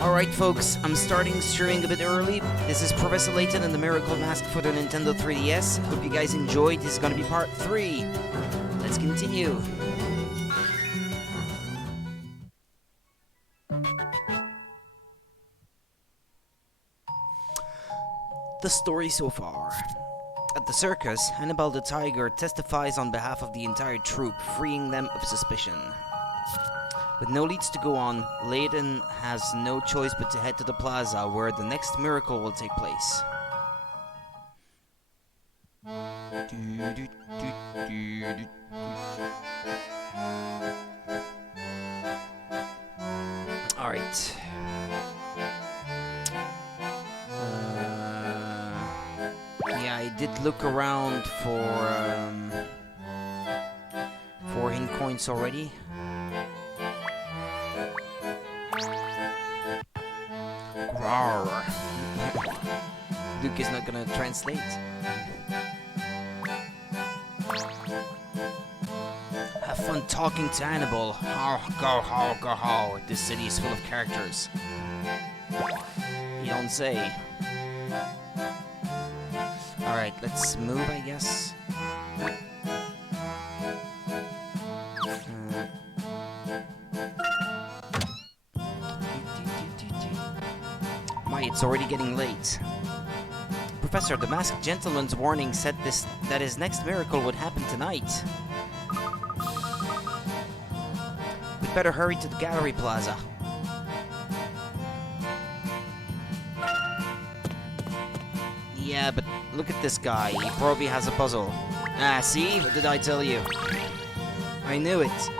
Alright folks, I'm starting streaming a bit early. This is Professor Layton and the Miracle Mask for the Nintendo 3DS. Hope you guys enjoyed. This is gonna be part 3. Let's continue. The story so far. At the circus, Hannibal the Tiger testifies on behalf of the entire troop, freeing them of suspicion. With no leads to go on, Layton has no choice but to head to the plaza where the next miracle will take place. Alright. Yeah, I did look around for hint coins already. Rawr. Luke is not gonna translate. Have fun talking to Hannibal. Ho. This city is full of characters. You don't say. Alright, let's move, I guess. It's already getting late. Professor, the masked gentleman's warning said that his next miracle would happen tonight. We'd better hurry to the gallery plaza. Yeah, but look at this guy. He probably has a puzzle. Ah, see? What did I tell you? I knew it.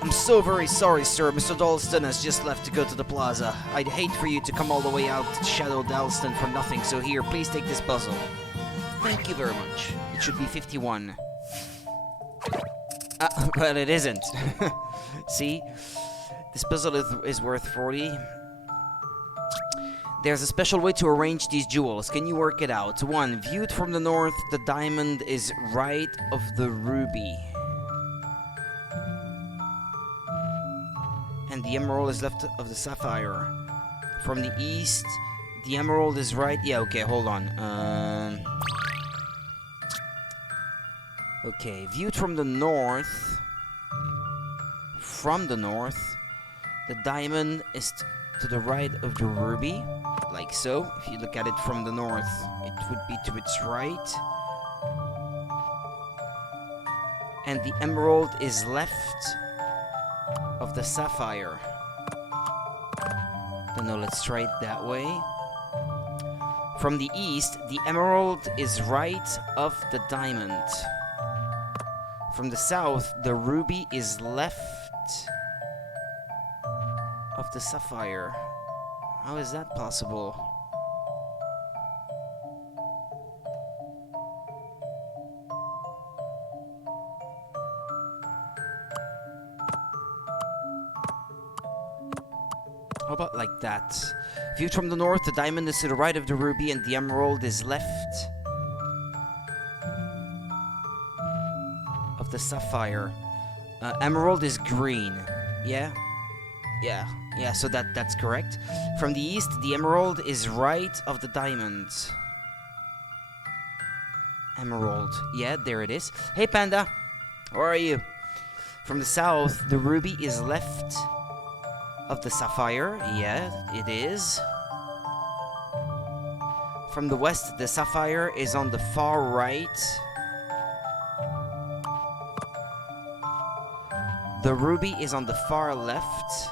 I'm so very sorry, sir. Mr. Dalston has just left to go to the plaza. I'd hate for you to come all the way out to Shadow Dalston for nothing, so here, please take this puzzle. Thank you very much. It should be 51. Well, it isn't. See? This puzzle is worth 40. There's a special way to arrange these jewels. Can you work it out? 1. Viewed from the north, the diamond is right of the ruby. And the emerald is left of the sapphire. From the east, the emerald is right. Yeah, okay, hold on. Okay, viewed from the north. From the north, the diamond is to the right of the ruby. Like so. If you look at it from the north, it would be to its right. And the emerald is left of the sapphire. Don't know, let's try it that way. From the east, the emerald is right of the diamond. From the south, the ruby is left of the sapphire. How is that possible? How about like that? Viewed from the north, the diamond is to the right of the ruby and the emerald is left of the sapphire. Emerald is green. Yeah? Yeah, so that's correct. From the east, the emerald is right of the diamond. Emerald. Yeah, there it is. Hey, Panda. How are you? From the south, the ruby is left of the sapphire. Yeah, it is. From the west, the sapphire is on the far right. The ruby is on the far left.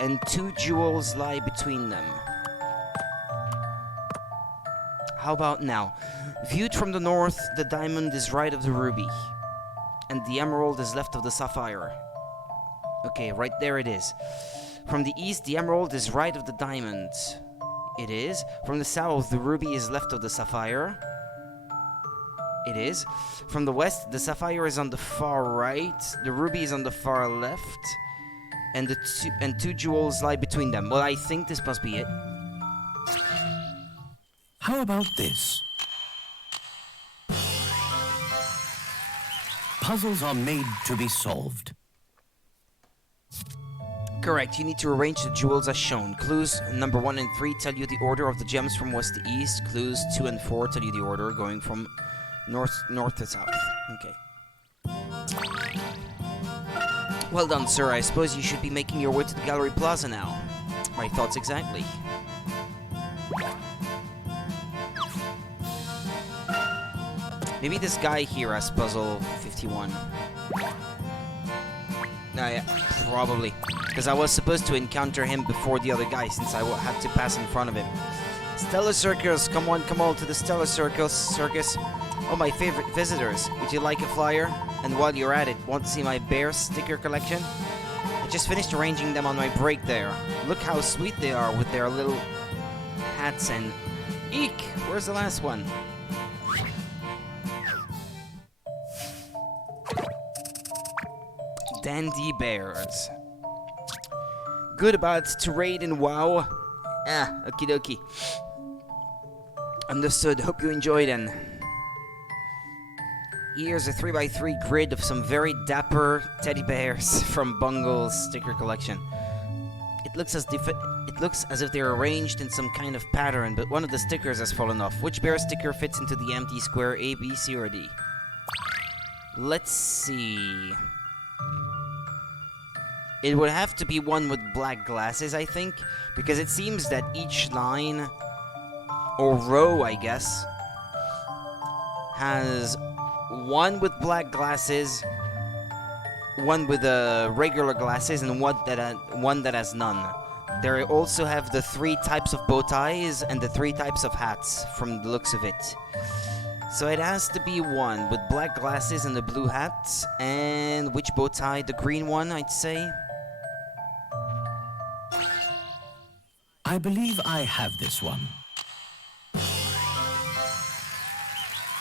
And 2 jewels lie between them. How about now? Viewed from the north, the diamond is right of the ruby. And the emerald is left of the sapphire. Okay, right there it is. From the east, the emerald is right of the diamond. It is. From the south, the ruby is left of the sapphire. It is. From the west, the sapphire is on the far right. The ruby is on the far left. And the two jewels lie between them. Well, I think this must be it. How about this? Puzzles are made to be solved. Correct, you need to arrange the jewels as shown. Clues number 1 and 3 tell you the order of the gems from west to east. Clues 2 and 4 tell you the order going from north to south. Okay. Well done, sir. I suppose you should be making your way to the Gallery Plaza now. My thoughts exactly. Maybe this guy here has puzzle 51. Yeah, probably. Because I was supposed to encounter him before the other guy, since I had to pass in front of him. Stellar Circus, come on to the Stellar Circus. Oh, my favorite visitors. Would you like a flyer? And while you're at it, want to see my bear sticker collection? I just finished arranging them on my break there. Look how sweet they are with their little hats and... Eek! Where's the last one? Dandy bears. Good about to raid and wow. Okie dokie. Understood. Hope you enjoy then. Here's a 3x3 grid of some very dapper teddy bears from Bungle's sticker collection. It looks as if they're arranged in some kind of pattern, but one of the stickers has fallen off. Which bear sticker fits into the empty square A, B, C, or D? Let's see. It would have to be one with black glasses, I think, because it seems that each line, or row, I guess, has one with black glasses, one with regular glasses, and one that has none. They also have the 3 types of bow ties and the 3 types of hats, from the looks of it. So it has to be one with black glasses and the blue hats, and which bow tie? The green one, I'd say. I believe I have this one.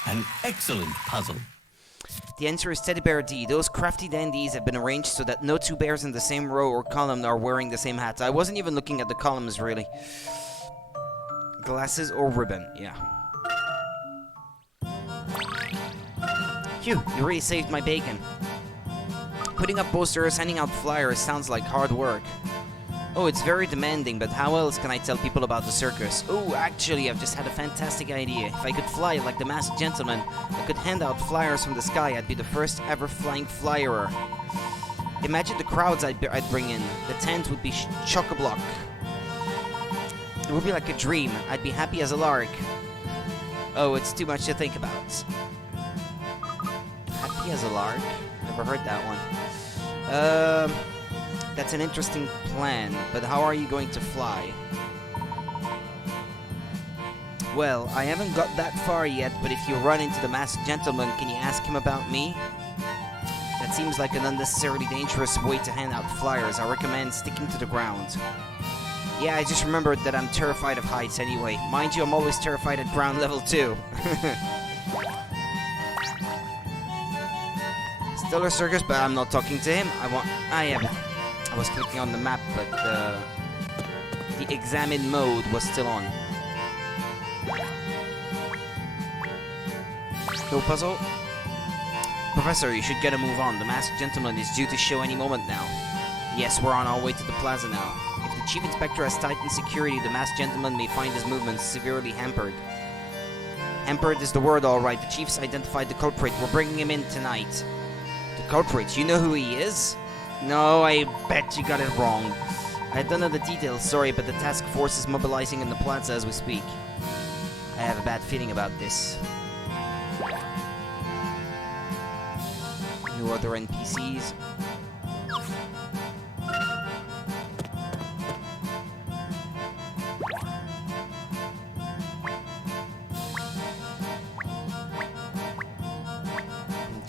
An excellent puzzle. The answer is Teddy Bear D. Those crafty dandies have been arranged so that no 2 bears in the same row or column are wearing the same hats. I wasn't even looking at the columns, really. Glasses or ribbon, yeah. Phew, you really saved my bacon. Putting up posters, handing out flyers sounds like hard work. Oh, it's very demanding, but how else can I tell people about the circus? Oh, actually, I've just had a fantastic idea. If I could fly like the masked gentleman, I could hand out flyers from the sky. I'd be the first ever flying flyerer. Imagine the crowds I'd bring in. The tent would be chock-a-block. It would be like a dream. I'd be happy as a lark. Oh, it's too much to think about. Happy as a lark? Never heard that one. That's an interesting plan, but how are you going to fly? Well, I haven't got that far yet, but if you run into the masked gentleman, can you ask him about me? That seems like an unnecessarily dangerous way to hand out flyers. I recommend sticking to the ground. Yeah, I just remembered that I'm terrified of heights anyway. Mind you, I'm always terrified at ground level too. Stellar Circus, but I'm not talking to him. I was clicking on the map, but the examine mode was still on. No puzzle? Professor, you should get a move on. The masked gentleman is due to show any moment now. Yes, we're on our way to the plaza now. If the chief inspector has tightened security, the masked gentleman may find his movements severely hampered. Hampered is the word, all right. The chief's identified the culprit. We're bringing him in tonight. The culprit? You know who he is? No, I bet you got it wrong. I don't know the details, sorry, but the task force is mobilizing in the plaza as we speak. I have a bad feeling about this. No other NPCs.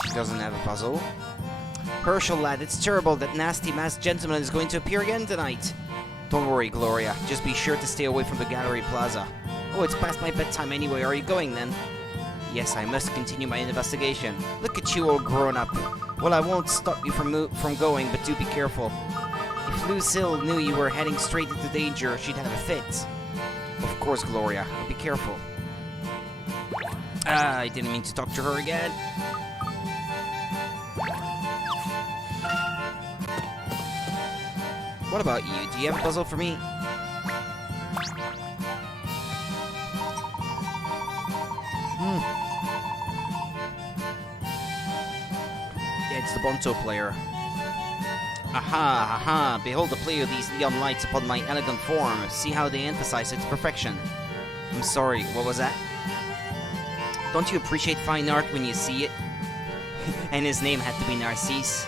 She doesn't have a puzzle. Herschel, lad, it's terrible that nasty masked gentleman is going to appear again tonight. Don't worry, Gloria. Just be sure to stay away from the Gallery Plaza. Oh, it's past my bedtime anyway. Are you going then? Yes, I must continue my investigation. Look at you all grown up. Well, I won't stop you from going, but do be careful. If Lucille knew you were heading straight into danger, she'd have a fit. Of course, Gloria. I'll be careful. I didn't mean to talk to her again. What about you? Do you have a puzzle for me? Yeah, it's the Bonto player. Aha, aha, behold the play of these neon lights upon my elegant form. See how they emphasize its perfection. I'm sorry, what was that? Don't you appreciate fine art when you see it? And his name had to be Narcisse.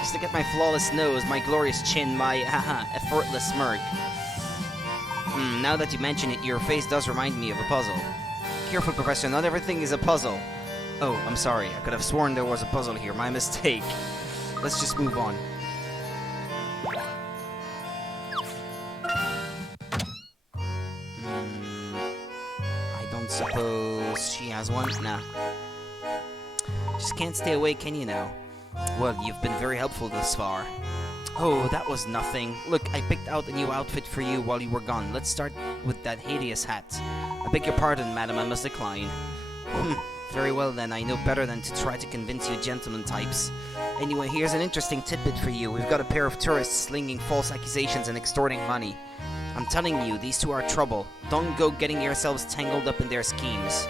Just look at my flawless nose, my glorious chin, my, effortless smirk. Now that you mention it, your face does remind me of a puzzle. Careful, Professor, not everything is a puzzle. Oh, I'm sorry, I could have sworn there was a puzzle here, my mistake. Let's just move on. I don't suppose she has one? Nah. Just can't stay away, can you now? Well, you've been very helpful thus far. Oh, that was nothing. Look, I picked out a new outfit for you while you were gone. Let's start with that hideous hat. I beg your pardon, madam, I must decline. Very well then, I know better than to try to convince you gentleman types. Anyway, here's an interesting tidbit for you. We've got a pair of tourists slinging false accusations and extorting money. I'm telling you, these two are trouble. Don't go getting yourselves tangled up in their schemes.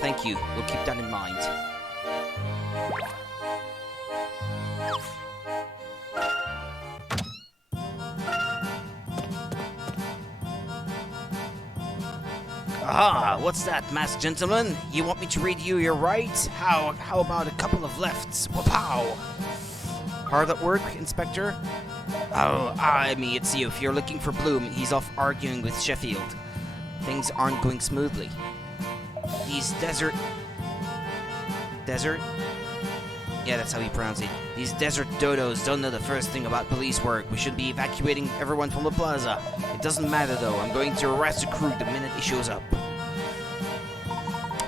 Thank you, we'll keep that in mind. Aha! What's that, masked gentleman? You want me to read you your right? How about a couple of lefts? Pow! Hard at work, Inspector? Oh, me, it's you. If you're looking for Bloom, he's off arguing with Sheffield. Things aren't going smoothly. These desert? Yeah, that's how you pronounce it. These desert dodos don't know the first thing about police work. We should be evacuating everyone from the plaza. It doesn't matter though. I'm going to arrest the crew the minute he shows up.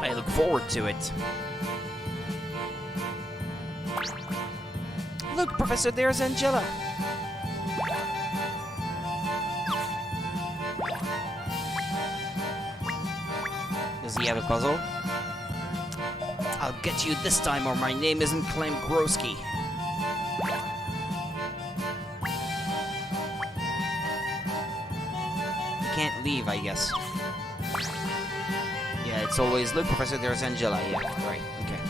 I look forward to it. Look, Professor, there's Angela. Does he have a puzzle? I'll get you this time or my name isn't Clem Groski. You can't leave, I guess. Yeah, it's always, look, Professor, there's Angela. Yeah, right, okay.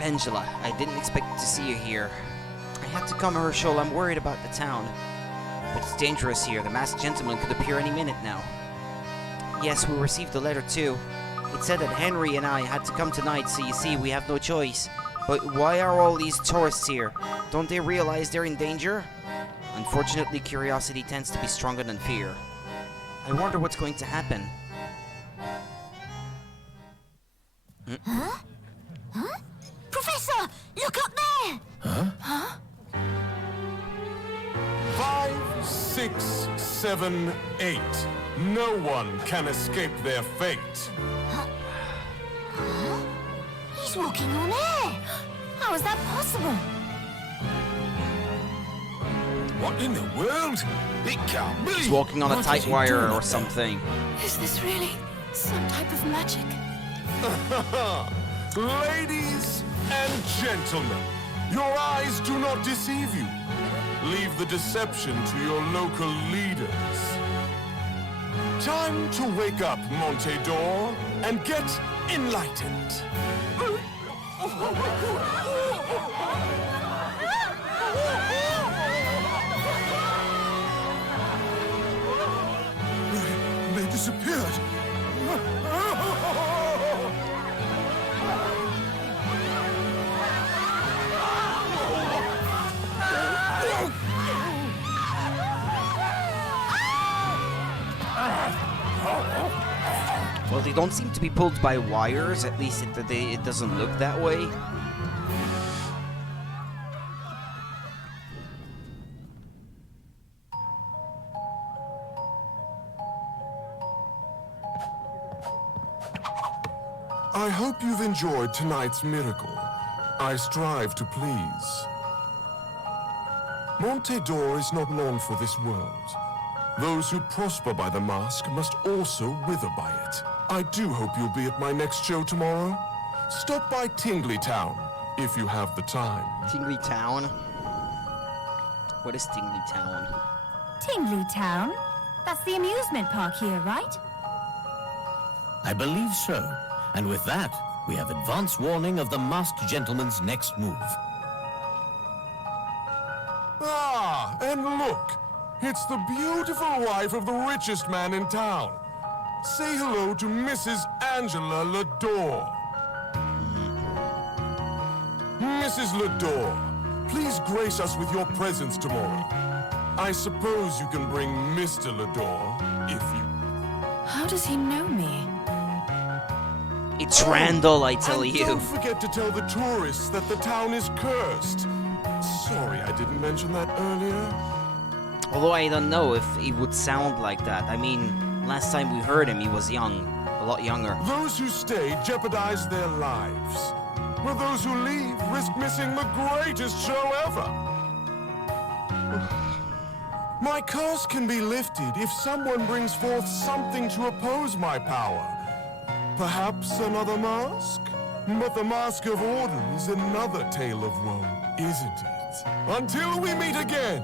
Angela, I didn't expect to see you here. I had to come, Herschel. I'm worried about the town. But it's dangerous here. The masked gentleman could appear any minute now. Yes, we received a letter too. It said that Henry and I had to come tonight, so you see, we have no choice. But why are all these tourists here? Don't they realize they're in danger? Unfortunately, curiosity tends to be stronger than fear. I wonder what's going to happen. Huh? Huh? Professor, look up there! Huh? Huh? 5, 6, 7, 8. No one can escape their fate. Huh? He's walking on air! How is that possible? What in the world? It can't be! He's walking on a What is tight he wire doing or up there? something. Is this really some type of magic? Ladies and gentlemen, your eyes do not deceive you. Leave the deception to your local leaders. Time to wake up, Monte d'Or, and get enlightened. They disappeared! Well, they don't seem to be pulled by wires, at least it doesn't look that way. I hope you've enjoyed tonight's miracle. I strive to please. Monte d'Or is not known for this world. Those who prosper by the mask must also wither by it. I do hope you'll be at my next show tomorrow. stop by Tingley Town, if you have the time. Tingley Town? What is Tingley Town? Tingley Town? That's the amusement park here, right? I believe so. And with that, we have advance warning of the masked gentleman's next move. Ah, and look! It's the beautiful wife of the richest man in town. Say hello to Mrs. Angela Lador. Mrs. Lador, please grace us with your presence tomorrow. I suppose you can bring Mr. Lador, if you... How does he know me? It's Randall, I tell and you. don't forget to tell the tourists that the town is cursed. Sorry I didn't mention that earlier. Although I don't know if he would sound like that. I mean, last time we heard him, he was young. A lot younger. Those who stay jeopardize their lives, while those who leave risk missing the greatest show ever. My curse can be lifted if someone brings forth something to oppose my power. Perhaps another mask? But the Mask of Order is another tale of woe, isn't it? Until we meet again!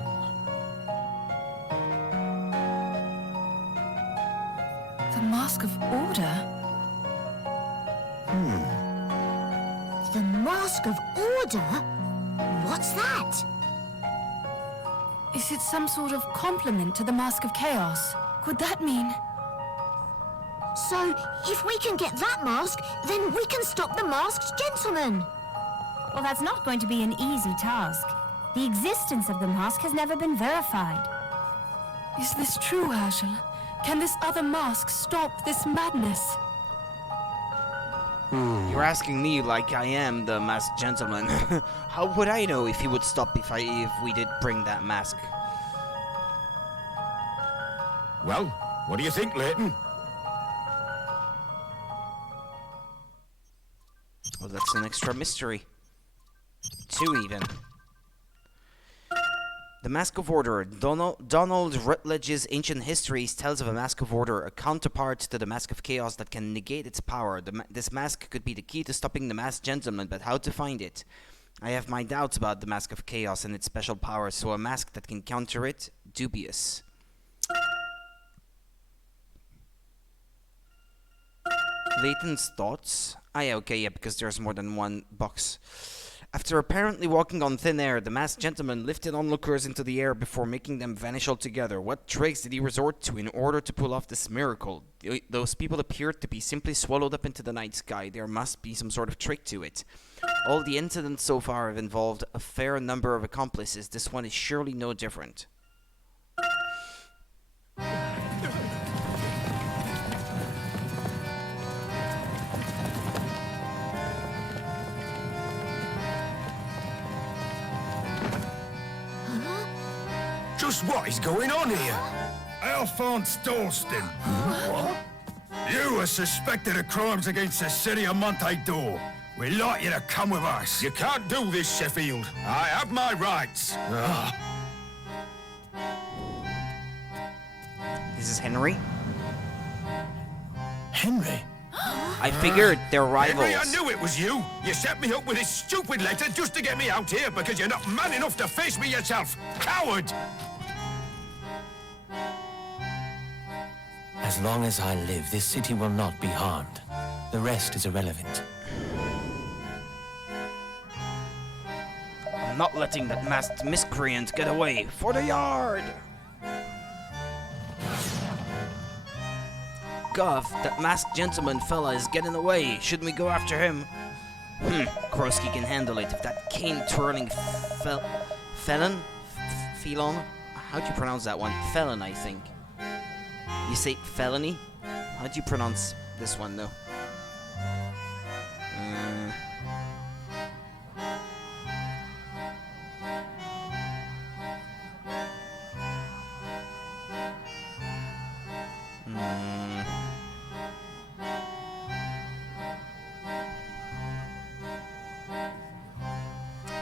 The Mask of Order? The Mask of Order? What's that? Is it some sort of compliment to the Mask of Chaos? Could that mean... So, if we can get that mask, then we can stop the masked gentleman. Well, that's not going to be an easy task. The existence of the mask has never been verified. Is this true, Herschel? Can this other mask stop this madness? You're asking me like I am the masked gentleman. How would I know if he would stop if we did bring that mask? Well, what do you think, Layton? Well, that's an extra mystery. 2 even. The Mask of Order. Donald Rutledge's Ancient Histories tells of a Mask of Order, a counterpart to the Mask of Chaos that can negate its power. This mask could be the key to stopping the Masked Gentleman, but how to find it? I have my doubts about the Mask of Chaos and its special powers, so a mask that can counter it, dubious. Layton's thoughts? Okay, yeah, because there's more than one box. After apparently walking on thin air, the masked gentleman lifted onlookers into the air before making them vanish altogether. What tricks did he resort to in order to pull off this miracle? Those people appeared to be simply swallowed up into the night sky. There must be some sort of trick to it. All the incidents so far have involved a fair number of accomplices. This one is surely no different. Just what is going on here? Alphonse Dalston. What? You are suspected of crimes against the city of Monte d'Or. We'd like you to come with us. You can't do this, Sheffield. I have my rights. This is Henry. Henry? I figured they're rivals. Henry, I knew it was you. You set me up with this stupid letter just to get me out here because you're not man enough to face me yourself. Coward! As long as I live, this city will not be harmed. The rest is irrelevant. I'm not letting that masked miscreant get away. For the yard! Gov, that masked gentleman fella is getting away. Shouldn't we go after him? Krosky can handle it. If that cane-twirling felon? Felon? How'd you pronounce that one? Felon, I think. You say felony? How'd you pronounce this one, though?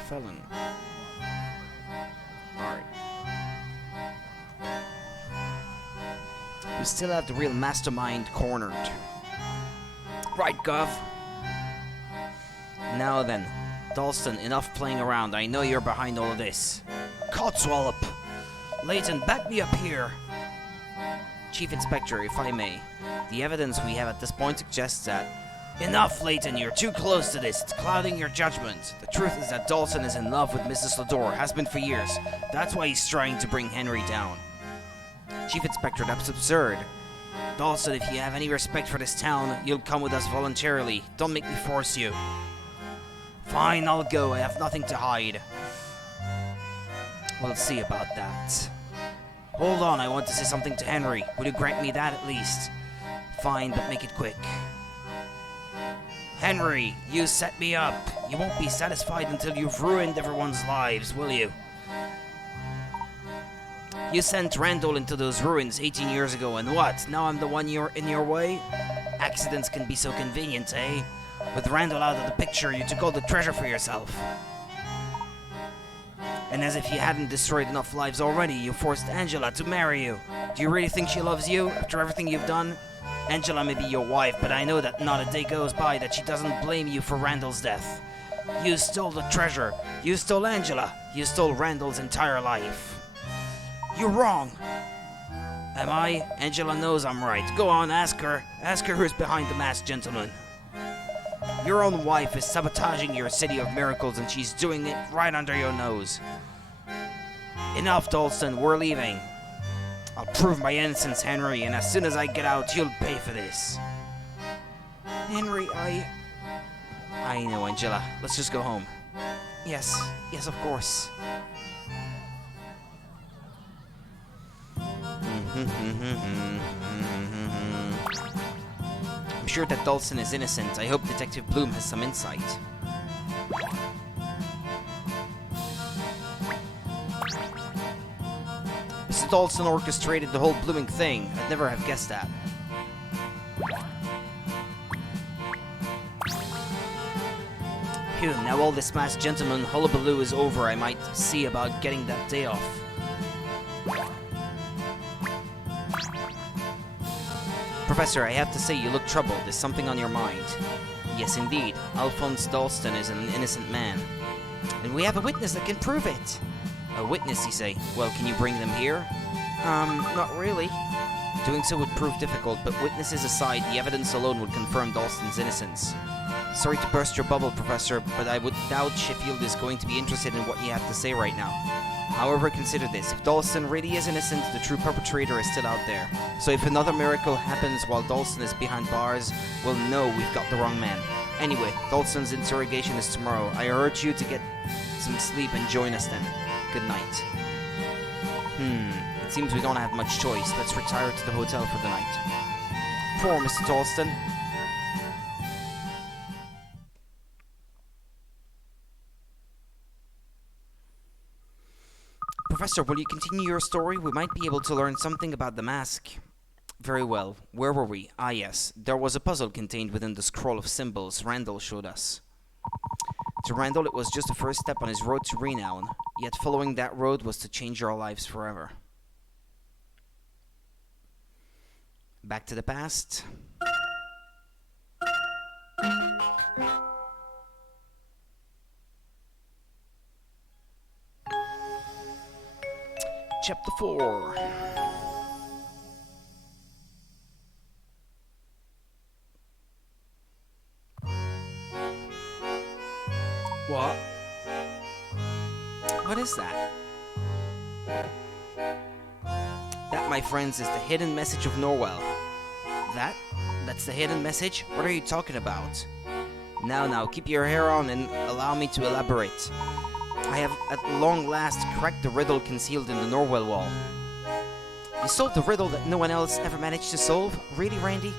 Felon. Alright. We still have the real mastermind cornered. Right, Gov. Now then, Dalston, enough playing around. I know you're behind all of this. Codswallop! Layton, back me up here! Chief Inspector, if I may, the evidence we have at this point suggests that... Enough, Layton, you're too close to this. It's clouding your judgment. The truth is that Dalston is in love with Mrs. Lador, has been for years. That's why he's trying to bring Henry down. Chief Inspector, that's absurd. Dalston, if you have any respect for this town, you'll come with us voluntarily. Don't make me force you. Fine, I'll go. I have nothing to hide. We'll see about that. Hold on, I want to say something to Henry. Will you grant me that at least? Fine, but make it quick. Henry, you set me up. You won't be satisfied until you've ruined everyone's lives, will you? You sent Randall into those ruins 18 years ago, and what? Now I'm the one you're in your way? Accidents can be so convenient, eh? With Randall out of the picture, you took all the treasure for yourself. And as if you hadn't destroyed enough lives already, you forced Angela to marry you. Do you really think she loves you, after everything you've done? Angela may be your wife, but I know that not a day goes by that she doesn't blame you for Randall's death. You stole the treasure. You stole Angela. You stole Randall's entire life. You're wrong. Am I? Angela knows I'm right. Go on, ask her. Ask her who's behind the masked gentleman. Your own wife is sabotaging your city of miracles, and she's doing it right under your nose. Enough, Dalston. We're leaving. I'll prove my innocence, Henry, and as soon as I get out, you'll pay for this. Henry, I know, Angela. Let's just go home. Yes, of course. I'm sure that Dalston is innocent. I hope Detective Bloom has some insight. Mr. Dalston orchestrated the whole blooming thing. I'd never have guessed that. Phew, now all this masked gentleman hullabaloo is over, I might see about getting that day off. Professor, I have to say you look troubled. Is something on your mind? Yes, indeed. Alphonse Dalston is an innocent man. And we have a witness that can prove it. A witness, you say? Well, can you bring them here? Not really. Doing so would prove difficult, but witnesses aside, the evidence alone would confirm Dalston's innocence. Sorry to burst your bubble, Professor, but I would doubt Sheffield is going to be interested in what you have to say right now. However, consider this. If Dalston really is innocent, the true perpetrator is still out there. So if another miracle happens while Dalston is behind bars, we'll know we've got the wrong man. Anyway, Dalston's interrogation is tomorrow. I urge you to get some sleep and join us then. Good night. It seems we don't have much choice. Let's retire to the hotel for the night. For Mr. Dalston. Professor, will you continue your story? We might be able to learn something about the mask. Very well. Where were we? Ah, yes. There was a puzzle contained within the scroll of symbols Randall showed us. To Randall, it was just the first step on his road to renown, yet following that road was to change our lives forever. Back to the past. Chapter 4. What? What is that? That, my friends, is the hidden message of Norwell. That's the hidden message? What are you talking about? Now, keep your hair on and allow me to elaborate. I have at long last cracked the riddle concealed in the Norwell wall. You solved the riddle that no one else ever managed to solve? Really, Randy?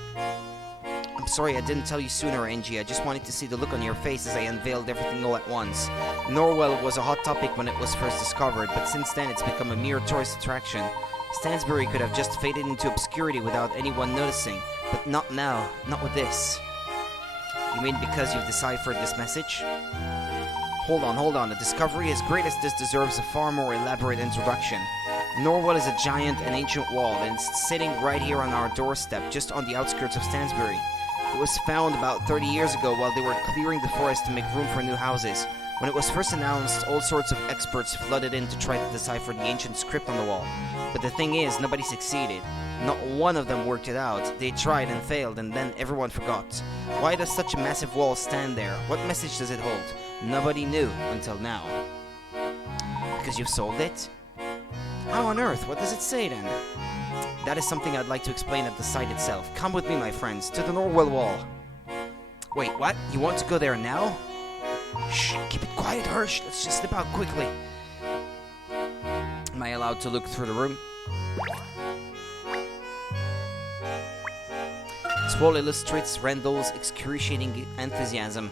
I'm sorry I didn't tell you sooner, Angie. I just wanted to see the look on your face as I unveiled everything all at once. Norwell was a hot topic when it was first discovered, but since then it's become a mere tourist attraction. Stansbury could have just faded into obscurity without anyone noticing, but not now, not with this. You mean because you've deciphered this message? Hold on. The discovery as great as this deserves a far more elaborate introduction. Norwell is a giant and ancient wall, and it's sitting right here on our doorstep, just on the outskirts of Stansbury. It was found about 30 years ago while they were clearing the forest to make room for new houses. When it was first announced, all sorts of experts flooded in to try to decipher the ancient script on the wall. But the thing is, nobody succeeded. Not one of them worked it out. They tried and failed, and then everyone forgot. Why does such a massive wall stand there? What message does it hold? Nobody knew until now. Because you've solved it? How on earth? What does it say then? That is something I'd like to explain at the site itself. Come with me, my friends, to the Norwell Wall. Wait, what? You want to go there now? Shh, keep it quiet, Hirsch. Let's just slip out quickly. Am I allowed to look through the room? This wall illustrates Randall's excruciating enthusiasm.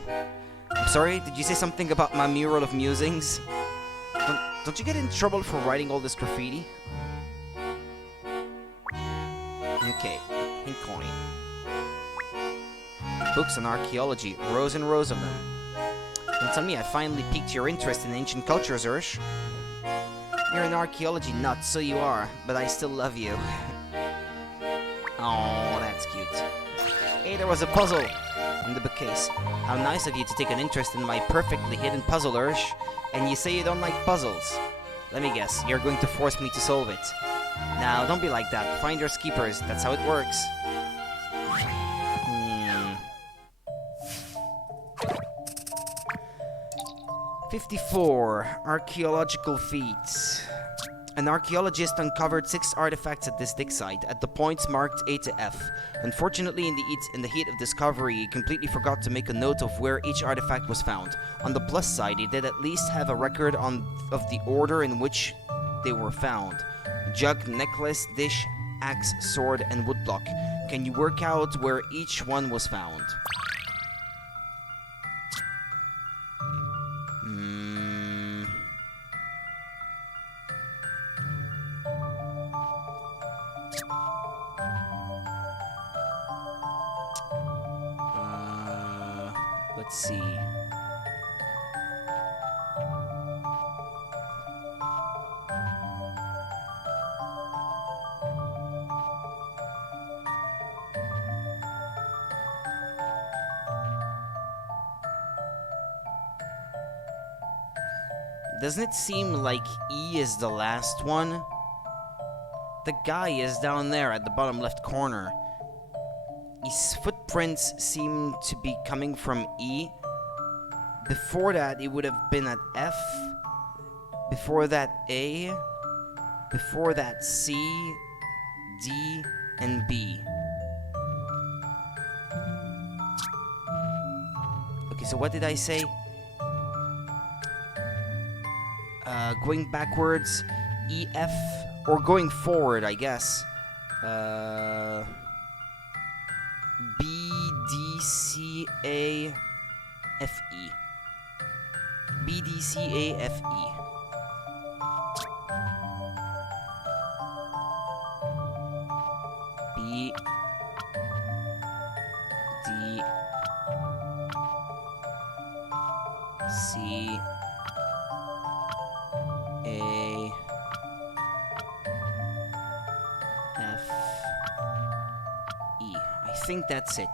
I'm sorry, did you say something about my mural of musings? Don't you get in trouble for writing all this graffiti? Okay, Hinkoni. Books on archaeology, rows and rows of them. Don't tell me I finally piqued your interest in ancient cultures, Hirsch. You're an archaeology nut, so you are, but I still love you. Oh, that's cute. Hey, there was a puzzle in the bookcase. How nice of you to take an interest in my perfectly hidden puzzle, Hirsch. And you say you don't like puzzles. Let me guess, you're going to force me to solve it. Now, don't be like that. Finders keepers, that's how it works. 54. Archaeological feats. An archaeologist uncovered 6 artifacts at this dig site, at the points marked A to F. Unfortunately, in the heat of discovery, he completely forgot to make a note of where each artifact was found. On the plus side, he did at least have a record of the order in which they were found. Jug, necklace, dish, axe, sword, and woodblock. Can you work out where each one was found? Let's see. Doesn't it seem like E is the last one? The guy is down there at the bottom left corner. His footprints seem to be coming from E. Before that, it would have been at F. Before that, A. Before that, C, D, and B. Okay, so what did I say? Going backwards, E, F, or going forward, I guess. B, D, C, A, F, E. B, D, C, A, F, E. B, D, C, A, F, E. I think that's it.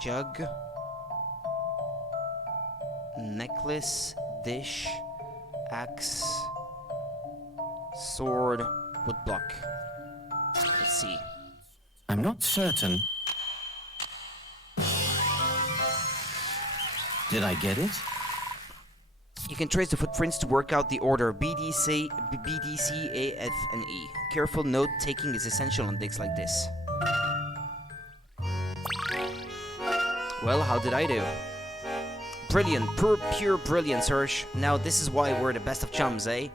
Jug, necklace, dish, axe, sword, woodblock. Let's see. I'm not certain. Did I get it? You can trace the footprints to work out the order B, D, C, A, F, and E. Careful note-taking is essential on digs like this. Well, how did I do? Brilliant, pure brilliance, Hirsch. Now this is why we're the best of chums, eh?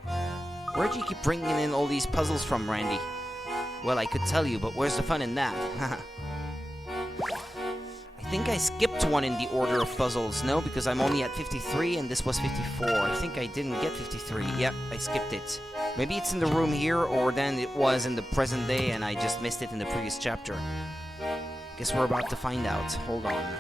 Where'd you keep bringing in all these puzzles from, Randy? Well, I could tell you, but where's the fun in that? I think I skipped one in the order of puzzles, no? Because I'm only at 53 and this was 54. I think I didn't get 53. Yep, I skipped it. Maybe it's in the room here, or then it was in the present day and I just missed it in the previous chapter. Guess we're about to find out. Hold on.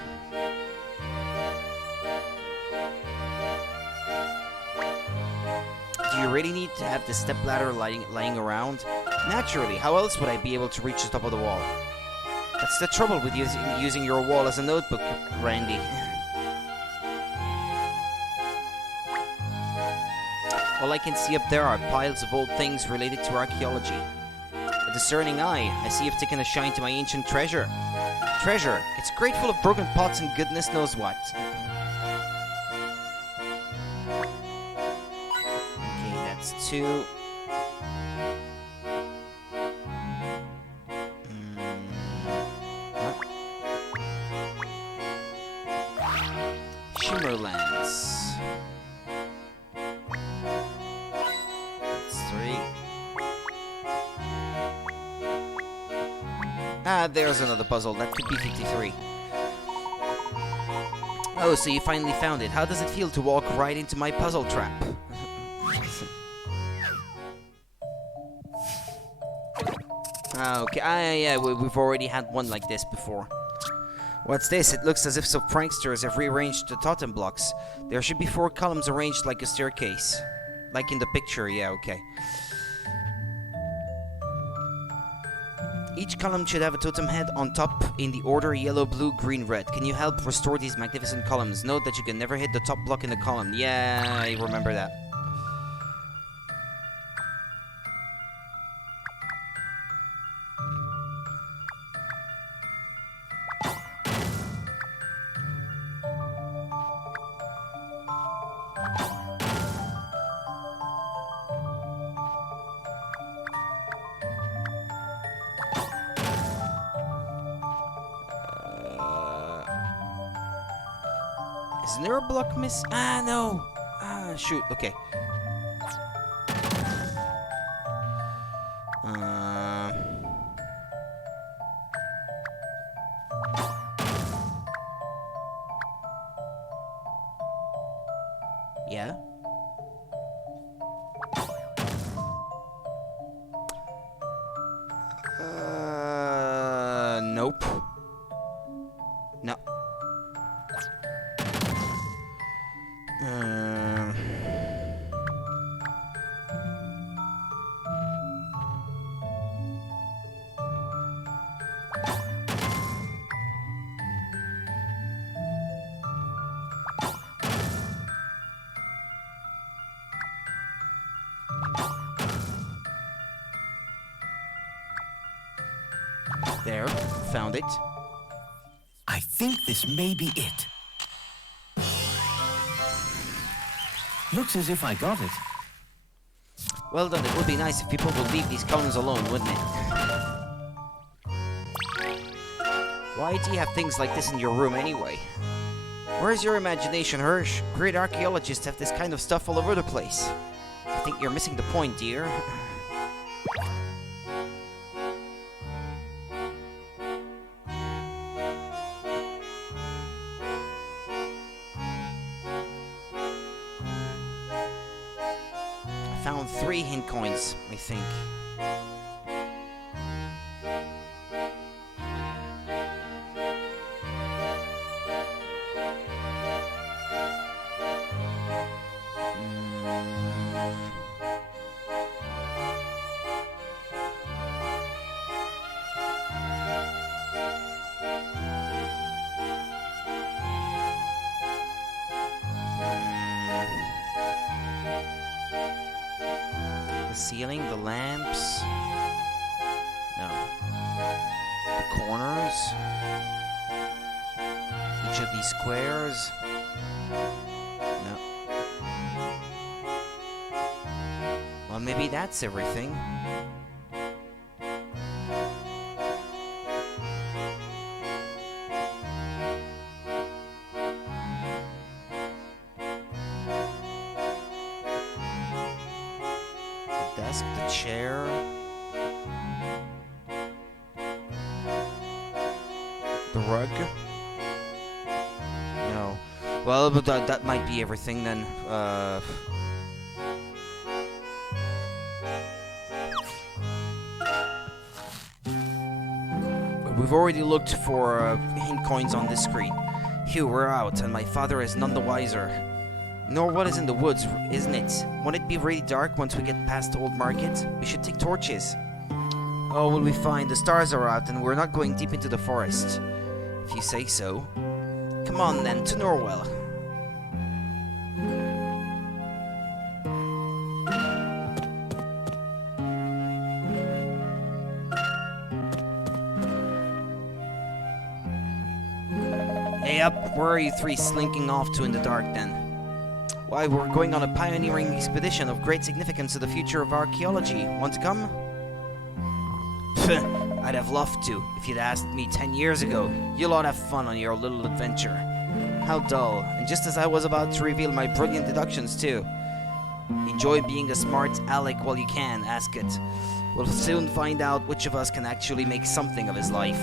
Do you really need to have the stepladder lying around? Naturally, how else would I be able to reach the top of the wall? That's the trouble with using your wall as a notebook, Randy. All I can see up there are piles of old things related to archaeology. A discerning eye, I see you've taken a shine to my ancient treasure. Treasure, it's great full of broken pots and goodness knows what. Okay, that's 2. Shimmerlands. That's 3. Ah, there's another puzzle. That could be 53. Oh, so you finally found it. How does it feel to walk right into my puzzle trap? Okay, yeah, we've already had one like this before. What's this? It looks as if some pranksters have rearranged the totem blocks. There should be 4 columns arranged like a staircase. Like in the picture, yeah, okay. Each column should have a totem head on top in the order yellow, blue, green, red. Can you help restore these magnificent columns? Note that you can never hit the top block in the column. Yeah, I remember that. Isn't there a block miss? Ah, no. Ah, shoot. Okay. Yeah? Nope. No. There, found it. I think this may be it. Looks as if I got it. Well done, it would be nice if people would leave these columns alone, wouldn't it? Why do you have things like this in your room anyway? Where's your imagination, Hirsch? Great archaeologists have this kind of stuff all over the place. I think you're missing the point, dear. Found 3 hint coins, I think. Ceiling, the lamps. No. The corners. Each of these squares. No. Well, maybe that's everything. Desk, the chair. The rug. No. Well, but that might be everything then. We've already looked for hint coins on this screen. Phew, we're out, and my father is none the wiser. Nor what is in the woods, isn't it? Won't it be really dark once we get past Old Market? We should take torches. Oh, we'll be fine. The stars are out and we're not going deep into the forest. If you say so. Come on then, to Norwell. Hey up, where are you three slinking off to in the dark then? Why, we're going on a pioneering expedition of great significance to the future of archaeology. Want to come? I'd have loved to, if you'd asked me 10 years ago. You'll all have fun on your little adventure. How dull, and just as I was about to reveal my brilliant deductions too. Enjoy being a smart aleck while you can, ask it. We'll soon find out which of us can actually make something of his life.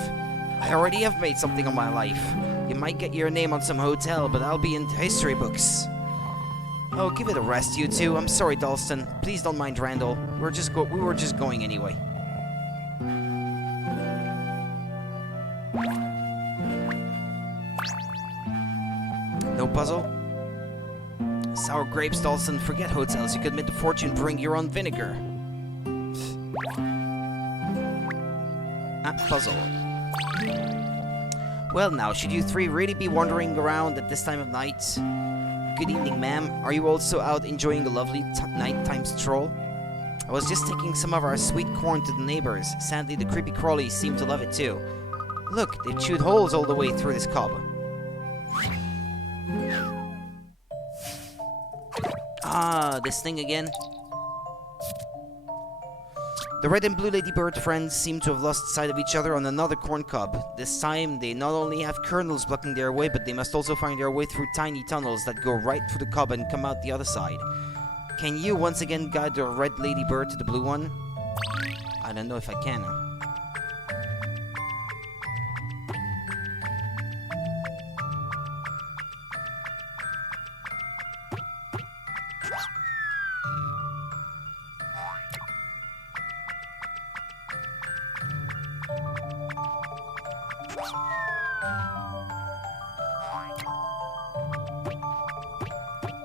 I already have made something of my life. You might get your name on some hotel, but I'll be in history books. Oh, give it a rest, you two. I'm sorry, Dalston. Please don't mind Randall. We were just going anyway. No puzzle? Sour grapes, Dalston. Forget hotels. You could make a fortune brewing your own vinegar. Puzzle. Well now, should you three really be wandering around at this time of night? Good evening, ma'am. Are you also out enjoying a lovely nighttime stroll? I was just taking some of our sweet corn to the neighbors. Sadly, the creepy crawlies seem to love it too. Look, they've chewed holes all the way through this cob. Ah, this thing again. The red and blue ladybird friends seem to have lost sight of each other on another corn cob. This time, they not only have kernels blocking their way, but they must also find their way through tiny tunnels that go right through the cob and come out the other side. Can you once again guide the red ladybird to the blue one? I don't know if I can.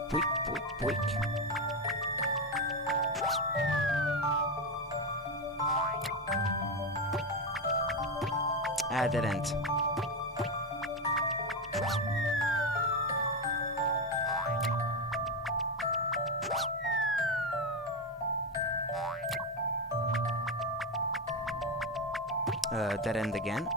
Boink, boink, boink. Dead end. Dead end again.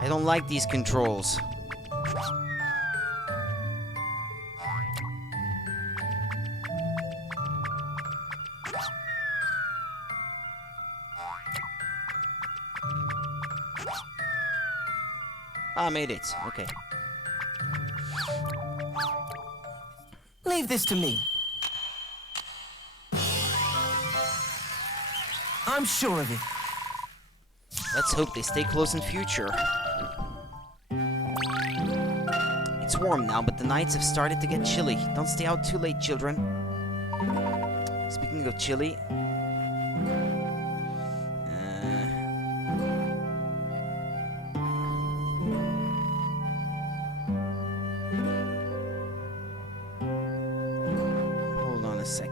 I don't like these controls. Ah, made it. Okay. Leave this to me. I'm sure of it. Let's hope they stay close in future. It's warm now, but the nights have started to get chilly. Don't stay out too late, children. Speaking of chilly... hold on a sec.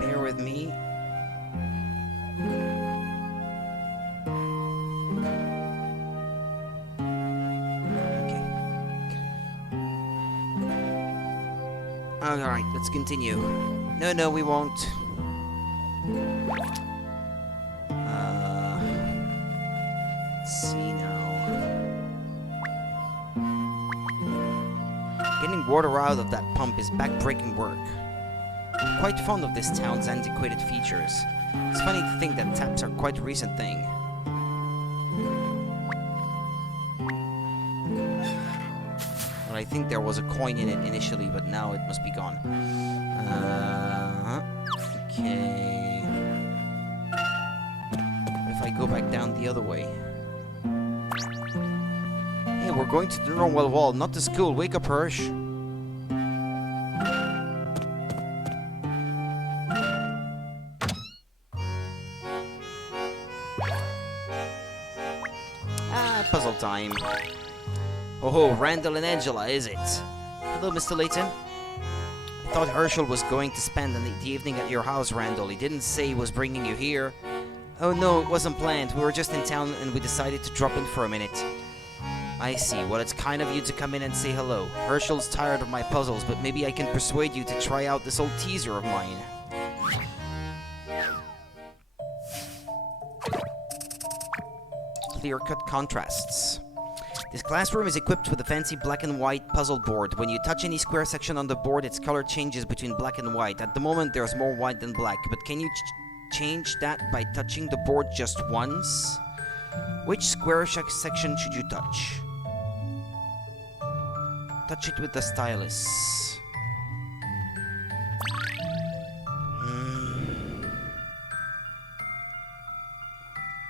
Bear with me. Alright, let's continue. No, we won't. Let's see now. Getting water out of that pump is back-breaking work. I'm quite fond of this town's antiquated features. It's funny to think that taps are quite a recent thing. Well, I think there was a coin in it initially, but now it must be gone. Okay. If I go back down the other way. Hey, we're going to the normal wall, not the school. Wake up, Hirsch. Puzzle time. Oh, Randall and Angela, is it? Hello, Mr. Layton. I thought Herschel was going to spend the evening at your house, Randall. He didn't say he was bringing you here. Oh no, it wasn't planned. We were just in town and we decided to drop in for a minute. I see. Well, it's kind of you to come in and say hello. Herschel's tired of my puzzles, but maybe I can persuade you to try out this old teaser of mine. Clear-cut contrasts. This classroom is equipped with a fancy black and white puzzle board. When you touch any square section on the board, its color changes between black and white. At the moment, there's more white than black, but can you change that by touching the board just once? Which square section should you touch? Touch it with the stylus.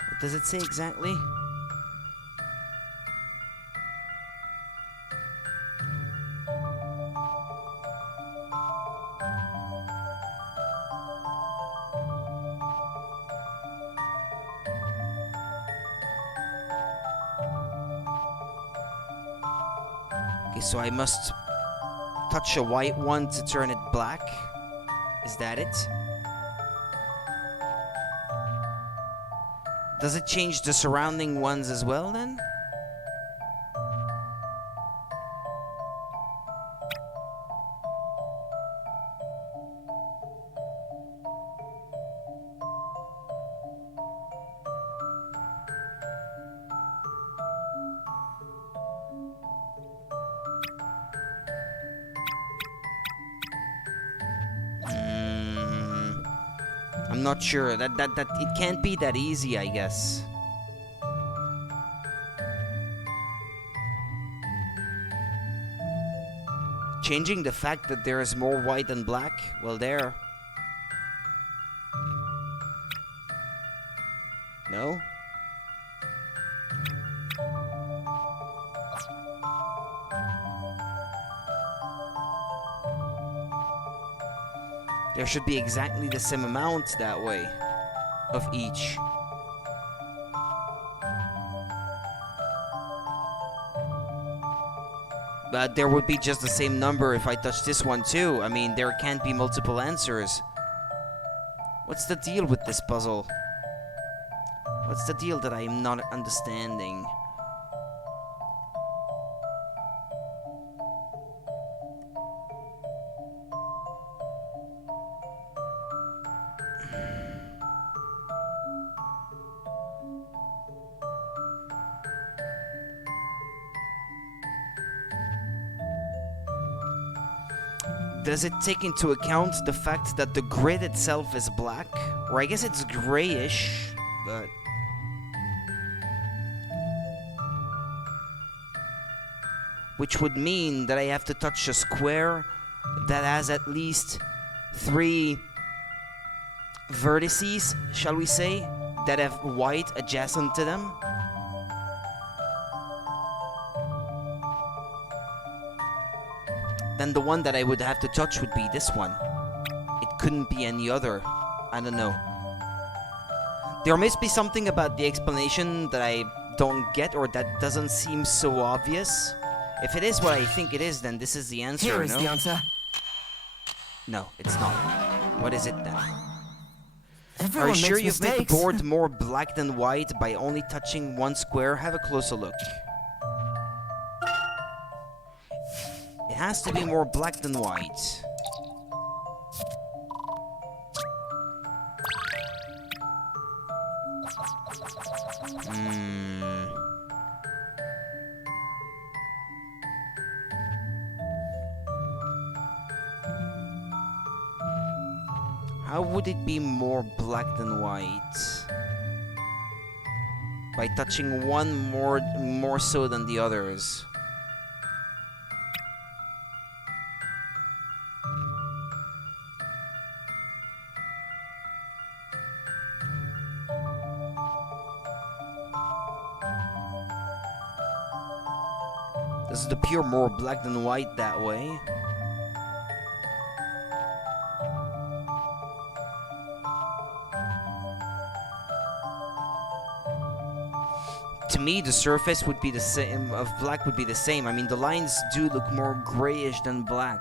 What does it say exactly? Okay, so I must touch a white one to turn it black. Is that it? Does it change the surrounding ones as well then? I'm not sure. That it can't be that easy, I guess. Changing the fact that there is more white than black? Well, there. No? There should be exactly the same amount that way of each. But there would be just the same number if I touch this one too. I mean, there can't be multiple answers. What's the deal with this puzzle? What's the deal that I'm not understanding? Does it take into account the fact that the grid itself is black? Or I guess it's grayish, but... which would mean that I have to touch a square that has at least 3 vertices, shall we say, that have white adjacent to them. Then the one that I would have to touch would be this one. It couldn't be any other. I don't know. There must be something about the explanation that I don't get or that doesn't seem so obvious. If it is what I think it is, then this is the answer, Here is no? the answer. No, it's not. What is it then? Everyone Are you sure makes you've made the mistakes. board more black than white by only touching one square? Have a closer look. It has to be more black than white. How would it be more black than white? By touching one more so than the others. Does it appear more black than white that way? To me, the surface would be the same, of black would be the same. I mean, the lines do look more grayish than black.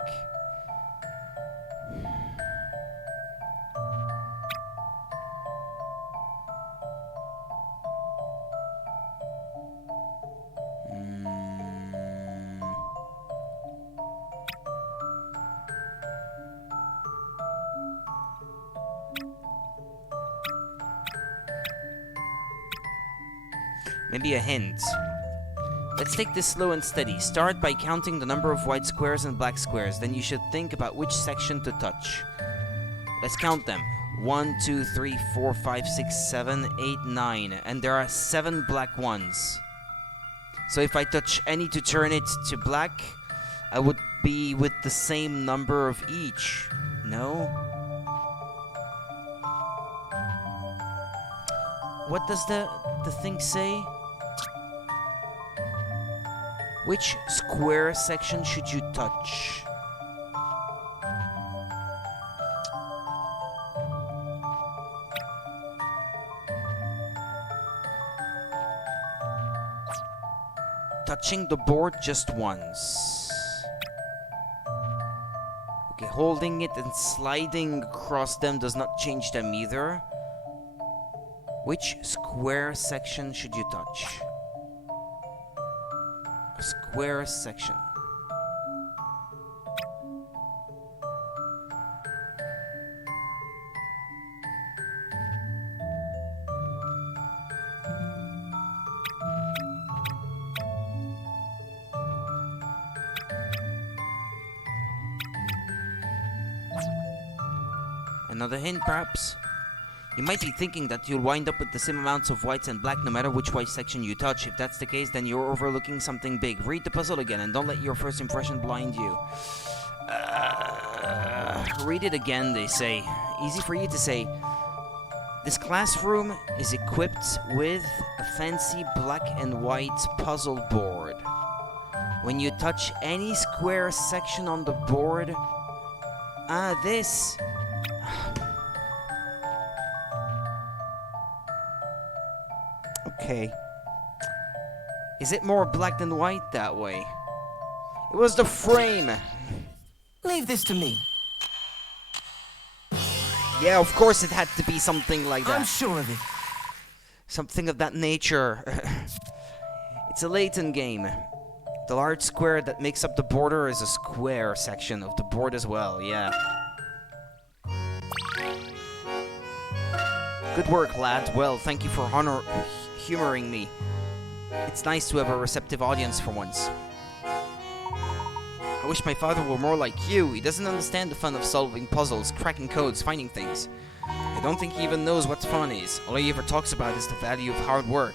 Maybe a hint. Let's take this slow and steady. Start by counting the number of white squares and black squares. Then you should think about which section to touch. Let's count them. 1, 2, 3, 4, 5, 6, 7, 8, 9. And there are 7 black ones. So if I touch any to turn it to black, I would be with the same number of each. No? What does the thing say? Which square section should you touch? Touching the board just once. Okay, holding it and sliding across them does not change them either. Which square section should you touch? A square section. Another hint, perhaps? You might be thinking that you'll wind up with the same amounts of whites and black no matter which white section you touch. If that's the case, then you're overlooking something big. Read the puzzle again and don't let your first impression blind you. Read it again, they say. Easy for you to say. This classroom is equipped with a fancy black and white puzzle board. When you touch any square section on the board... this... Okay. Is it more black than white that way? It was the frame! Leave this to me. Yeah, of course it had to be something like that. I'm sure of it. Something of that nature. It's a Layton game. The large square that makes up the border is a square section of the board as well, yeah. Good work, lad. Well, thank you for humoring me. It's nice to have a receptive audience for once. I wish my father were more like you. He doesn't understand the fun of solving puzzles, cracking codes, finding things. I don't think he even knows what fun is. All he ever talks about is the value of hard work.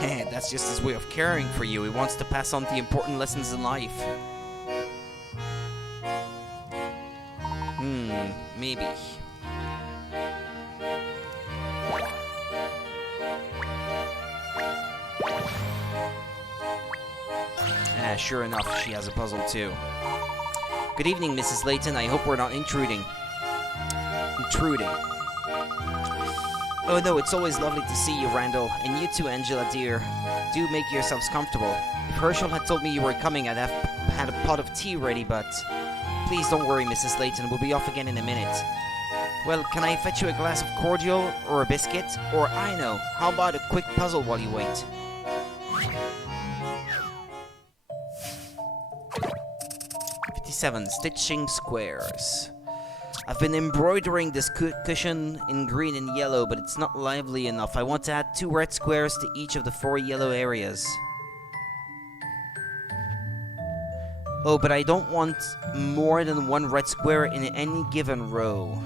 That's just his way of caring for you. He wants to pass on the important lessons in life. Maybe. Sure enough, she has a puzzle too. Good evening, Mrs. Layton. I hope we're not intruding. Oh no, it's always lovely to see you, Randall. And you too, Angela, dear. Do make yourselves comfortable. If Herschel had told me you were coming, I'd have had a pot of tea ready, but... Please don't worry, Mrs. Layton. We'll be off again in a minute. Well, can I fetch you a glass of cordial, or a biscuit? Or, I know, how about a quick puzzle while you wait? Stitching squares. I've been embroidering this cushion in green and yellow, but it's not lively enough. I want to add 2 red squares to each of the 4 yellow areas. Oh, but I don't want more than 1 red square in any given row.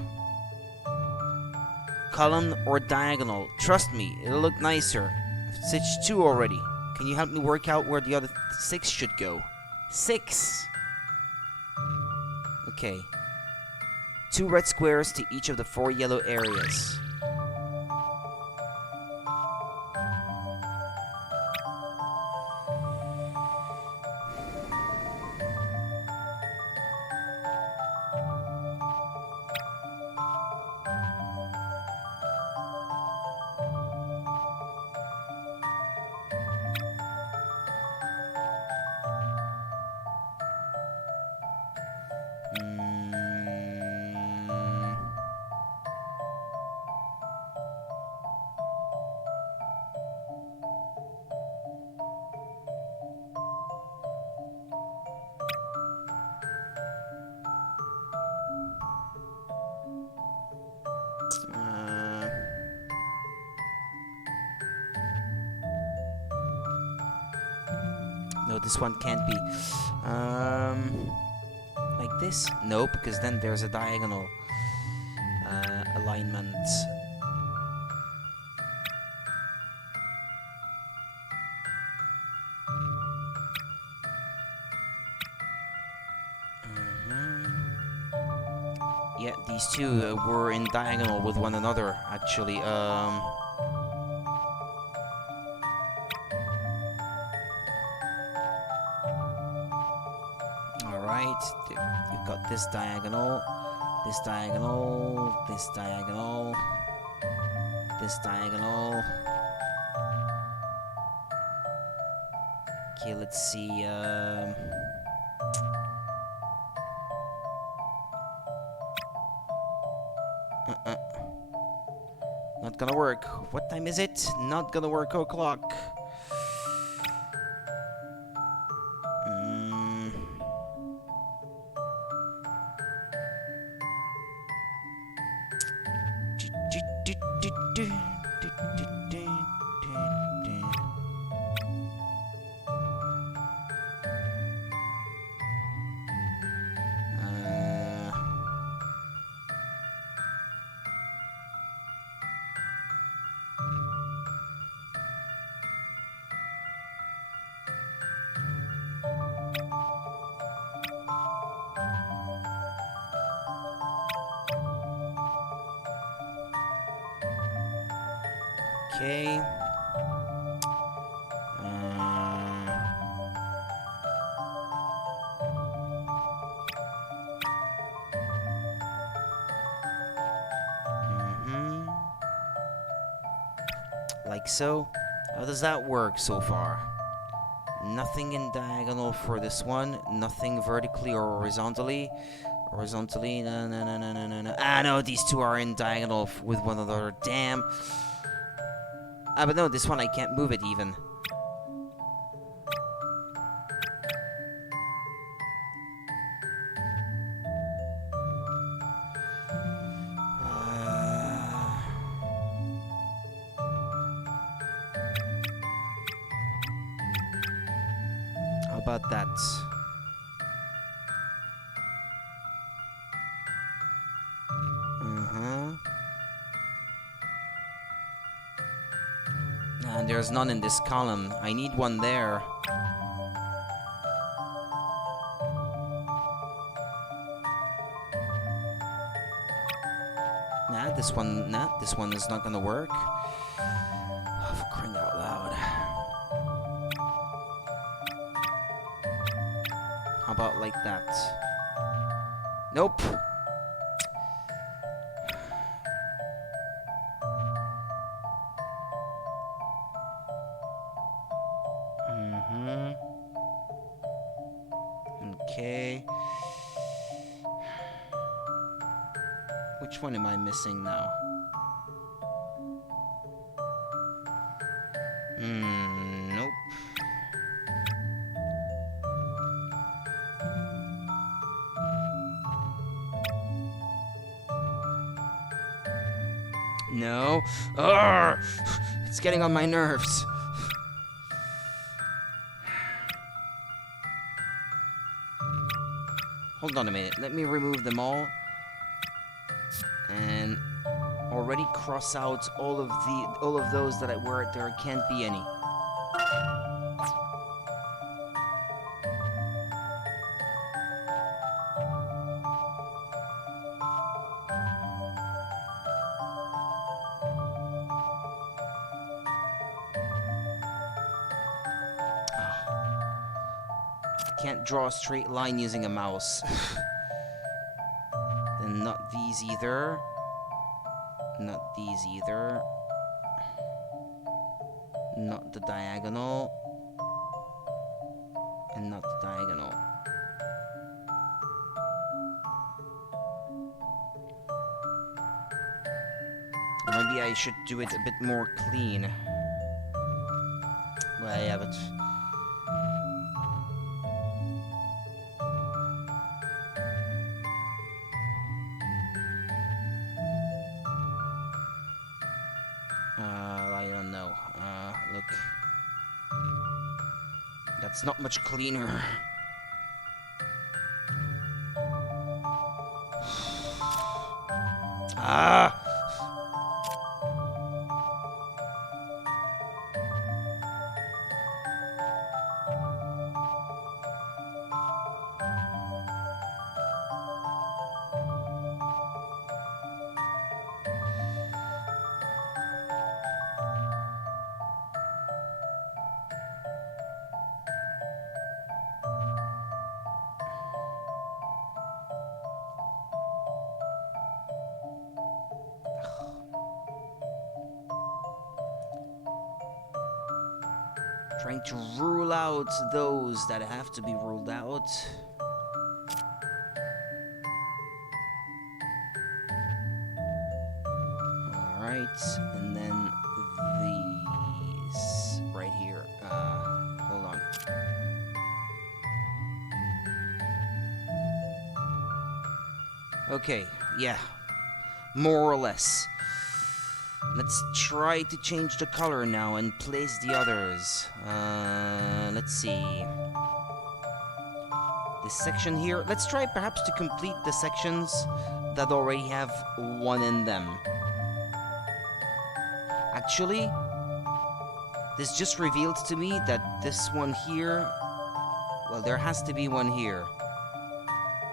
Column or diagonal. Trust me, it'll look nicer. I've stitched 2 already. Can you help me work out where the other 6 should go? 6! Okay. 2 red squares to each of the 4 yellow areas. No, this one can't be. Like this? No, because then there's a diagonal alignment. Yeah, these two were in diagonal with one another, actually. Alright, you've got this diagonal, this diagonal, this diagonal, this diagonal. Okay, let's see. Not gonna work. What time is it? Not gonna work. O'clock. Okay. Like so. How does that work so far? Nothing in diagonal for this one. Nothing vertically or horizontally. Horizontally, no. Ah, no, these two are in diagonal with one another. Damn. Ah, but no, this one I can't move it even. How about that? And there's none in this column. I need one there. This one is not gonna work. Oh, for crying out loud. How about like that? Nope. Okay. Which one am I missing now? Nope. No. Urgh! It's getting on my nerves. Hold on a minute. Let me remove them all. And already cross out all of those that where there can't be any. Can't draw a straight line using a mouse. Then not these either. Not these either. Not the diagonal. And not the diagonal. Maybe I should do it a bit more clean. Well, yeah, but... I don't know. Look. That's not much cleaner. Ah! Trying to rule out those that have to be ruled out. Alright, and then these right here. Hold on. Okay, yeah. More or less. Let's try to change the color now and place the others. Let's see. This section here. Let's try perhaps to complete the sections that already have one in them. Actually, this just revealed to me that this one here, well, there has to be one here.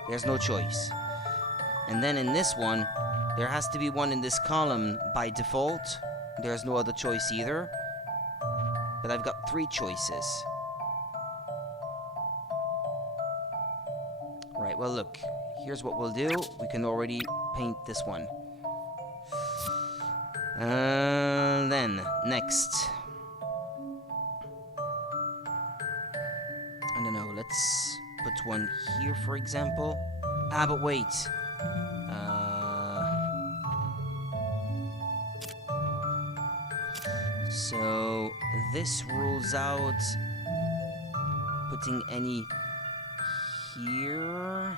There's no choice. And then in this one, there has to be one in this column by default. There's no other choice either. But I've got 3 choices. Right, well look. Here's what we'll do. We can already paint this one. Then, next. I don't know, let's put one here, for example. Ah, but wait. So this rules out putting any here.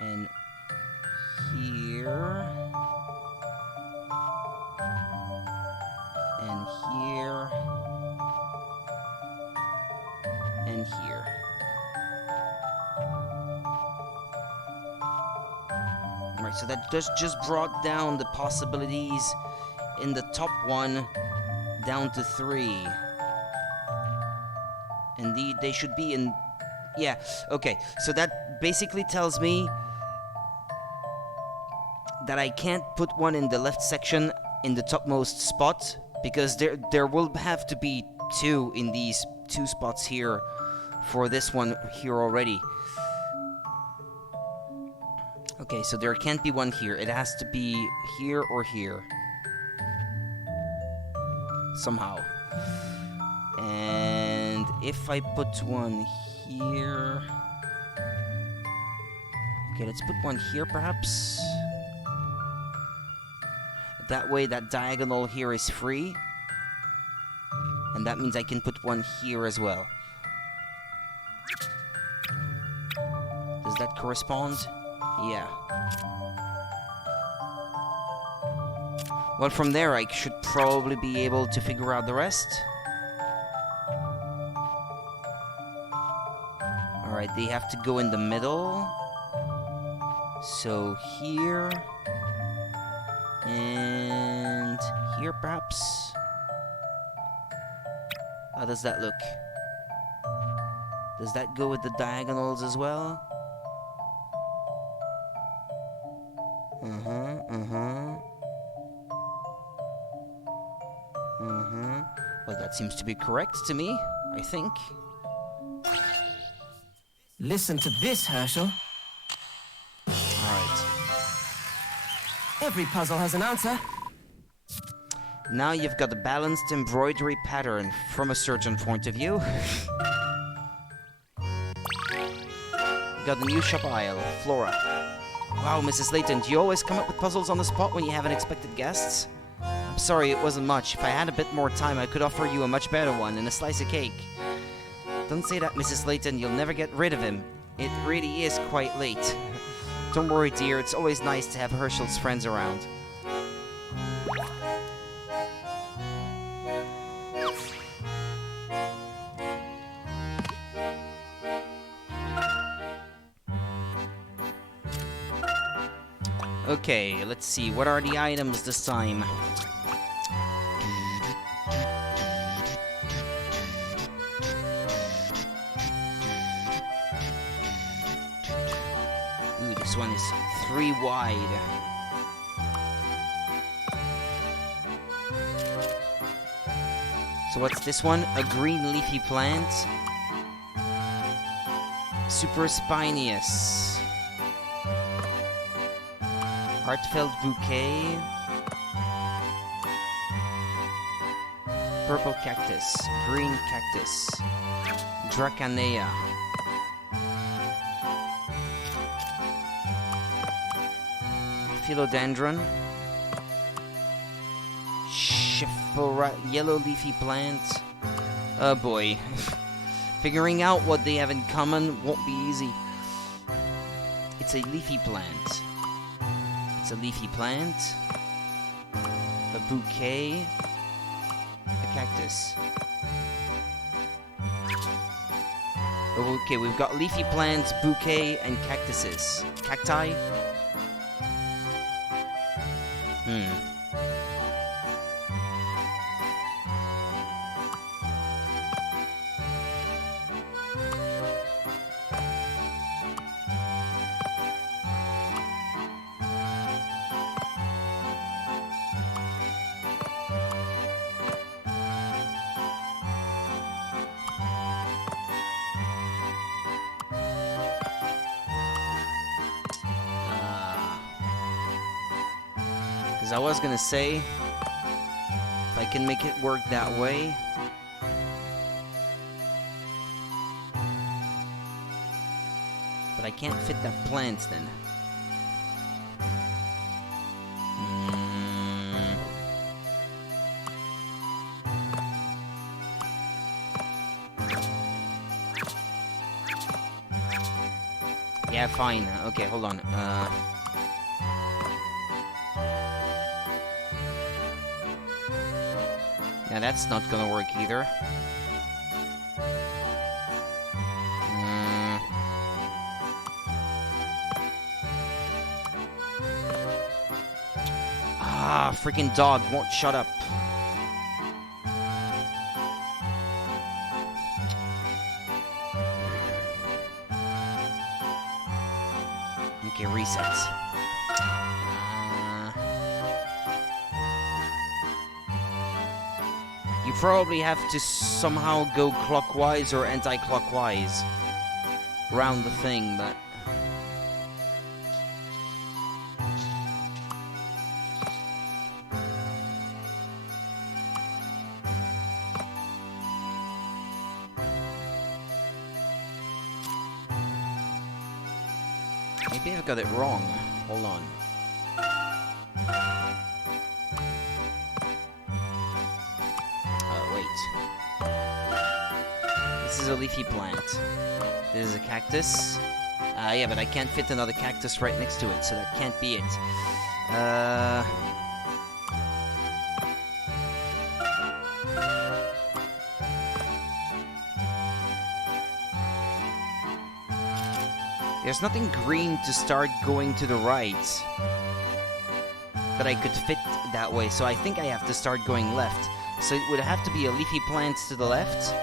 And here. And here. And here. Right, so that just brought down the possibilities in the top one down to 3. Indeed, they should be in... Yeah, okay. So that basically tells me that I can't put one in the left section in the topmost spot, because there will have to be 2 in these 2 spots here for this one here already. Okay, so there can't be one here. It has to be here or here. Somehow. And if I put one here... Okay, let's put one here perhaps. That way that diagonal here is free. And that means I can put one here as well. Does that correspond? Yeah. Well, from there I should probably be able to figure out the rest. Alright, they have to go in the middle. So here. And here perhaps. How does that look? Does that go with the diagonals as well? Well, that seems to be correct to me, I think. Listen to this, Herschel. Alright. Every puzzle has an answer. Now you've got a balanced embroidery pattern from a certain point of view. Got the new shop aisle, Flora. Wow, Mrs. Layton, do you always come up with puzzles on the spot when you have unexpected guests? I'm sorry, it wasn't much. If I had a bit more time, I could offer you a much better one and a slice of cake. Don't say that, Mrs. Layton. You'll never get rid of him. It really is quite late. Don't worry, dear. It's always nice to have Herschel's friends around. Okay, let's see. What are the items this time? Ooh, this one is 3 wide. So what's this one? A green leafy plant. Super spinious. Heartfelt bouquet. Purple cactus. Green cactus. Dracanea. Philodendron. Yellow leafy plant. Oh boy. Figuring out what they have in common won't be easy. It's a leafy plant. It's a leafy plant. A bouquet. A cactus. Okay, we've got leafy plants, bouquet, and cactuses. Cacti? Because I was gonna say, if I can make it work that way. But I can't fit that plant then. Yeah, fine. Okay, hold on. Yeah, that's not gonna work either. Ah, freaking dog won't shut up. Okay, resets. You probably have to somehow go clockwise or anti-clockwise around the thing, but... Maybe I've got it wrong. Hold on. Wait. This is a leafy plant. This is a cactus. Yeah, but I can't fit another cactus right next to it, so that can't be it. There's nothing green to start going to the right that I could fit that way, so I think I have to start going left. So it would have to be a leafy plant to the left,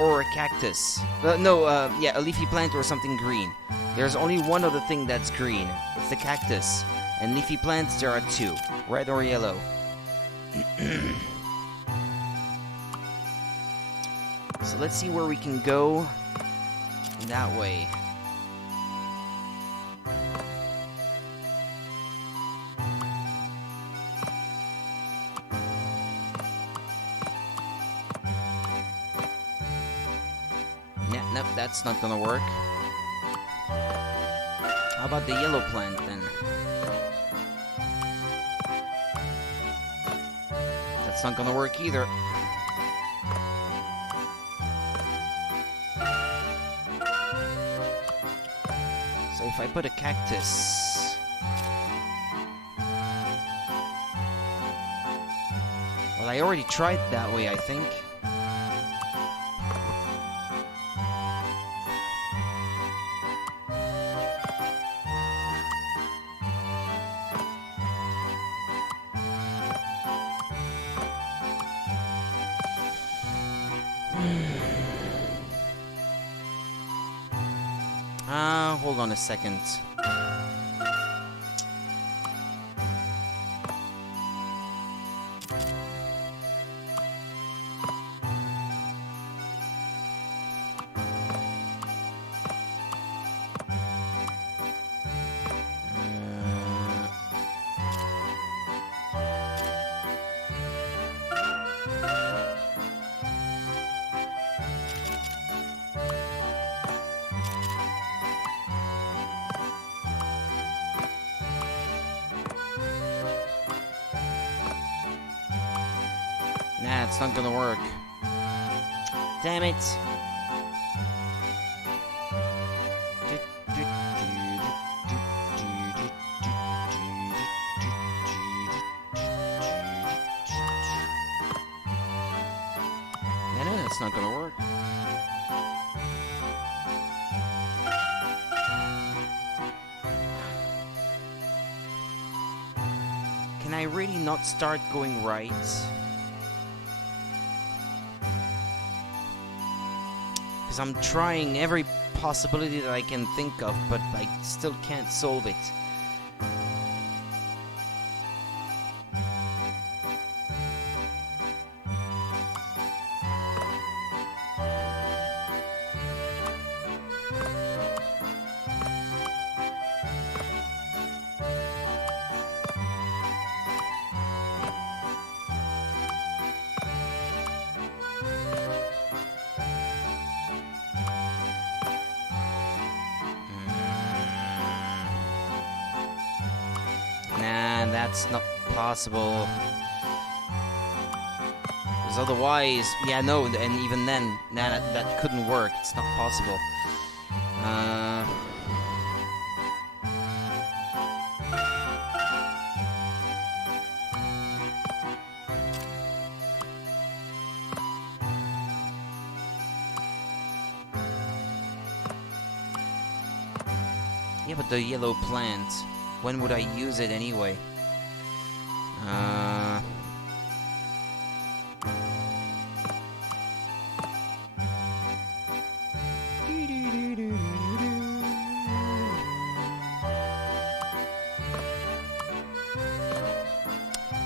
or a cactus. Yeah, a leafy plant or something green. There's only one other thing that's green. It's the cactus. And leafy plants, there are 2. Red or yellow. So let's see where we can go that way. Nope, that's not gonna work. How about the yellow plant then? That's not gonna work either. So if I put a cactus... Well, I already tried that way, I think. hold on a second. Nah, it's not gonna work. Damn it. Yeah, it's not gonna work. Can I really not start going right? Because I'm trying every possibility that I can think of, but I still can't solve it. Nah, that's not possible. Because otherwise, yeah, no, and even then, nah, that couldn't work. It's not possible. Yeah, but the yellow plant. When would I use it anyway?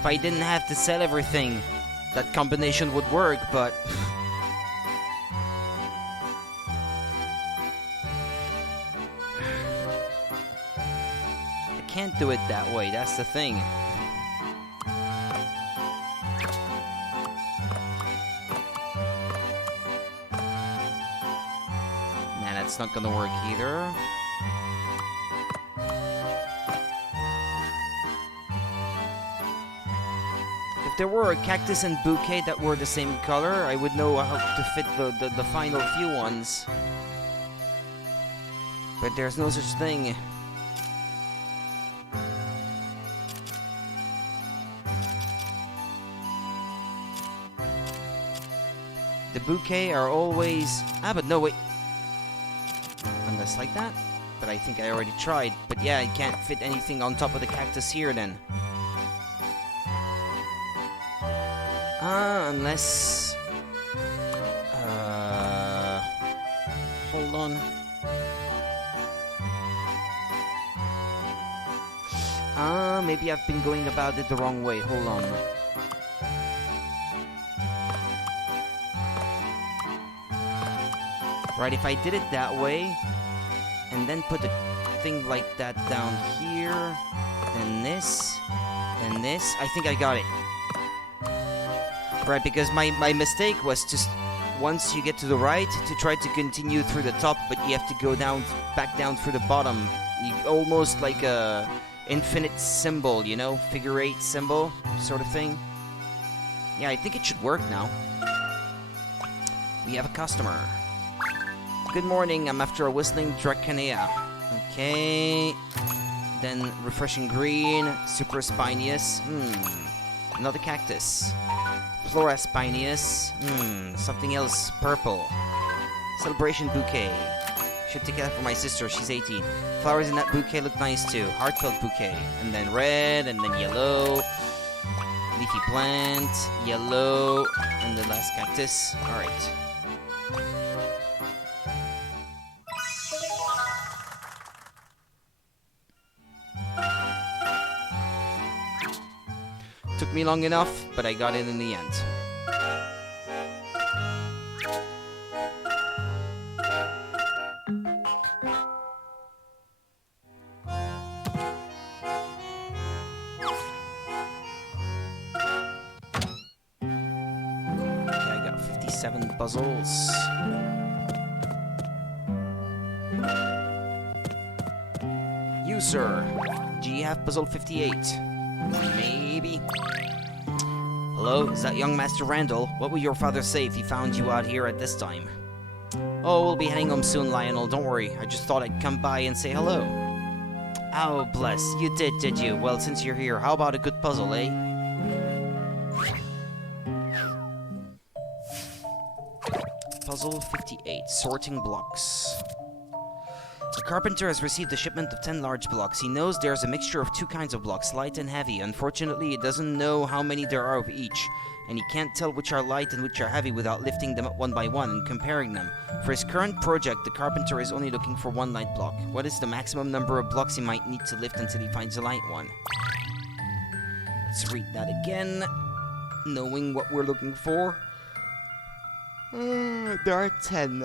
If I didn't have to sell everything, that combination would work, but... can't do it that way, that's the thing. Nah, that's not gonna work either. If there were a cactus and bouquet that were the same color, I would know how to fit the final few ones. But there's no such thing. The bouquet are always... Ah, but no, wait. Unless like that. But I think I already tried. But yeah, I can't fit anything on top of the cactus here then. Unless... Hold on. Maybe I've been going about it the wrong way. Hold on. Right, if I did it that way, and then put a thing like that down here, and this, I think I got it. Right, because my mistake was just, once you get to the right, to try to continue through the top, but you have to go down, back down through the bottom. Almost like a infinite symbol, you know? Figure 8 symbol, sort of thing. Yeah, I think it should work now. We have a customer. Good morning, I'm after a whistling Dracanea. Okay. Then refreshing green, super spinious. Another cactus. Flora spinious. Something else purple. Celebration bouquet. Should take that for my sister, she's 18. Flowers in that bouquet look nice too. Heartfelt bouquet. And then red, and then yellow. Leafy plant, yellow, and the last cactus. Alright. me long enough, but I got it in the end. Okay, I got 57 puzzles. You, sir. Do you have puzzle 58? Maybe. Hello, is that young Master Randall? What would your father say if he found you out here at this time? Oh, we'll be heading home soon, Lionel. Don't worry. I just thought I'd come by and say hello. Oh, bless. You did you? Well, since you're here, how about a good puzzle, eh? Puzzle 58. Sorting blocks. The carpenter has received a shipment of 10 large blocks. He knows there's a mixture of two kinds of blocks, light and heavy. Unfortunately, he doesn't know how many there are of each, and he can't tell which are light and which are heavy without lifting them up one by one and comparing them. For his current project, the carpenter is only looking for one light block. What is the maximum number of blocks he might need to lift until he finds a light one? Let's read that again, knowing what we're looking for. There are 10.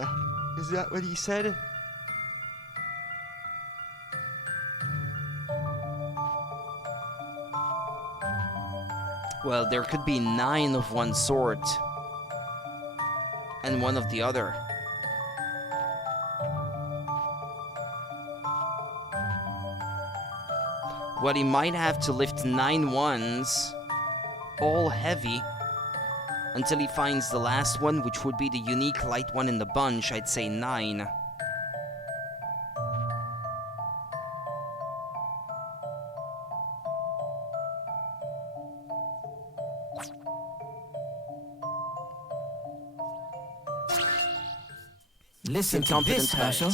Is that what he said? Well, there could be 9 of one sort and 1 of the other. What he might have to lift 9 ones, all heavy, until he finds the last one, which would be the unique light one in the bunch. I'd say 9. Listen to this, Herschel.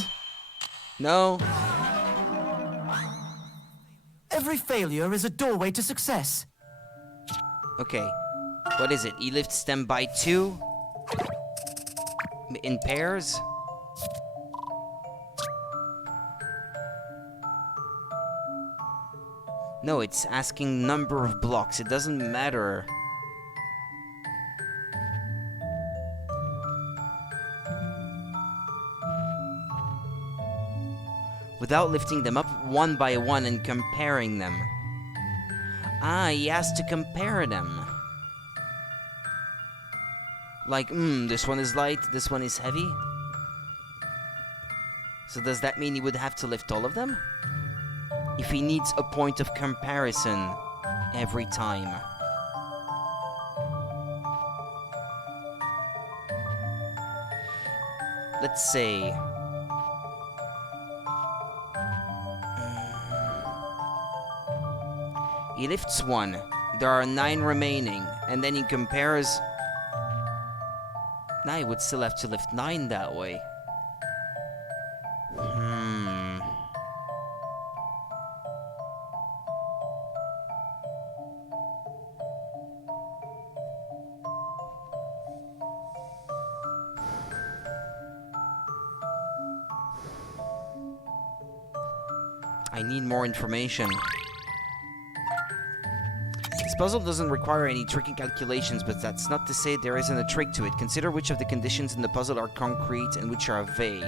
No. Every failure is a doorway to success. Okay. What is it? He lifts them by 2? In pairs? No, it's asking number of blocks. It doesn't matter. Without lifting them up one by one and comparing them. Ah, he has to compare them. Like, this one is light, this one is heavy. So does that mean he would have to lift all of them? If he needs a point of comparison every time. Let's say... he lifts 1, there are 9 remaining, and then he compares... Now he would still have to lift 9 that way. I need more information. This puzzle doesn't require any tricky calculations, but that's not to say there isn't a trick to it. Consider which of the conditions in the puzzle are concrete and which are vague.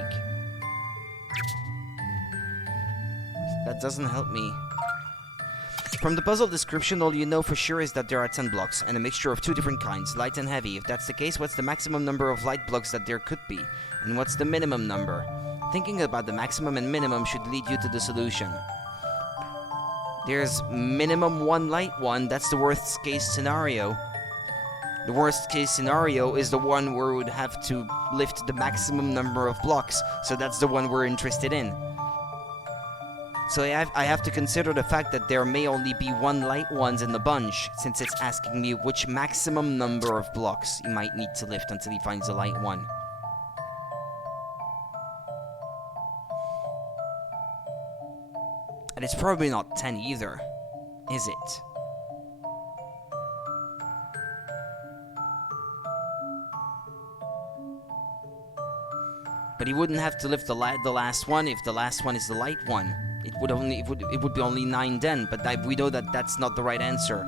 That doesn't help me. From the puzzle description, all you know for sure is that there are 10 blocks, and a mixture of 2 different kinds, light and heavy. If that's the case, what's the maximum number of light blocks that there could be? And what's the minimum number? Thinking about the maximum and minimum should lead you to the solution. There's minimum 1 light one, that's the worst case scenario. The worst case scenario is the one where we would have to lift the maximum number of blocks, so that's the one we're interested in. So I have to consider the fact that there may only be 1 light ones in the bunch, since it's asking me which maximum number of blocks he might need to lift until he finds a light one. And it's probably not 10 either, is it? But he wouldn't have to lift the last one if the last one is the light one. It would be only 9 then, but we know that that's not the right answer.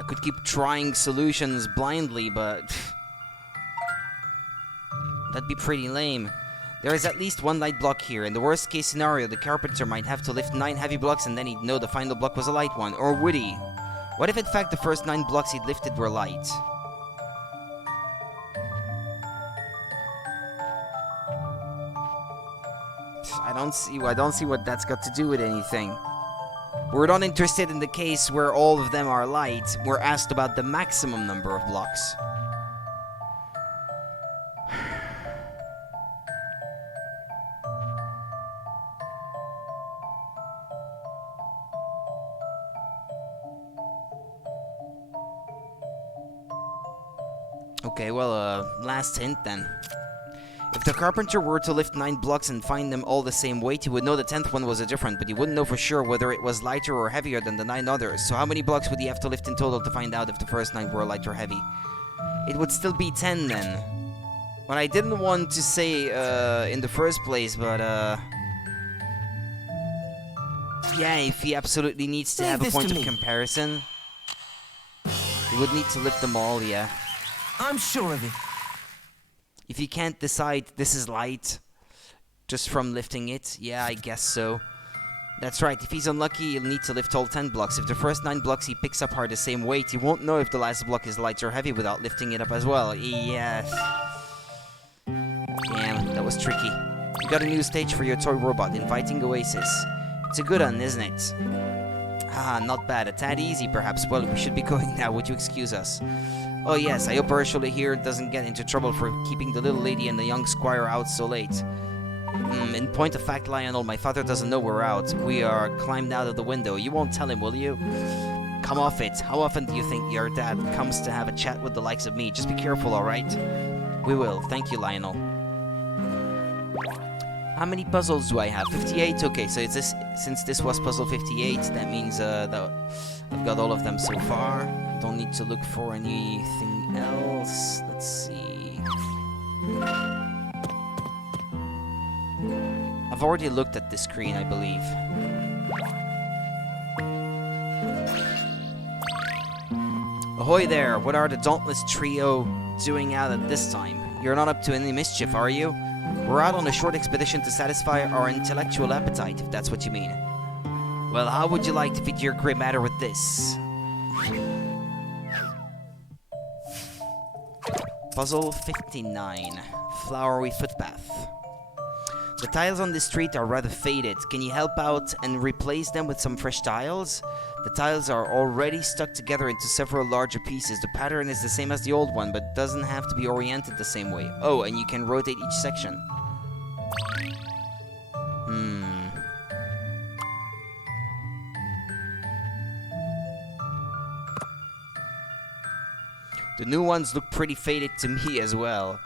I could keep trying solutions blindly, but that'd be pretty lame. There is at least one light block here. In the worst case scenario, the carpenter might have to lift 9 heavy blocks and then he'd know the final block was a light one. Or would he? What if in fact the first 9 blocks he'd lifted were light? I don't see what that's got to do with anything. We're not interested in the case where all of them are light. We're asked about the maximum number of blocks. Okay, well, last hint then. If the carpenter were to lift 9 blocks and find them all the same weight, he would know the 10th one was different, but he wouldn't know for sure whether it was lighter or heavier than the 9 others. So how many blocks would he have to lift in total to find out if the first 9 were light or heavy? It would still be 10 then. What I didn't want to say in the first place, but yeah, if he absolutely needs to have a point of comparison, he would need to lift them all, yeah. I'm sure of it. If you can't decide this is light just from lifting it, yeah, I guess so. That's right, if he's unlucky, he'll need to lift all 10 blocks. If the first 9 blocks he picks up are the same weight, he won't know if the last block is light or heavy without lifting it up as well. Yes. Damn, that was tricky. You got a new stage for your toy robot, Inviting Oasis. It's a good one, isn't it? Ah, not bad. A tad easy, perhaps. Well, we should be going now. Would you excuse us? Oh yes, I hope Ursula here doesn't get into trouble for keeping the little lady and the young squire out so late. In point of fact, Lionel, my father doesn't know we're out. We are climbed out of the window. You won't tell him, will you? Come off it. How often do you think your dad comes to have a chat with the likes of me? Just be careful, alright? We will. Thank you, Lionel. How many puzzles do I have? 58? Okay, so it's this, since this was puzzle 58, that means that I've got all of them so far. Don't need to look for anything else. Let's see. I've already looked at this screen, I believe. Ahoy there! What are the Dauntless Trio doing out at this time? You're not up to any mischief, are you? We're out on a short expedition to satisfy our intellectual appetite, if that's what you mean. Well, how would you like to fit your gray matter with this? Puzzle 59. Flowery footpath. The tiles on this street are rather faded. Can you help out and replace them with some fresh tiles? The tiles are already stuck together into several larger pieces. The pattern is the same as the old one, but doesn't have to be oriented the same way. Oh, and you can rotate each section. The new ones look pretty faded to me as well.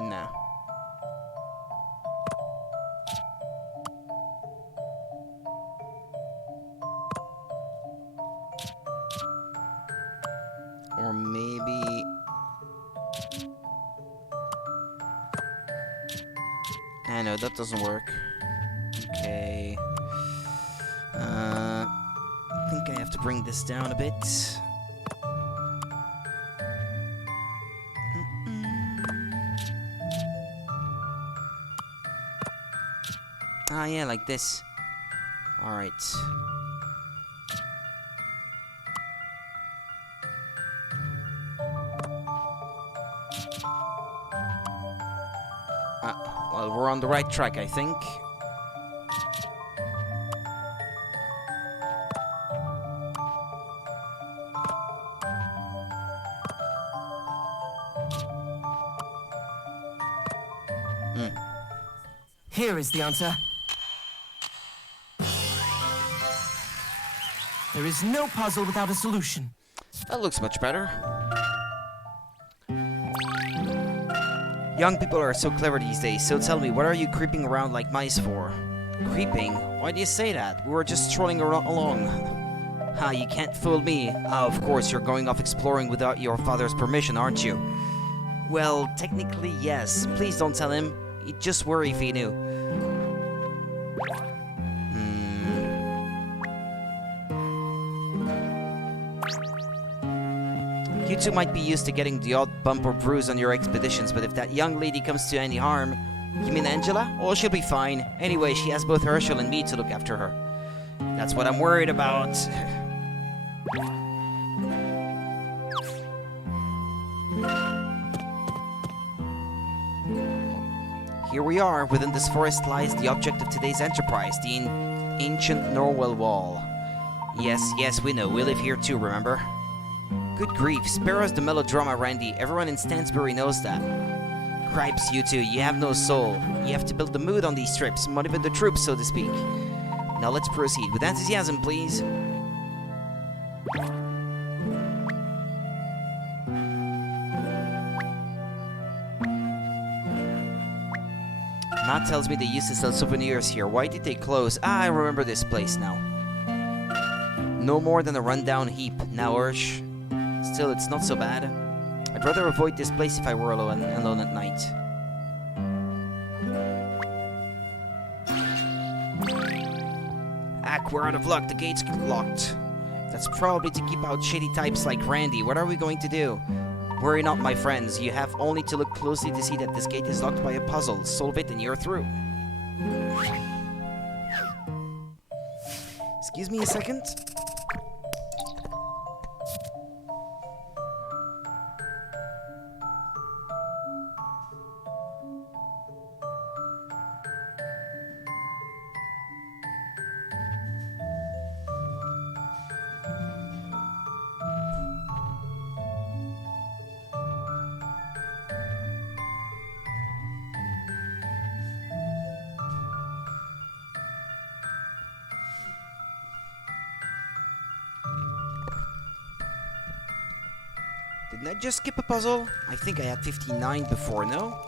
No. Or maybe... I know, that doesn't work. Okay. I think I have to bring this down a bit. Ah, yeah, like this. Alright. Well, we're on the right track, I think. Here is the answer. There is no puzzle without a solution. That looks much better. Young people are so clever these days, so tell me, what are you creeping around like mice for? Creeping? Why do you say that? We were just strolling along. Ha, you can't fool me. Ah, of course, you're going off exploring without your father's permission, aren't you? Well, technically, yes. Please don't tell him. He'd just worry if he knew. You two might be used to getting the odd bump or bruise on your expeditions, but if that young lady comes to any harm... You mean Angela? Oh, she'll be fine. Anyway, she has both Herschel and me to look after her. That's what I'm worried about. Here we are. Within this forest lies the object of today's enterprise, the ancient Norwell Wall. Yes, we know. We live here too, remember? Good grief, spare us the melodrama, Randy. Everyone in Stansbury knows that. Cripes, you two, you have no soul. You have to build the mood on these trips, motivate the troops, so to speak. Now let's proceed. With enthusiasm, please. Matt tells me they used to sell souvenirs here. Why did they close? Ah, I remember this place now. No more than a rundown heap. Now, Ursh. Still, it's not so bad. I'd rather avoid this place if I were alone at night. Ack, we're out of luck. The gate's locked. That's probably to keep out shady types like Randy. What are we going to do? Worry not, my friends. You have only to look closely to see that this gate is locked by a puzzle. Solve it and you're through. Excuse me a second. Didn't I just skip a puzzle? I think I had 59 before, no?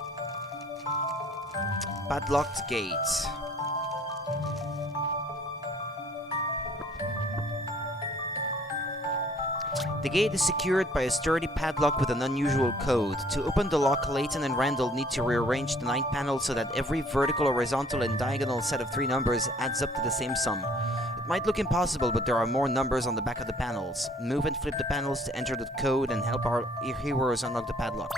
Padlocked gate. The gate is secured by a sturdy padlock with an unusual code. To open the lock, Layton and Randall need to rearrange the 9 panels so that every vertical, horizontal, and diagonal set of 3 numbers adds up to the same sum. It might look impossible, but there are more numbers on the back of the panels. Move and flip the panels to enter the code and help our heroes unlock the padlock.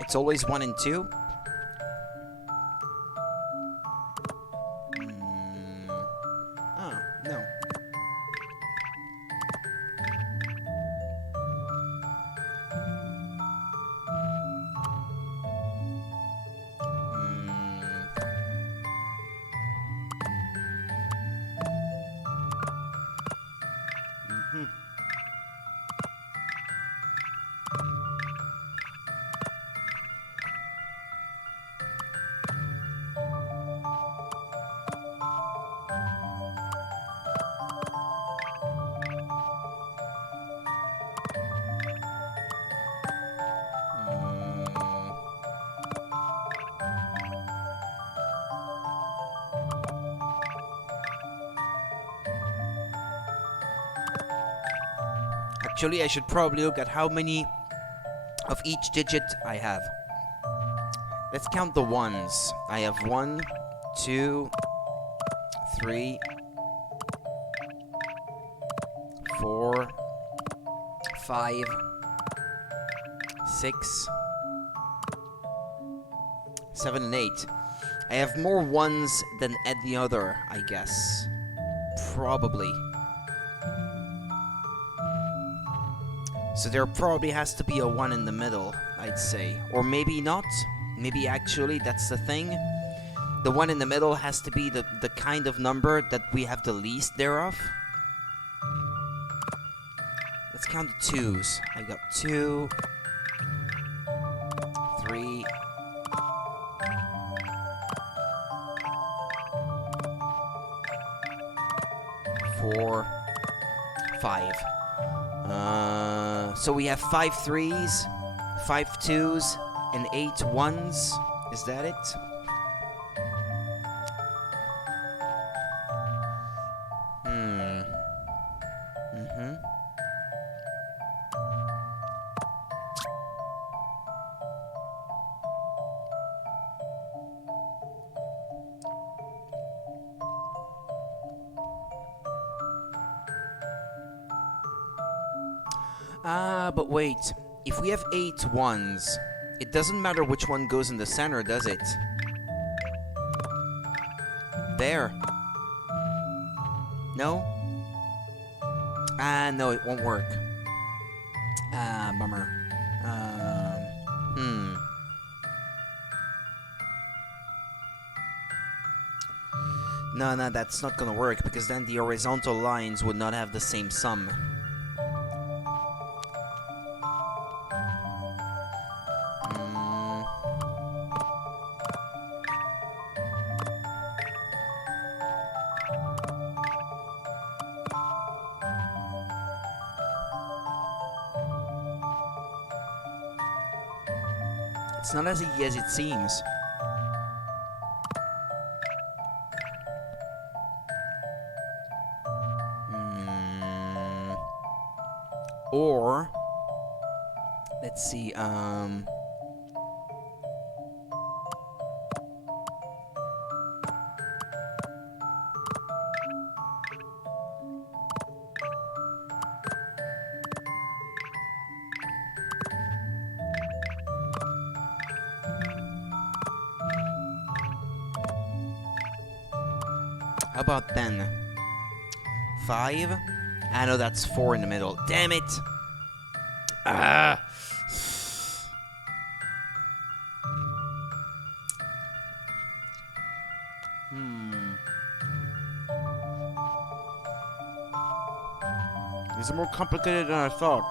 It's always 1 and 2. Oh, no. Actually, I should probably look at how many of each digit I have. Let's count the ones. I have 1, 2, 3, 4, 5, 6, 7, and 8. I have more ones than any other, I guess. Probably. So there probably has to be a 1 in the middle, I'd say. Or maybe not. Maybe actually that's the thing. The 1 in the middle has to be the kind of number that we have the least thereof. Let's count the 2s. I got 2, 3, 5. So we have 5 3s, 5 2s, and 8 1s. Is that it? But wait. If we have 8 1s, it doesn't matter which one goes in the center, does it? There. No? No, it won't work. Bummer. No, that's not gonna work, because then the horizontal lines would not have the same sum. It's not as easy as it seems. Or, let's see, how about then? 5? I know that's 4 in the middle. Damn it! Ah! These are more complicated than I thought.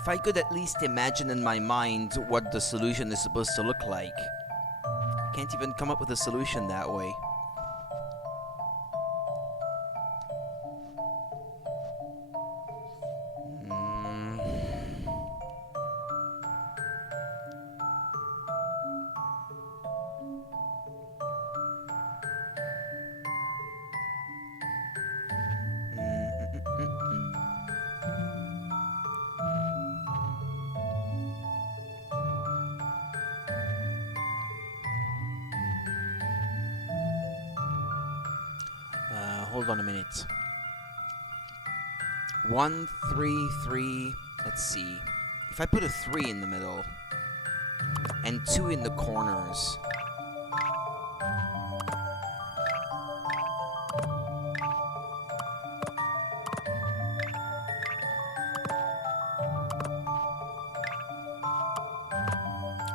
If I could at least imagine in my mind what the solution is supposed to look like. I can't even come up with a solution that way. Hold on a minute. 1, 3, 3. Let's see. If I put a 3 in the middle and 2 in the corners.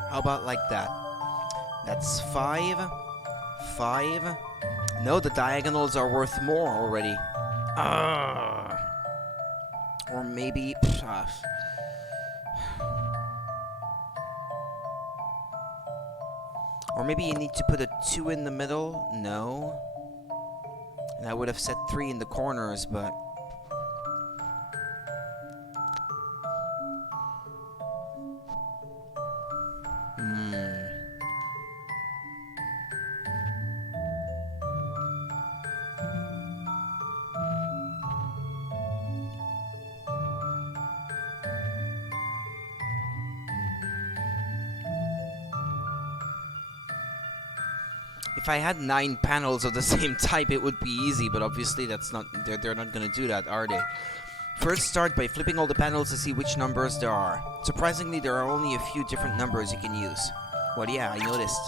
How about like that? That's 5, 5. No, the diagonals are worth more already. Or maybe... Or maybe you need to put a 2 in the middle? No. And I would have set 3 in the corners, but... If I had 9 panels of the same type, it would be easy, but obviously that's not. They're not gonna do that, are they? First, start by flipping all the panels to see which numbers there are. Surprisingly, there are only a few different numbers you can use. Well, yeah, I noticed.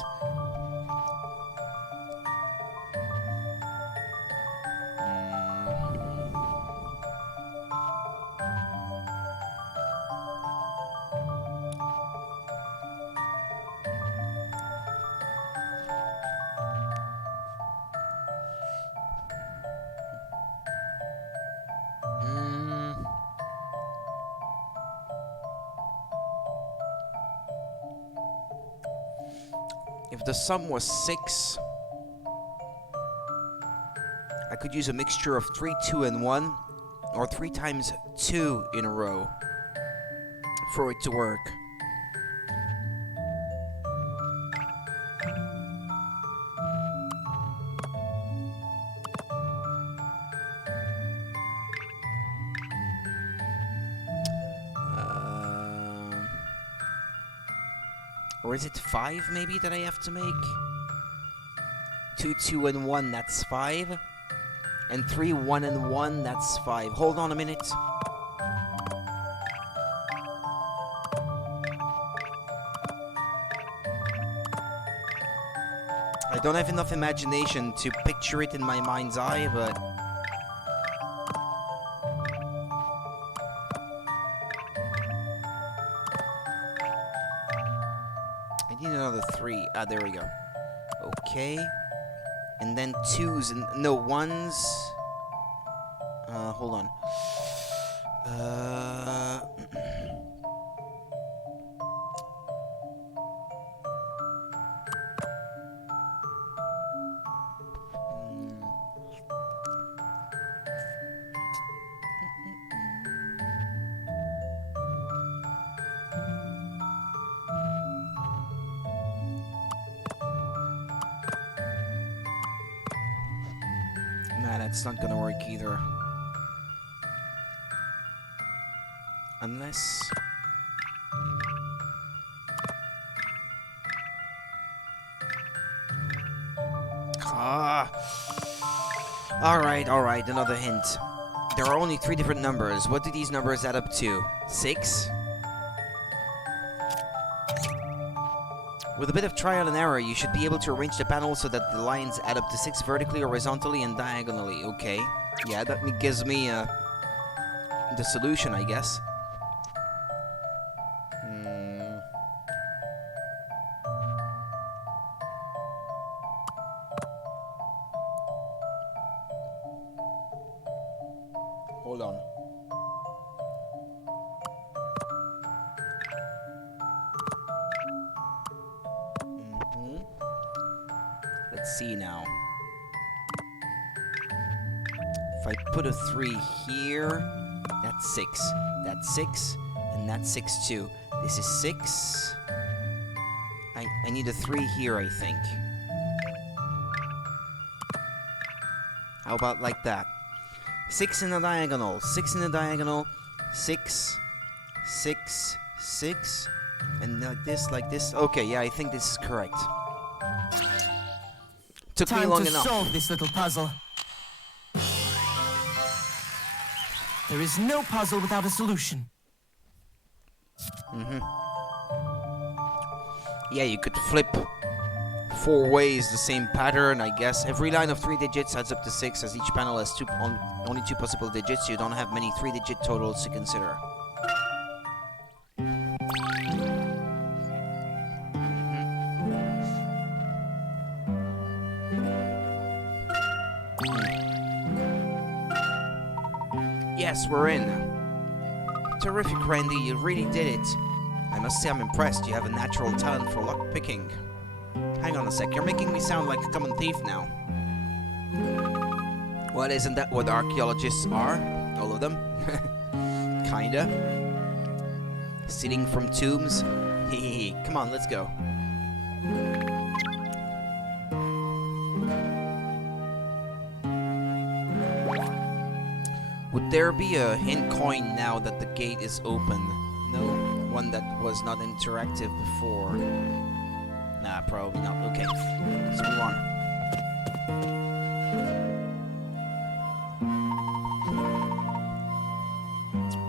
If the sum was 6, I could use a mixture of 3, 2, and 1, or 3 times 2 in a row for it to work. Or is it 5 maybe that I have to make? 2, 2, and 1, that's 5. And 3, 1, and 1, that's 5. Hold on a minute. I don't have enough imagination to picture it in my mind's eye, but... I need another 3. Ah, there we go. Okay. And then 2s and... No, 1s... hold on. Nah, that's not gonna work either. Unless... Ah! Alright, another hint. There are only 3 different numbers. What do these numbers add up to? 6? With a bit of trial and error, you should be able to arrange the panel so that the lines add up to 6 vertically, horizontally, and diagonally. Okay. Yeah, that gives me the solution, I guess. Hold on. Let's see now. If I put a 3 here, that's 6. That's 6, and that's 6 too. This is 6. I need a 3 here, I think. How about like that? 6 in the diagonal, 6 in the diagonal, 6, 6, 6, and like this. Okay, yeah, I think this is correct. Took me long enough. Time to solve this little puzzle. There is no puzzle without a solution. Yeah, you could flip 4 ways the same pattern, I guess. Every line of 3 digits adds up to 6, as each panel has only 2 possible digits. You don't have many 3-digit totals to consider. Yes, we're in. Terrific, Randy. You really did it. I must say I'm impressed. You have a natural talent for lock picking. Hang on a sec. You're making me sound like a common thief now. Well, isn't that what archaeologists are? All of them? Kinda. Stealing from tombs? Hehehe. Come on, let's go. Would there be a hint coin now that the gate is open? No? One that was not interactive before? Nah, probably not. Okay, let's move on.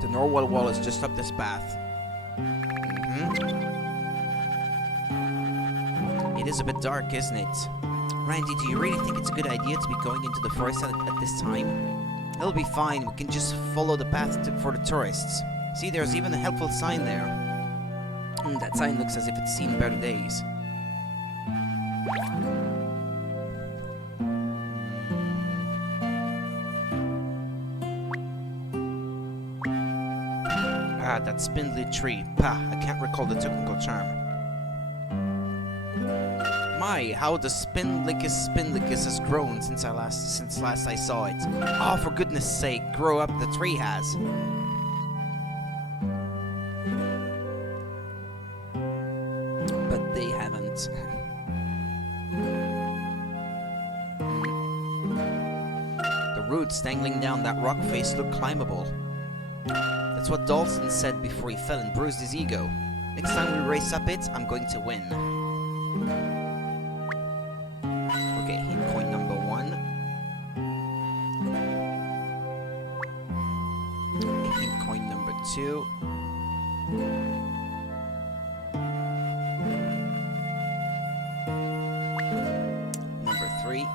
The Norwell wall is just up this path. It is a bit dark, isn't it? Randy, do you really think it's a good idea to be going into the forest at this time? It'll be fine, we can just follow the path for the tourists. See, there's even a helpful sign there. That sign looks as if it's seen better days. Ah, that spindly tree. Pah, I can't recall the technical term. my, how the Spindlicus has grown since last I saw it. Oh, for goodness sake, grow up, the tree has. But they haven't. The roots dangling down that rock face look climbable. That's what Dalton said before he fell and bruised his ego. Next time we race up it, I'm going to win. Okay, hit point number 1. Hit point number 2. Number 3.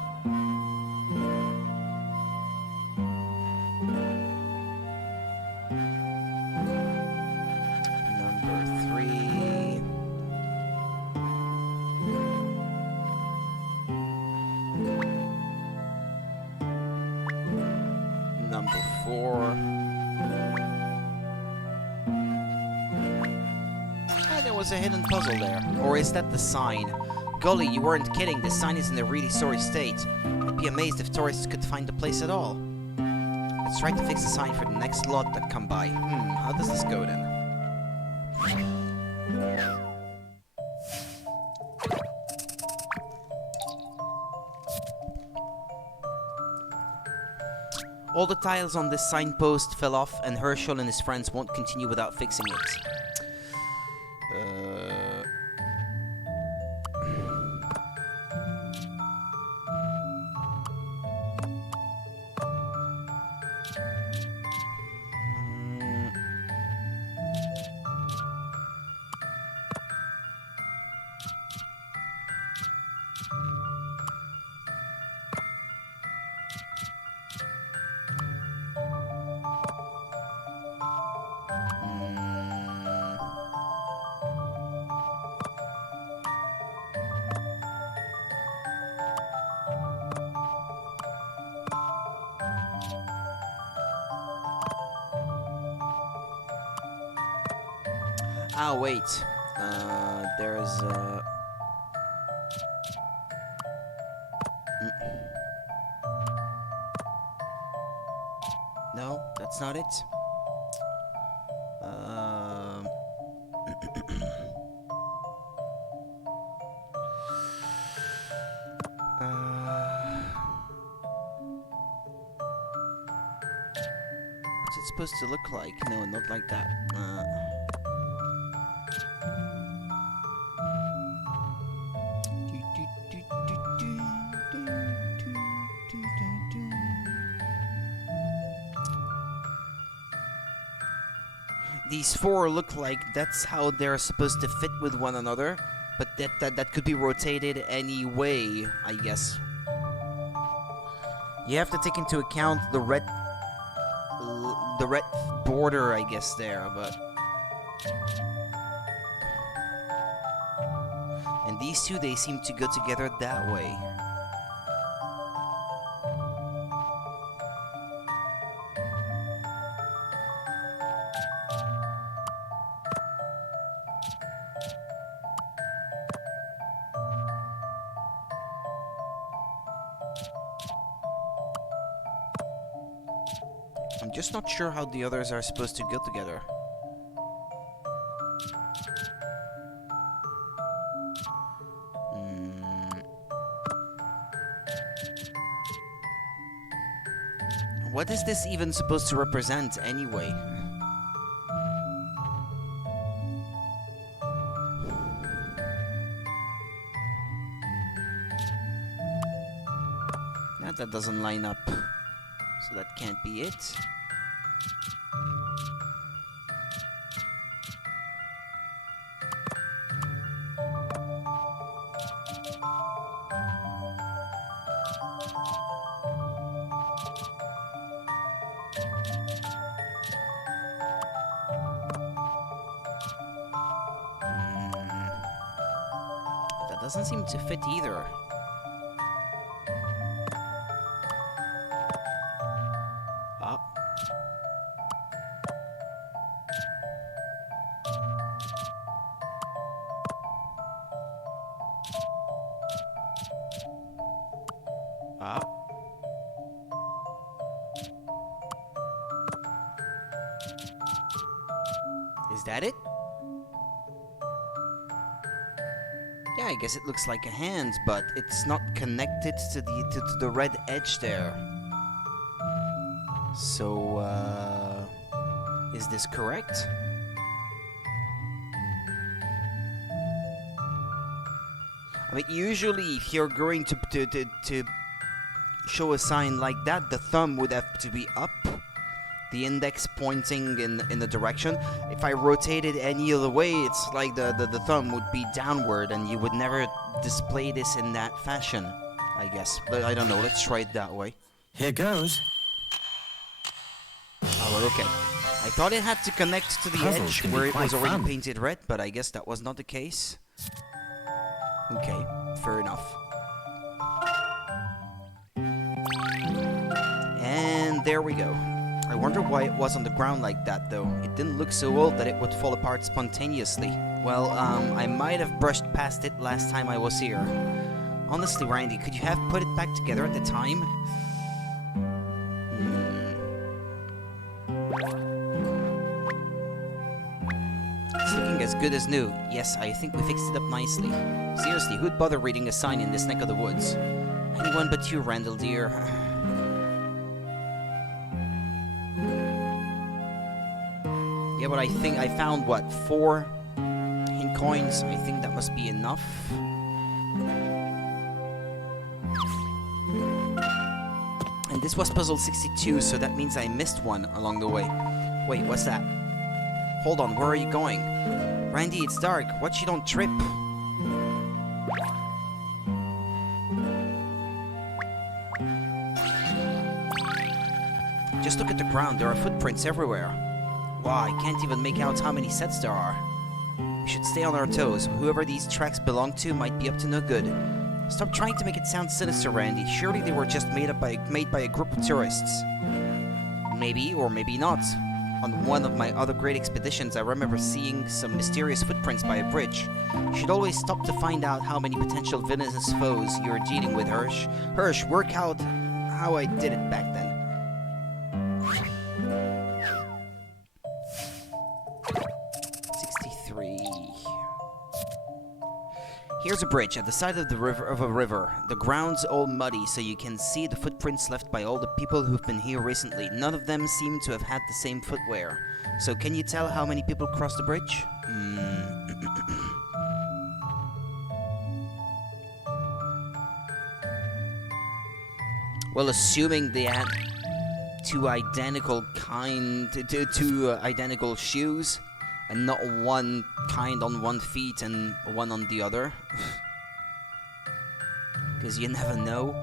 Number 4. Ah, there was a hidden puzzle there. Or is that the sign? Golly, you weren't kidding. The sign is in a really sorry state. I'd be amazed if tourists could find the place at all. Let's try to fix the sign for the next lot that come by. How does this go then? All the tiles on this signpost fell off, and Herschel and his friends won't continue without fixing it. Ah, wait. There's No, that's not it. What's it supposed to look like? No, not like that. These 4 look like that's how they're supposed to fit with one another, but that could be rotated any way, I guess. You have to take into account the red border, I guess, there, but... And these 2, they seem to go together that way. I'm just not sure how the others are supposed to go together. What is this even supposed to represent anyway? That doesn't line up, so that can't be it. That doesn't seem to fit either. that it? Yeah, I guess it looks like a hand, but it's not connected to the red edge there. So, is this correct? I mean, usually if you're going to show a sign like that, the thumb would have to be up, the index pointing in the direction. If I rotate it any other way, it's like the thumb would be downward, and you would never display this in that fashion, I guess. But I don't know, let's try it that way. Here goes. Oh, okay. I thought it had to connect to the Puzzles edge can be where it quite was already fun. painted red, but I guess that was not the case. Okay, fair enough. And there we go. I wonder why it was on the ground like that, though. It didn't look so old that it would fall apart spontaneously. Well, I might have brushed past it last time I was here. Honestly, Randy, could you have put it back together at the time? It's looking as good as new. Yes, I think we fixed it up nicely. Seriously, who'd bother reading a sign in this neck of the woods? Anyone but you, Randall, dear. Yeah, but I think I found, what, 4 hint coins? I think that must be enough. And this was puzzle 62, so that means I missed one along the way. Wait, what's that? Hold on, where are you going? Randy, it's dark. Watch you don't trip. Just look at the ground. There are footprints everywhere. Wow, I can't even make out how many sets there are. We should stay on our toes. Whoever these tracks belong to might be up to no good. Stop trying to make it sound sinister, Randy. Surely they were just made by a group of tourists. Maybe, or maybe not. On one of my other great expeditions, I remember seeing some mysterious footprints by a bridge. You should always stop to find out how many potential villainous foes you're dealing with, Hirsch. Hirsch, work out how I did it back then. Here's a bridge at the side of a river. The ground's all muddy, so you can see the footprints left by all the people who've been here recently. None of them seem to have had the same footwear. So can you tell how many people crossed the bridge? Well, assuming they had two identical shoes, and not one kind on one feet and one on the other. Because you never know.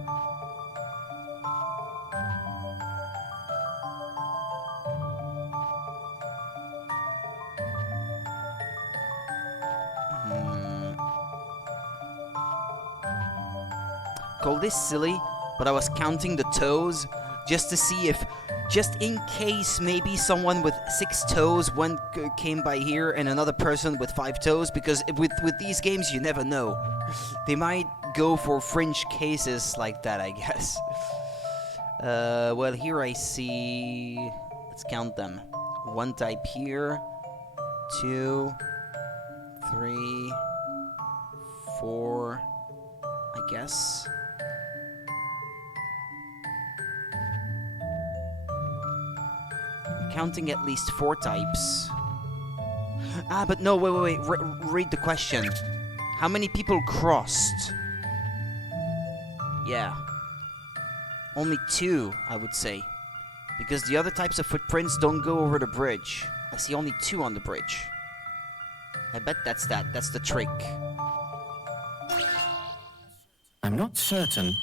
Call this silly, but I was counting the toes just to see if, just in case maybe someone with 6 toes came by here and another person with 5 toes, because with these games you never know. They might go for fringe cases like that, I guess. Well, here I see, let's count them. 1 type here, 2, 3, 4, I guess. Counting at least 4 types. Ah, but no, wait. Read the question. How many people crossed? Yeah. Only 2, I would say. Because the other types of footprints don't go over the bridge. I see only 2 on the bridge. I bet that's that. That's the trick. I'm not certain.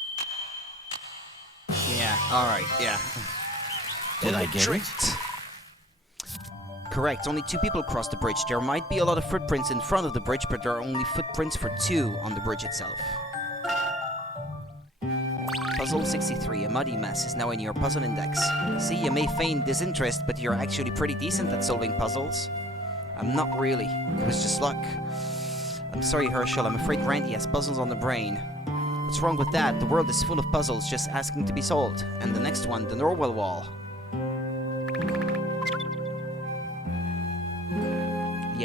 Yeah, alright, yeah. Did I get it? Correct, only 2 people crossed the bridge. There might be a lot of footprints in front of the bridge, but there are only footprints for 2 on the bridge itself. Puzzle 63, a muddy mess, is now in your puzzle index. See, you may feign disinterest, but you're actually pretty decent at solving puzzles. I'm not really. It was just luck. I'm sorry, Herschel, I'm afraid Randy has puzzles on the brain. What's wrong with that? The world is full of puzzles just asking to be solved. And the next one, the Norwell Wall.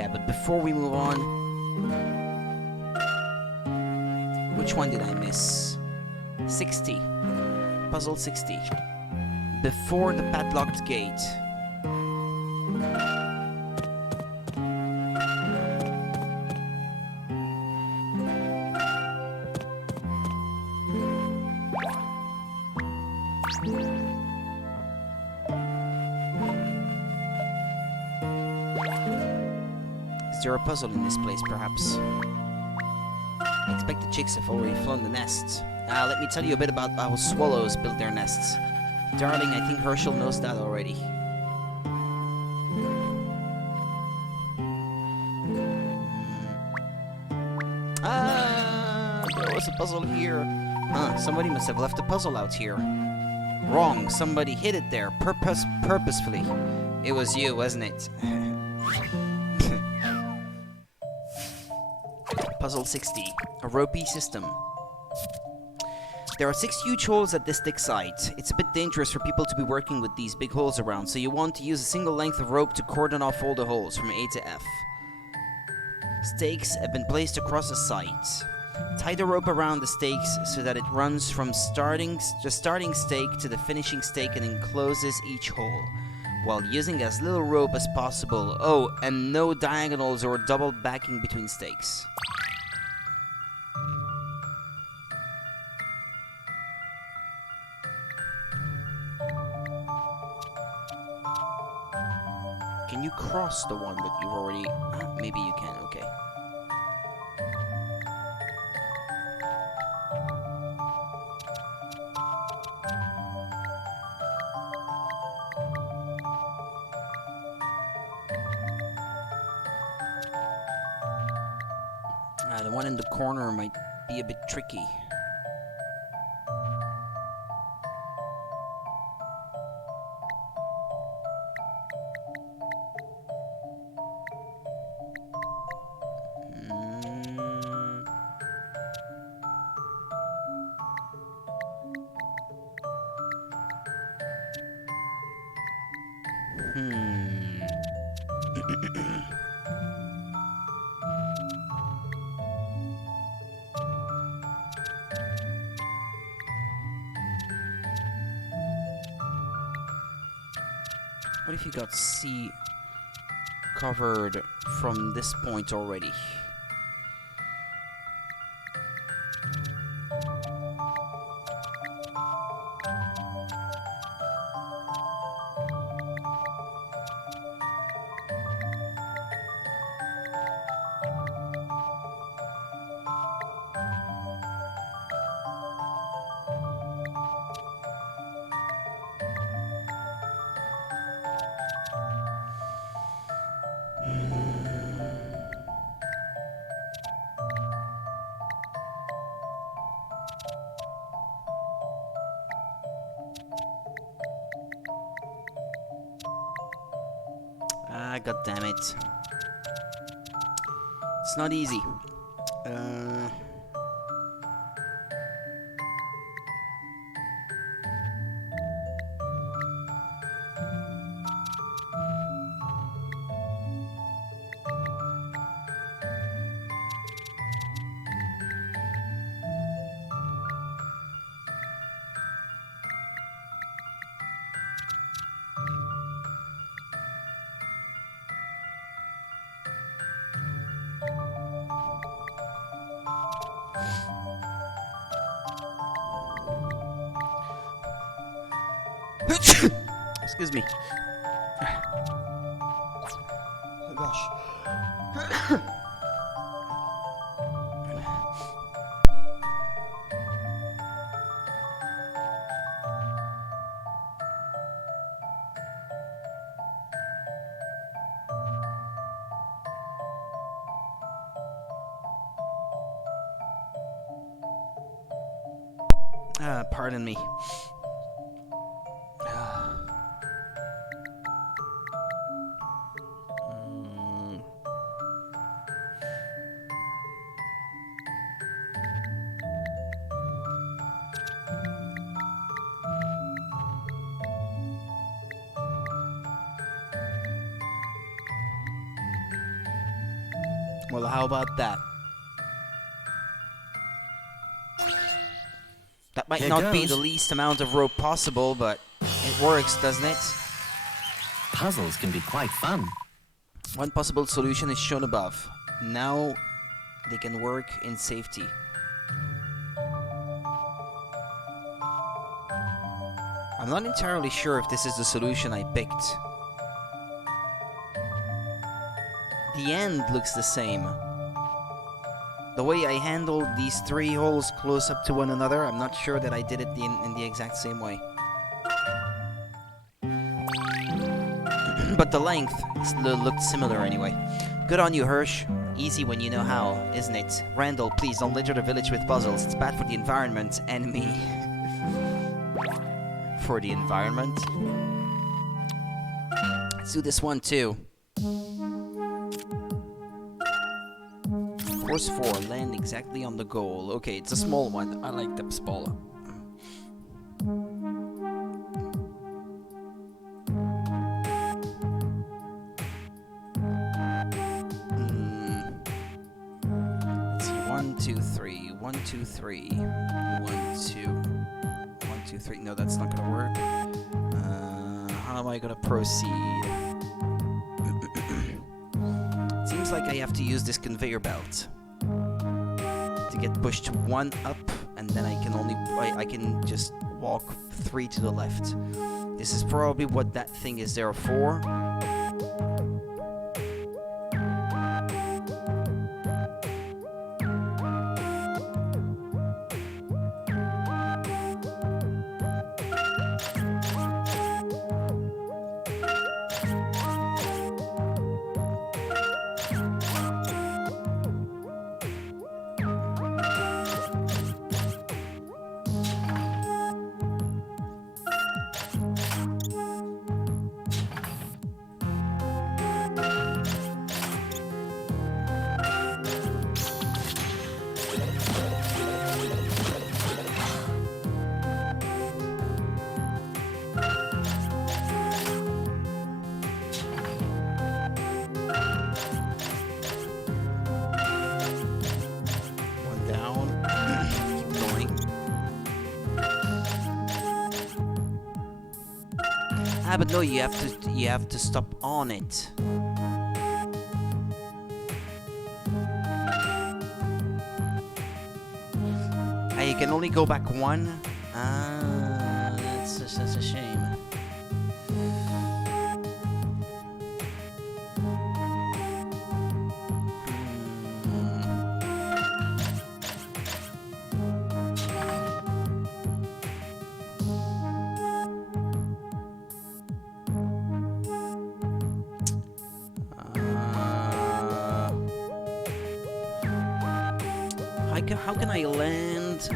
Yeah, but before we move on... Which one did I miss? 60. Puzzle 60. Before the padlocked gate. Is there a puzzle in this place, perhaps? I expect the chicks have already flown the nests. Let me tell you a bit about how swallows build their nests. Darling, I think Herschel knows that already. There was a puzzle here. Huh, somebody must have left a puzzle out here. Wrong, somebody hid it there, purposefully. It was you, wasn't it? Puzzle 60. A ropey system. There are 6 huge holes at this dig site. It's a bit dangerous for people to be working with these big holes around, so you want to use a single length of rope to cordon off all the holes from A to F. Stakes have been placed across the site. Tie the rope around the stakes so that it runs from the starting stake to the finishing stake and encloses each hole, while using as little rope as possible. Oh, and no diagonals or double backing between stakes. Can you cross the one that you've already... maybe you can, okay. The one in the corner might be a bit tricky. What if you got C covered from this point already? God damn it. It's not easy. Excuse me. Oh gosh. Pardon me. Well, how about that? That might Here not be goes. the least amount of rope possible, but it works, doesn't it? Puzzles can be quite fun. One possible solution is shown above. Now they can work in safety. I'm not entirely sure if this is the solution I picked. The end looks the same. The way I handled these 3 holes close up to one another, I'm not sure that I did it in the exact same way. But the length looked similar anyway. Good on you, Hirsch. Easy when you know how, isn't it? Randall, please don't litter the village with puzzles. It's bad for the environment and me. For the environment. Let's do this one too. Course 4, land exactly on the goal. Okay, it's a small one. I like them smaller. Let's see, 1, 2, 3, 1, 2, 3, 1, 2, 1, 2, 3. No, that's not gonna work. How am I gonna proceed? Seems like I have to use this conveyor belt to get pushed 1 up, and then I can just walk 3 to the left. This is probably what that thing is there for. Ah, but no, you have to stop on it. Ah, you can only go back 1. Ah, that's a shame. How can I land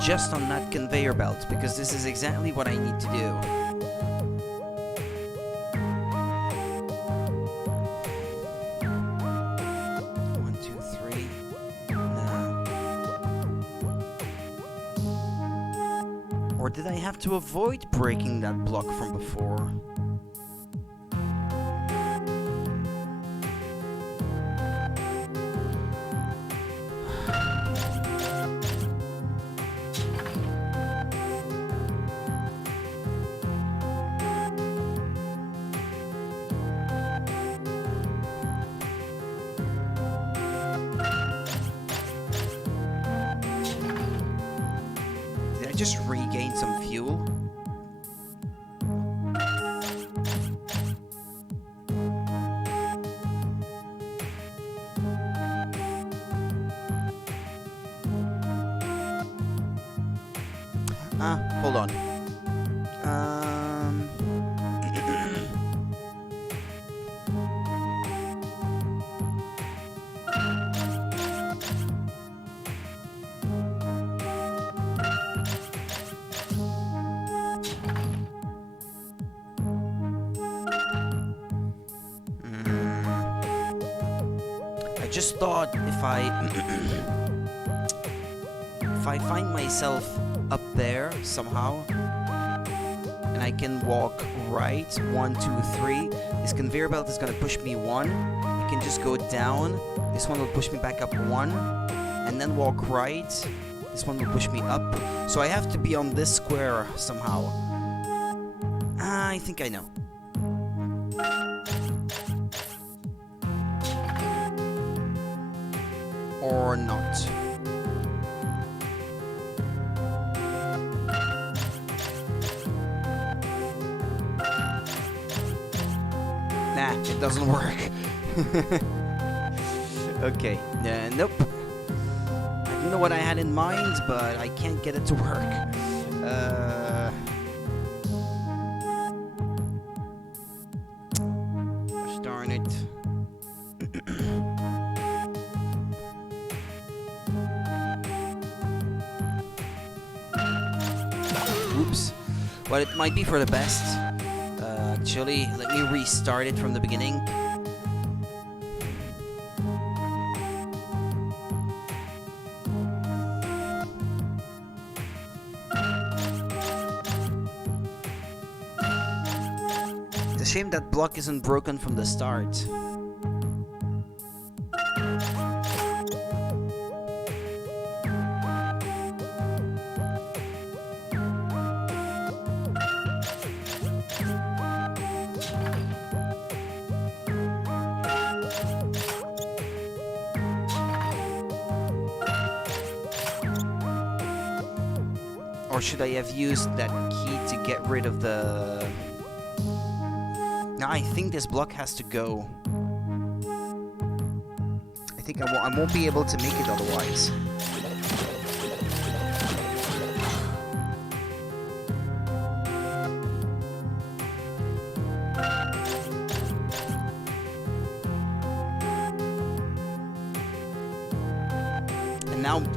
just on that conveyor belt? Because this is exactly what I need to do. One, two, three. No. Or did I have to avoid breaking that block from before? Just regain some fuel. Hold on. I just thought if I find myself up there somehow and I can walk right. 1, 2, 3. This conveyor belt is gonna push me 1. I can just go down. This one will push me back up 1. And then walk right. This one will push me up. So I have to be on this square somehow. I think I know. Or not. Nah, it doesn't work. Okay, nope. I don't know what I had in mind, but I can't get it to work. Gosh darn it. Oops. Well, it might be for the best. Actually, let me restart it from the beginning. It's a shame that block isn't broken from the start. Or should I have used that key to get rid of the... No, I think this block has to go. I think I won't be able to make it otherwise.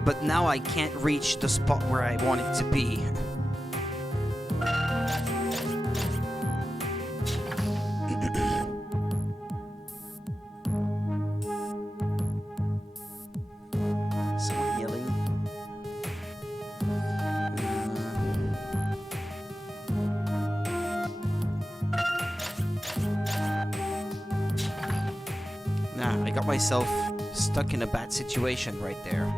But now I can't reach the spot where I want it to be. Someone yelling. Nah, I got myself stuck in a bad situation right there.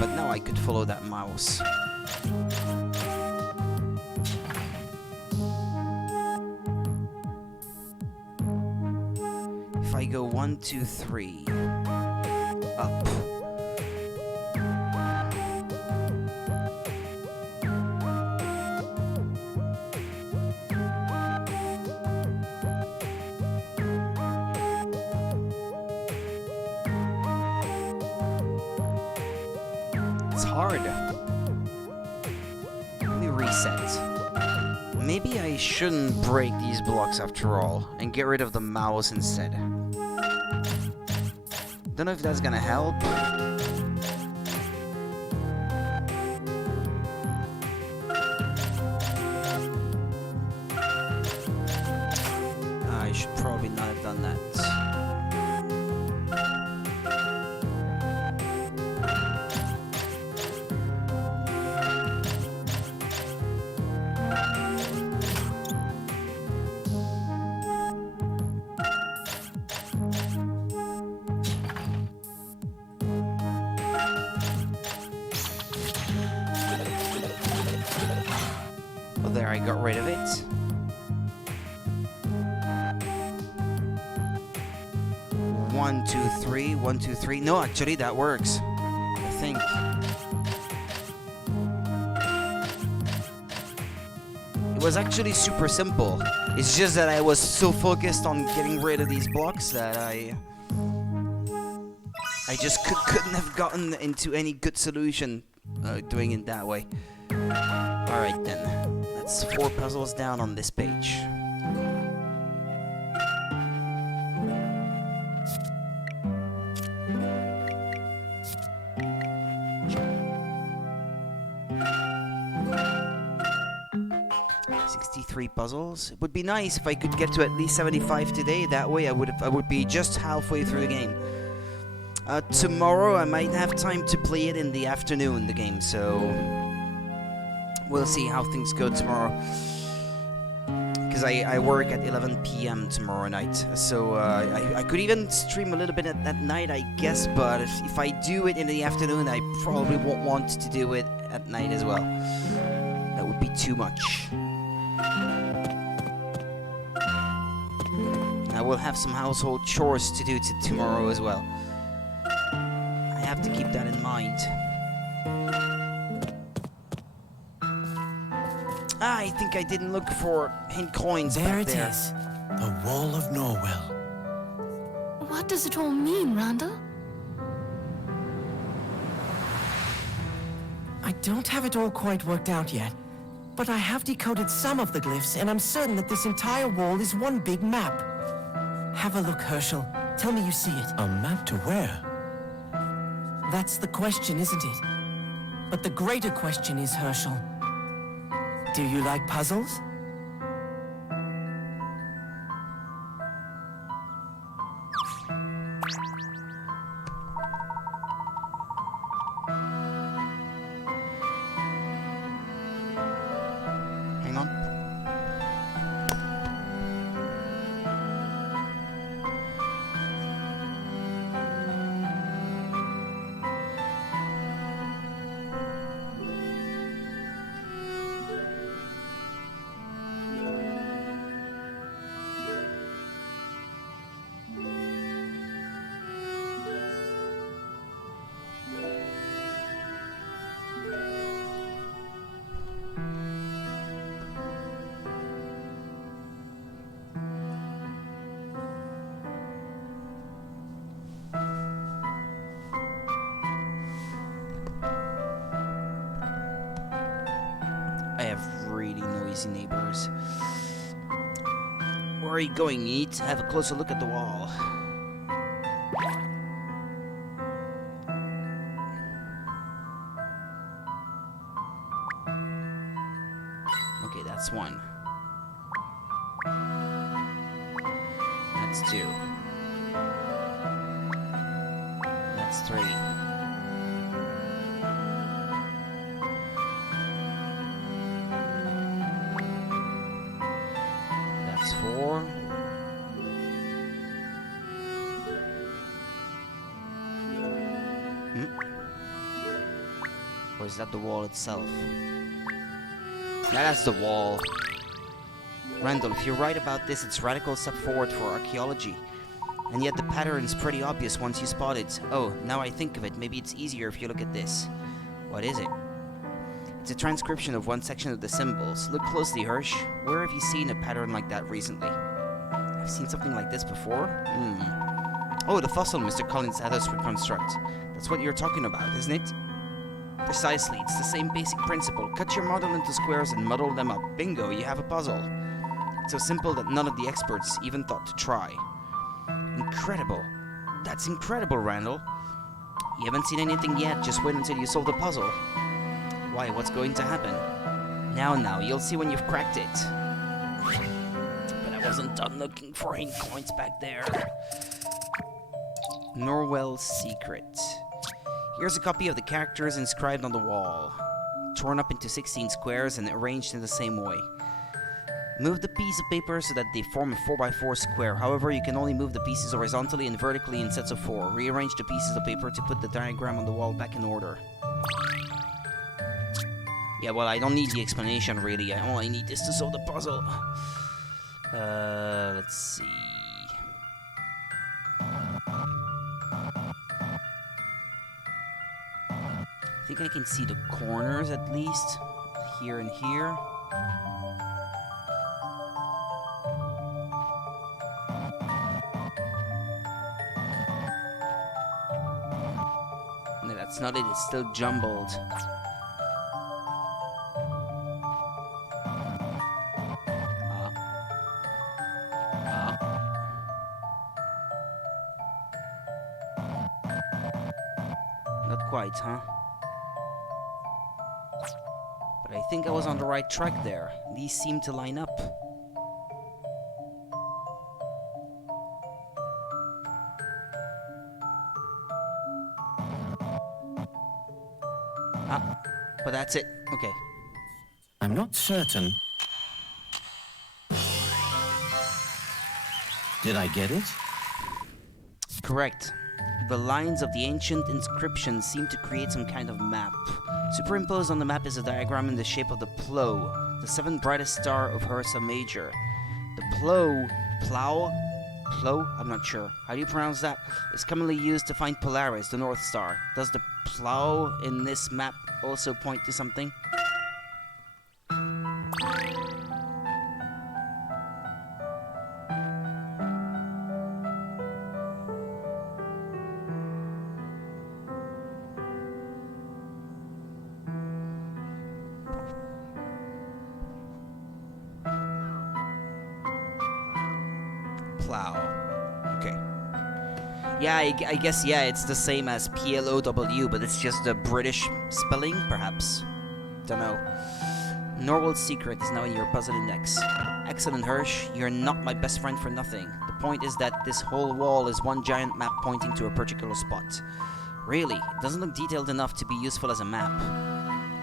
But now I could follow that mouse. If I go 1, 2, 3, up. Hard. Let me reset. Maybe I shouldn't break these blocks after all and get rid of the mouse instead. Don't know if that's gonna help. I should probably not have done that. There, I got rid of it. One, two, three. 1, 2, 3. No, actually, that works. I think. It was actually super simple. It's just that I was so focused on getting rid of these blocks that I just couldn't have gotten into any good solution doing it that way. Alright then. That's 4 puzzles down on this page. Three puzzles. It would be nice if I could get to at least 75 today. That way I would be just halfway through the game. Tomorrow I might have time to play it in the afternoon, the game, so we'll see how things go tomorrow. Because I work at 11 p.m. tomorrow night, so I could even stream a little bit at night, I guess, but if I do it in the afternoon, I probably won't want to do it at night as well. That would be too much. I will have some household chores to do tomorrow as well. I have to keep that in mind. I think I didn't look for hint coins There back it there. is. The Wall of Norwell. What does it all mean, Randall? I don't have it all quite worked out yet, but I have decoded some of the glyphs, and I'm certain that this entire wall is one big map. Have a look, Herschel. Tell me you see it. A map to where? That's the question, isn't it? But the greater question is, Herschel, do you like puzzles? Hang on. I have really noisy neighbors. Where are you going? You need to have a closer look at the wall. Okay, that's one. That's two. That's three. That's four. Or is that the wall itself? Yeah, that's the wall. Randall, if you're right about this, it's a radical step forward for archaeology. And yet the pattern's pretty obvious once you spot it. Oh, now I think of it, maybe it's easier if you look at this. What is it? It's a transcription of one section of the symbols. Look closely, Hirsch. Where have you seen a pattern like that recently? I've seen something like this before? Oh, the fossil Mr. Collins had us reconstruct. That's what you're talking about, isn't it? Precisely, it's the same basic principle. Cut your model into squares and muddle them up. Bingo, you have a puzzle. It's so simple that none of the experts even thought to try. Incredible. That's incredible, Randall. You haven't seen anything yet, just wait until you solve the puzzle. Why, what's going to happen? Now, you'll see when you've cracked it. But I wasn't done looking for hint coins back there. Norwell's Secret. Here's a copy of the characters inscribed on the wall, torn up into 16 squares and arranged in the same way. Move the piece of paper so that they form a 4x4 square. However, you can only move the pieces horizontally and vertically in sets of 4. Rearrange the pieces of paper to put the diagram on the wall back in order. Yeah, well, I don't need the explanation, really. All I need is to solve the puzzle. Let's see. I think I can see the corners at least. Here and here. No, that's not it. It's still jumbled. Not quite, huh? But I think I was on the right track there. These seem to line up. But that's it. Okay. I'm not certain. Did I get it? Correct. The lines of the ancient inscription seem to create some kind of map. Superimposed on the map is a diagram in the shape of the plough, the seventh brightest star of Ursa Major. The plough, I'm not sure. How do you pronounce that? Is commonly used to find Polaris, the North Star. Does the plough in this map also point to something? Plow. Okay. Yeah, I guess, yeah, it's the same as PLOW, but it's just the British spelling, perhaps. Dunno. Norwal's secret is now in your puzzle index. Excellent, Hirsch. You're not my best friend for nothing. The point is that this whole wall is one giant map pointing to a particular spot. Really, it doesn't look detailed enough to be useful as a map.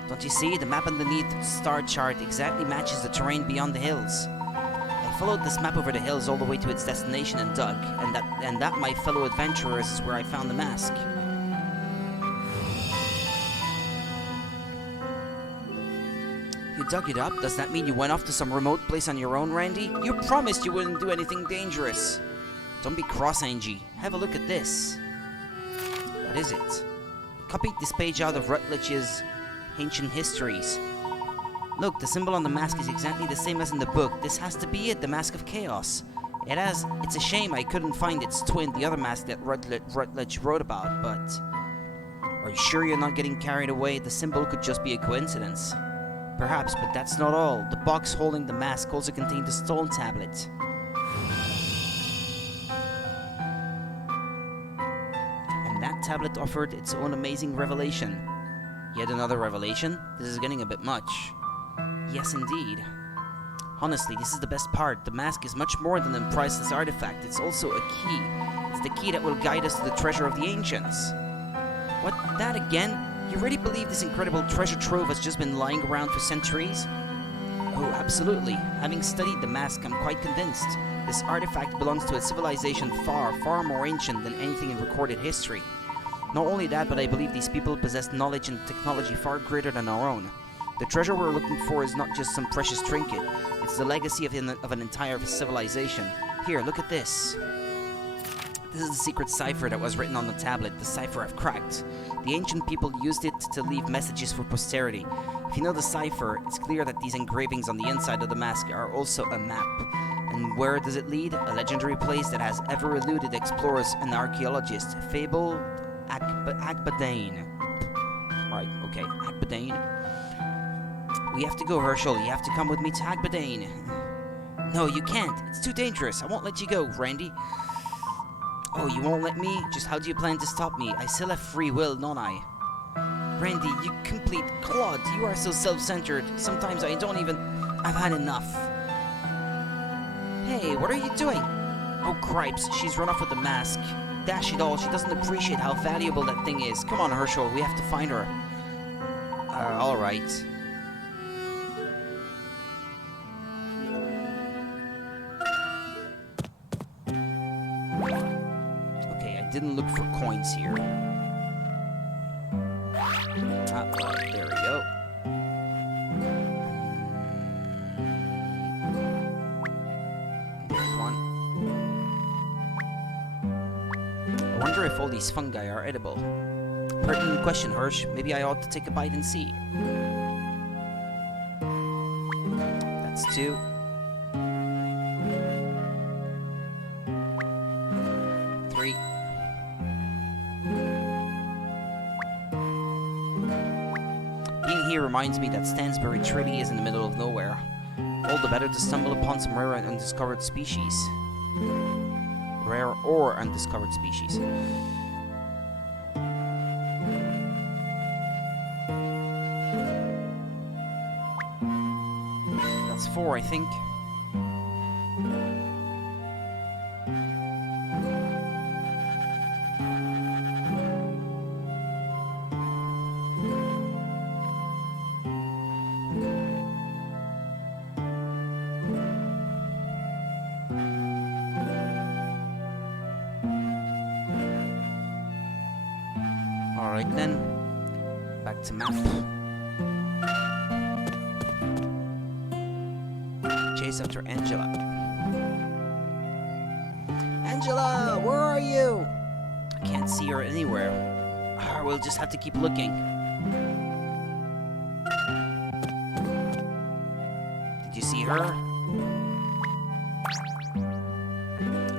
Don't you see? The map underneath the star chart exactly matches the terrain beyond the hills. I followed this map over the hills all the way to its destination and dug, and that, my fellow adventurers, is where I found the mask. You dug it up? Does that mean you went off to some remote place on your own, Randy? You promised you wouldn't do anything dangerous. Don't be cross, Angie. Have a look at this. What is it? I copied this page out of Rutledge's Ancient Histories. Look, the symbol on the mask is exactly the same as in the book. This has to be it, the Mask of Chaos. It's a shame I couldn't find its twin, the other mask that Rutledge wrote about, but... Are you sure you're not getting carried away? The symbol could just be a coincidence. Perhaps, but that's not all. The box holding the mask also contained a stone tablet. And that tablet offered its own amazing revelation. Yet another revelation? This is getting a bit much. Yes, indeed. Honestly, this is the best part. The mask is much more than a priceless artifact. It's also a key. It's the key that will guide us to the treasure of the ancients. What? That again? You really believe this incredible treasure trove has just been lying around for centuries? Oh, absolutely. Having studied the mask, I'm quite convinced. This artifact belongs to a civilization far, far more ancient than anything in recorded history. Not only that, but I believe these people possess knowledge and technology far greater than our own. The treasure we're looking for is not just some precious trinket. It's the legacy of an entire civilization. Here, look at this. This is the secret cipher that was written on the tablet, the cipher I've cracked. The ancient people used it to leave messages for posterity. If you know the cipher, it's clear that these engravings on the inside of the mask are also a map. And where does it lead? A legendary place that has ever eluded explorers and archaeologists. Fabled Akbadane. Right, okay, Akbadane. We have to go, Herschel. You have to come with me to Akbadane. No, you can't. It's too dangerous. I won't let you go, Randy. Oh, you won't let me? Just how do you plan to stop me? I still have free will, don't I? Randy, you complete clod. You are so self-centered. Sometimes I don't even... I've had enough. Hey, what are you doing? Oh, cripes. She's run off with the mask. Dash it all. She doesn't appreciate how valuable that thing is. Come on, Herschel. We have to find her. Alright. Didn't look for coins here. There we go. There's one. I wonder if all these fungi are edible. Pertinent question, Hirsch. Maybe I ought to take a bite and see. That's 2. 3. Here reminds me that Stansbury truly is in the middle of nowhere. All the better to stumble upon some rare and undiscovered species. Rare or undiscovered species. That's 4, I think. And then back to map. Chase after Angela. Angela, where are you? I can't see her anywhere. We'll just have to keep looking. Did you see her?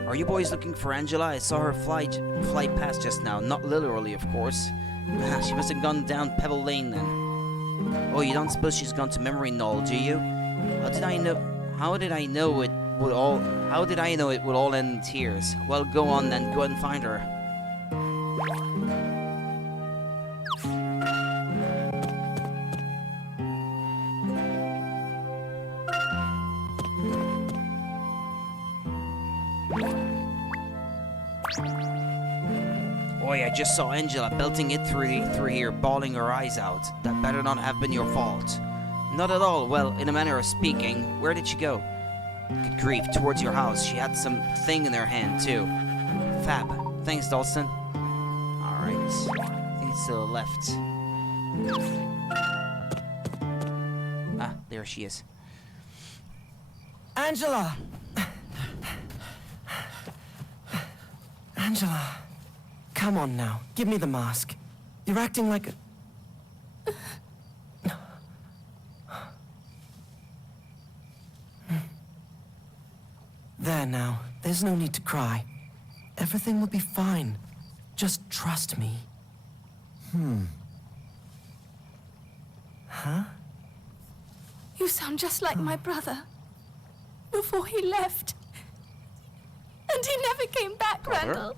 Are you boys looking for Angela? I saw her fly past just now. Not literally, of course. She must have gone down Pebble Lane then. Oh, you don't suppose she's gone to Memory Knoll, do you? How did I know it would all end in tears? Well, go on then. Go and find her. Boy, I just saw Angela belting it through here, bawling her eyes out. That better not have been your fault. Not at all. Well, in a manner of speaking. Where did she go? Good grief, towards your house. She had some thing in her hand, too. Fab. Thanks, Dalston. Alright. I think it's to the left. Ah, there she is. Angela! Angela, come on now. Give me the mask. You're acting like a... There now. There's no need to cry. Everything will be fine. Just trust me. Huh? You sound just like my brother. Before he left. And he never came back, Randall.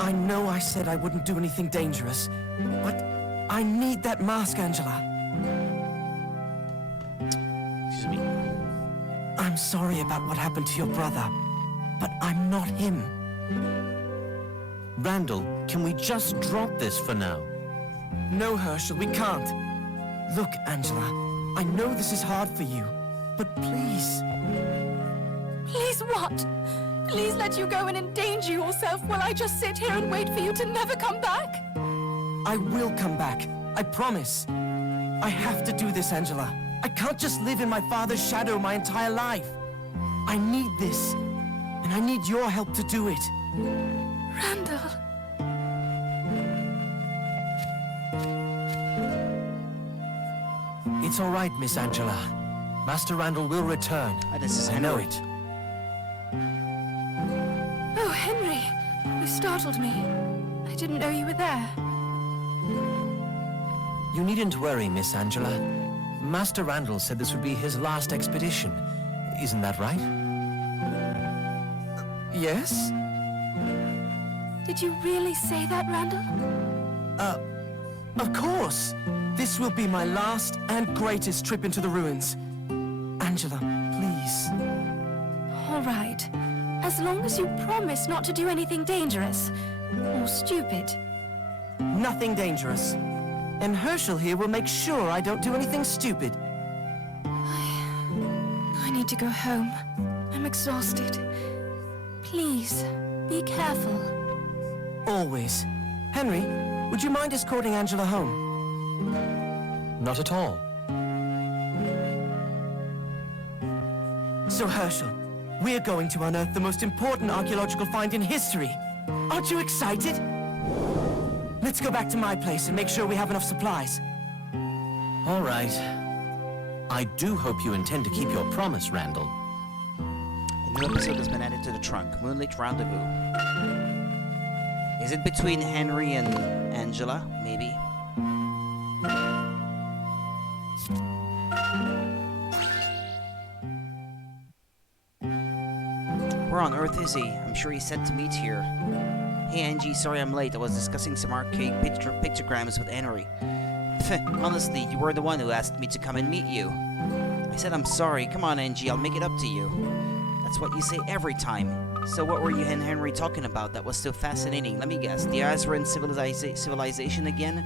I know I said I wouldn't do anything dangerous, but I need that mask, Angela. Excuse me. I'm sorry about what happened to your brother, but I'm not him. Randall, can we just drop this for now? No, Herschel, we can't. Look, Angela, I know this is hard for you, but please. Please what? Please let you go and endanger yourself while I just sit here and wait for you to never come back? I will come back. I promise. I have to do this, Angela. I can't just live in my father's shadow my entire life. I need this, and I need your help to do it. Randall. It's all right, Miss Angela. Master Randall will return. This is I know Henry. it. Oh, Henry. You startled me. I didn't know you were there. You needn't worry, Miss Angela. Master Randall said this would be his last expedition. Isn't that right? Yes? Did you really say that, Randall? Of course. This will be my last and greatest trip into the ruins. Angela, please. All right. As long as you promise not to do anything dangerous. Or stupid. Nothing dangerous. And Herschel here will make sure I don't do anything stupid. I need to go home. I'm exhausted. Please, be careful. Always. Henry, would you mind escorting Angela home? Not at all. So, Herschel, we're going to unearth the most important archaeological find in history. Aren't you excited? Let's go back to my place and make sure we have enough supplies. All right. I do hope you intend to keep your promise, Randall. A new episode has been added to the trunk. Moonlit Rendezvous. Is it between Henry and Angela? Maybe. Where on earth is he? I'm sure he said to meet here. Hey Angie, sorry I'm late. I was discussing some archaic pictograms with Henry. Honestly, you were the one who asked me to come and meet you. I said I'm sorry. Come on, Angie, I'll make it up to you. That's what you say every time. So what were you and Henry talking about that was so fascinating? Let me guess. The Azran civilization again?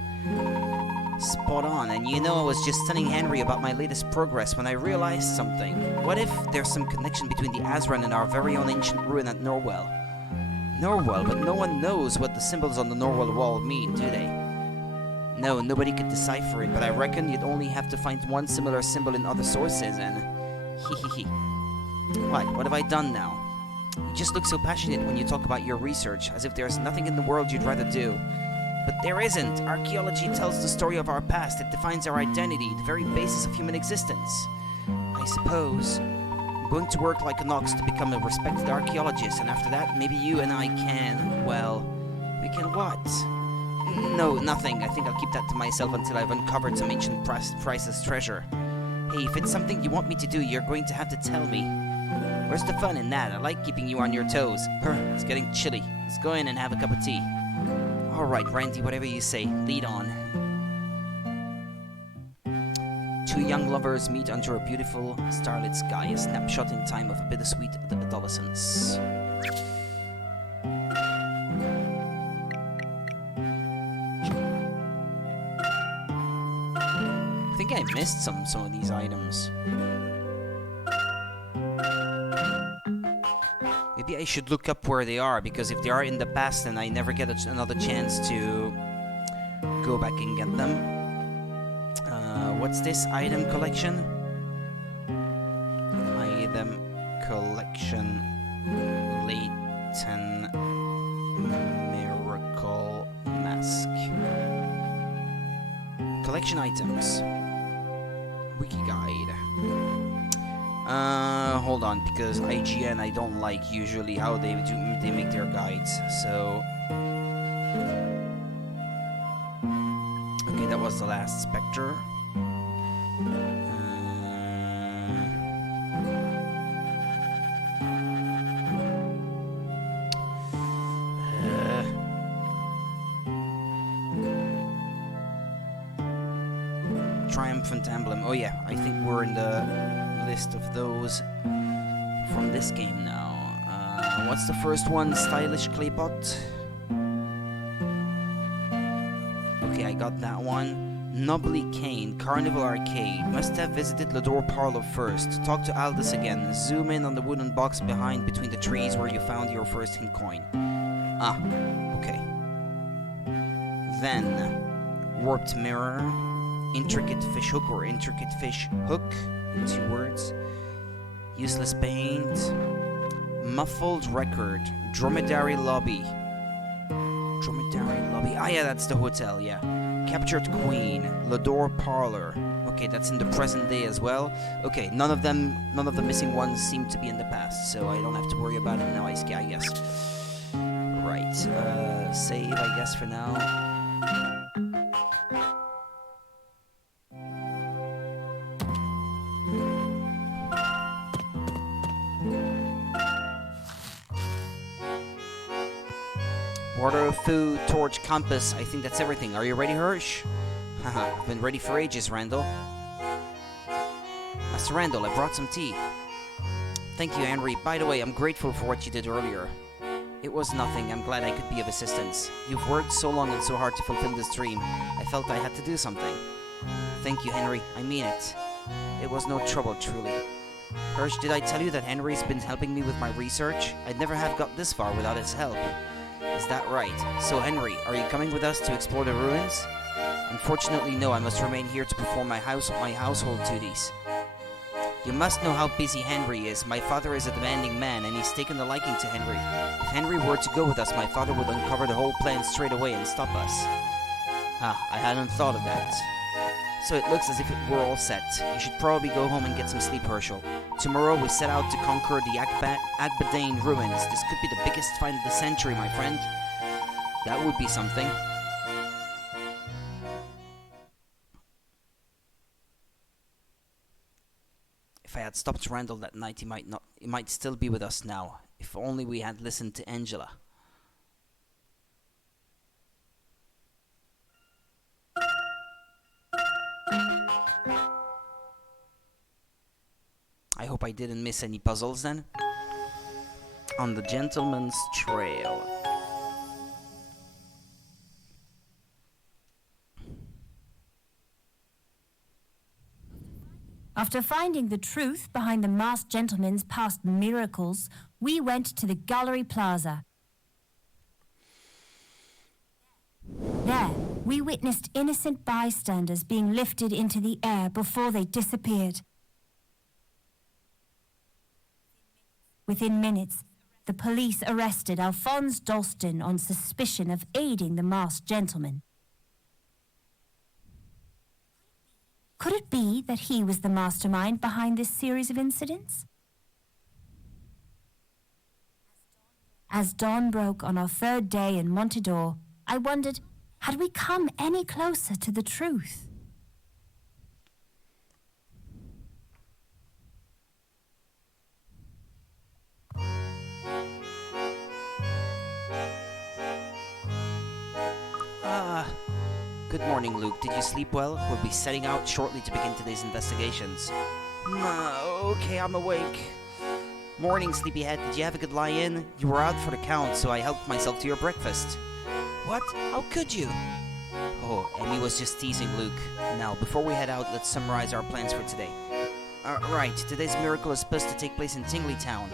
Spot on, and you know I was just telling Henry about my latest progress when I realized something. What if there's some connection between the Azran and our very own ancient ruin at Norwell? Norwell, but no one knows what the symbols on the Norwell wall mean, do they? No, nobody could decipher it, but I reckon you'd only have to find one similar symbol in other sources, and... Hehehe. What have I done now? You just look so passionate when you talk about your research, as if there's nothing in the world you'd rather do. But there isn't. Archaeology tells the story of our past. It defines our identity, the very basis of human existence. I suppose I'm going to work like an ox to become a respected archaeologist, and after that, maybe you and I can, well, we can what? No, nothing. I think I'll keep that to myself until I've uncovered some ancient priceless treasure. Hey, if it's something you want me to do, you're going to have to tell me. Where's the fun in that? I like keeping you on your toes. It's getting chilly. Let's go in and have a cup of tea. Alright, Randy, whatever you say. Lead on. Two young lovers meet under a beautiful starlit sky, a snapshot in time of a bittersweet adolescence. I think I missed some of these items. Maybe I should look up where they are, because if they are in the past, then I never get another chance to go back and get them. What's this? Item collection? Item collection. Layton Miracle Mask. Collection items. Wiki guide. Hold on, because IGN I don't like usually how they make their guides. So okay, that was the last Spectre. Triumphant Emblem. Oh yeah, I think we're in the list of those from this game now. What's the first one? Stylish Claypot. Okay, I got that one. Nobly Kane, Carnival Arcade. Must have visited Lador Parlor first. Talk to Aldous again. Zoom in on the wooden box behind between the trees where you found your first hint coin. Ah, okay. Then, Warped Mirror. Intricate Fish Hook or Intricate Fish Hook, in 2 words. Useless Paint. Muffled Record. Dromedary Lobby. Dromedary Lobby. Ah, yeah, that's the hotel, yeah. Captured Queen. Lador Parlor. Okay, that's in the present day as well. Okay, none of the missing ones seem to be in the past, so I don't have to worry about it now, I guess. Right, save, I guess, for now. Order of food, torch, compass. I think that's everything. Are you ready, Hirsch? Haha, I've been ready for ages, Randall. Master Randall, I brought some tea. Thank you, Henry. By the way, I'm grateful for what you did earlier. It was nothing. I'm glad I could be of assistance. You've worked so long and so hard to fulfill this dream. I felt I had to do something. Thank you, Henry. I mean it. It was no trouble, truly. Hirsch, did I tell you that Henry's been helping me with my research? I'd never have got this far without his help. Is that right? So, Henry, are you coming with us to explore the ruins? Unfortunately, no. I must remain here to perform my household duties. You must know how busy Henry is. My father is a demanding man, and he's taken a liking to Henry. If Henry were to go with us, my father would uncover the whole plan straight away and stop us. Ah, I hadn't thought of that. So it looks as if we're all set. You should probably go home and get some sleep, Herschel. Tomorrow we set out to conquer the Agbadane ruins. This could be the biggest find of the century, my friend. That would be something. If I had stopped Randall that night, he might still be with us now. If only we had listened to Angela. I hope I didn't miss any puzzles then. On the Gentleman's Trail. After finding the truth behind the masked gentleman's past miracles, we went to the Gallery Plaza. There, we witnessed innocent bystanders being lifted into the air before they disappeared. Within minutes, the police arrested Alphonse Dalston on suspicion of aiding the masked gentleman. Could it be that he was the mastermind behind this series of incidents? As dawn broke on our third day in Montador, I wondered, had we come any closer to the truth? Good morning, Luke. Did you sleep well? We'll be setting out shortly to begin today's investigations. Okay, I'm awake. Morning, sleepyhead. Did you have a good lie-in? You were out for the count, so I helped myself to your breakfast. What? How could you? Oh, Emmy was just teasing Luke. Now, before we head out, let's summarize our plans for today. Right, today's miracle is supposed to take place in Tingleytown.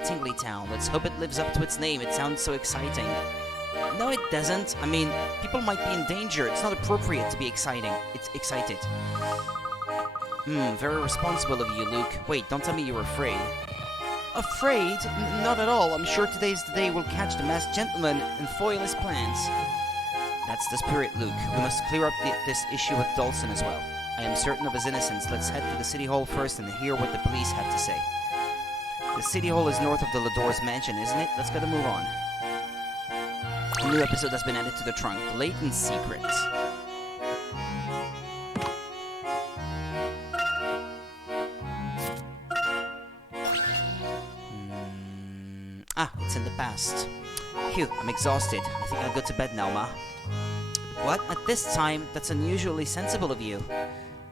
Tingleytown. Let's hope it lives up to its name. It sounds so exciting. No, it doesn't. I mean, people might be in danger. It's not appropriate to be excited. Very responsible of you, Luke. Wait, don't tell me you're afraid. Afraid? Not at all. I'm sure today's the day we'll catch the masked gentleman and foil his plans. That's the spirit, Luke. We must clear up this issue with Dalston as well. I am certain of his innocence. Let's head to the City Hall first and hear what the police have to say. The City Hall is north of the Lador's mansion, isn't it? Let's get a move on. A new episode has been added to the trunk. Layton's Secret. It's in the past. Phew, I'm exhausted. I think I'll go to bed now, Ma. What? At this time? That's unusually sensible of you.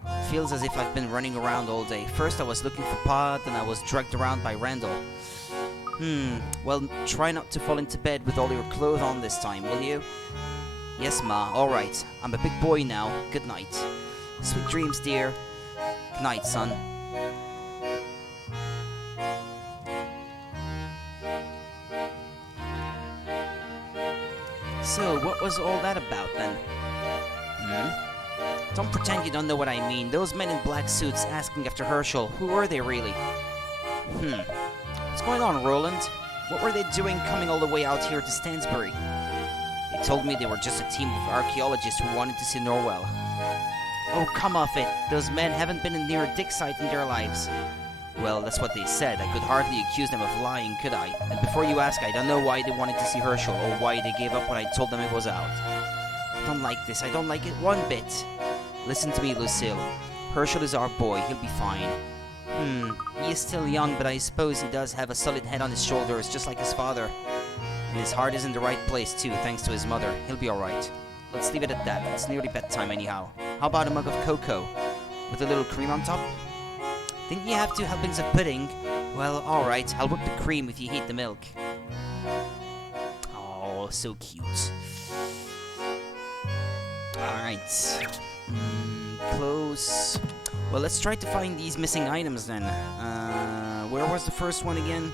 It feels as if I've been running around all day. First I was looking for Pa, then I was dragged around by Randall. Well, try not to fall into bed with all your clothes on this time, will you? Yes, Ma, alright. I'm a big boy now. Good night. Sweet dreams, dear. Good night, son. So, what was all that about, then? Don't pretend you don't know what I mean. Those men in black suits asking after Herschel, who were they really? What's going on, Roland? What were they doing coming all the way out here to Stansbury? They told me they were just a team of archaeologists who wanted to see Norwell. Oh, come off it. Those men haven't been near a dig site in their lives. Well, that's what they said. I could hardly accuse them of lying, could I? And before you ask, I don't know why they wanted to see Herschel, or why they gave up when I told them it was out. I don't like this. I don't like it one bit. Listen to me, Lucille. Herschel is our boy. He'll be fine. He is still young, but I suppose he does have a solid head on his shoulders, just like his father. And his heart is in the right place, too, thanks to his mother. He'll be alright. Let's leave it at that. It's nearly bedtime anyhow. How about a mug of cocoa? With a little cream on top? Didn't you have 2 helpings of pudding? Well, alright. I'll whip the cream if you hate the milk. Oh, so cute. Alright. Close. Well, let's try to find these missing items then. Where was the first one again?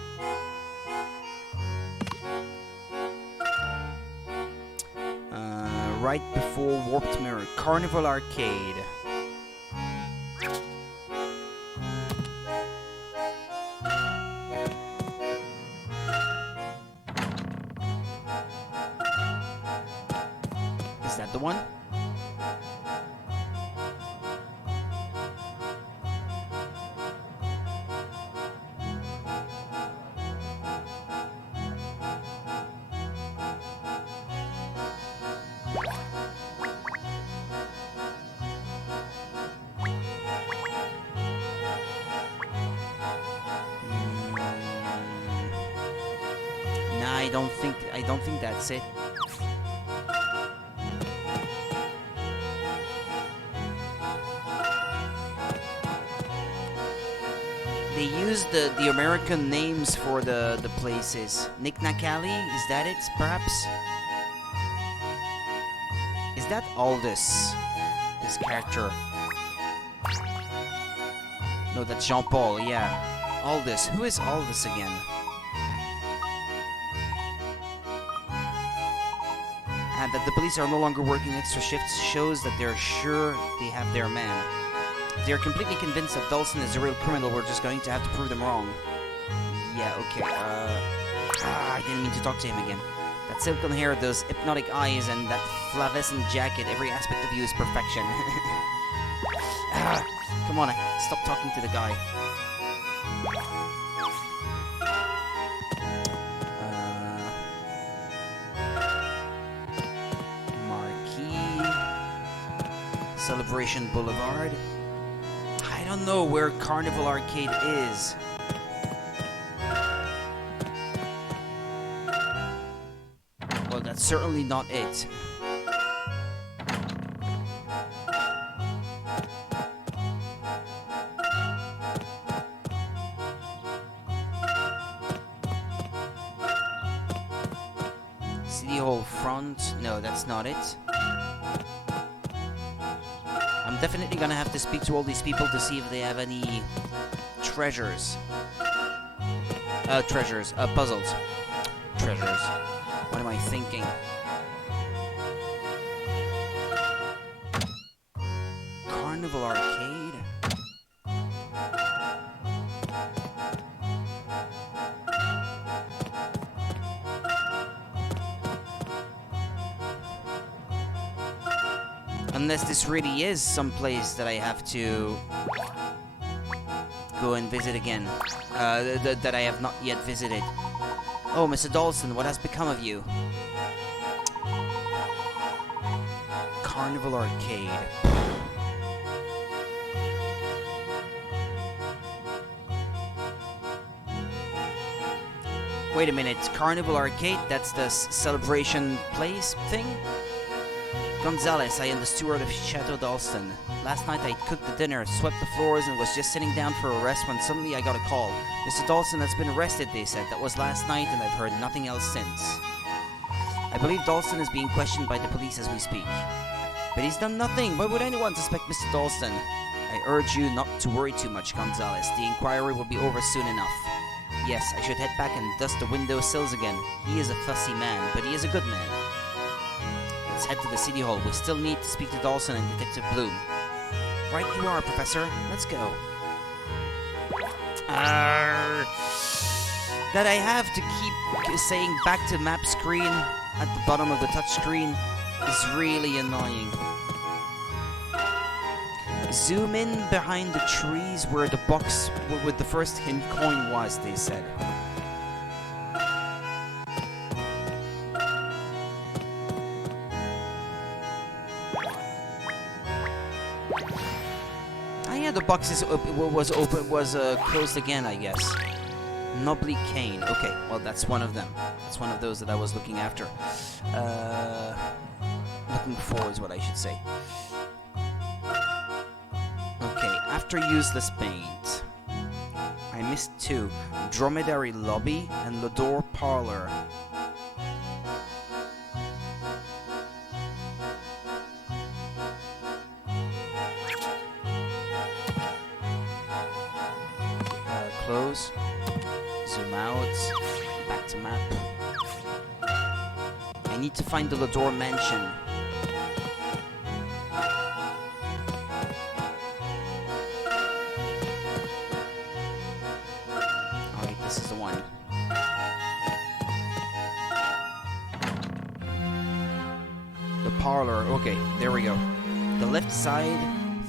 Right before Warped Mirror. Carnival Arcade. Is that the one? I don't think that's it. They use the American names for the places. Nick Nakali, is that it, perhaps? Is that Aldous? This character? No, that's Jean-Paul, yeah. Aldous. Who is Aldous again? And that the police are no longer working extra shifts shows that they're sure they have their man. They're completely convinced that Dawson is a real criminal. We're just going to have to prove them wrong. Yeah, okay. I didn't mean to talk to him again. That silken hair, those hypnotic eyes, and that flavescent jacket. Every aspect of you is perfection. Come on, stop talking to the guy. Marquee. Celebration Boulevard. I don't know where Carnival Arcade is. Well, that's certainly not it. City Hall front. No, that's not it. I'm definitely gonna have to speak to all these people to see if they have any treasures. Puzzles. Treasures. What am I thinking? Carnival Arcade? Unless this really is someplace that I have to go and visit again. That I have not yet visited. Oh, Mr. Dawson, what has become of you? Carnival Arcade. Wait a minute, Carnival Arcade? That's the celebration place thing? Gonzalez, I am the steward of Chateau Dalston. Last night I cooked the dinner, swept the floors, and was just sitting down for a rest when suddenly I got a call. Mr. Dalston has been arrested, they said. That was last night, and I've heard nothing else since. I believe Dalston is being questioned by the police as we speak. But he's done nothing. Why would anyone suspect Mr. Dalston? I urge you not to worry too much, Gonzalez. The inquiry will be over soon enough. Yes, I should head back and dust the window sills again. He is a fussy man, but he is a good man. Let's head to the City Hall. We still need to speak to Dawson and Detective Bloom. Right you are, Professor. Let's go. That I have to keep saying back to map screen at the bottom of the touch screen is really annoying. Zoom in behind the trees where the box with the first hint coin was, they said. The box was closed again, I guess. Knobbly Cane. Okay, well that's one of them. That's one of those that I was looking after. Looking for is what I should say. Okay, after useless paint, I missed two: Dromedary Lobby and Lador Parlor. Close, zoom out, back to map. I need to find the Lador Mansion. Alright, this is the one. The parlor, okay, there we go. The left side,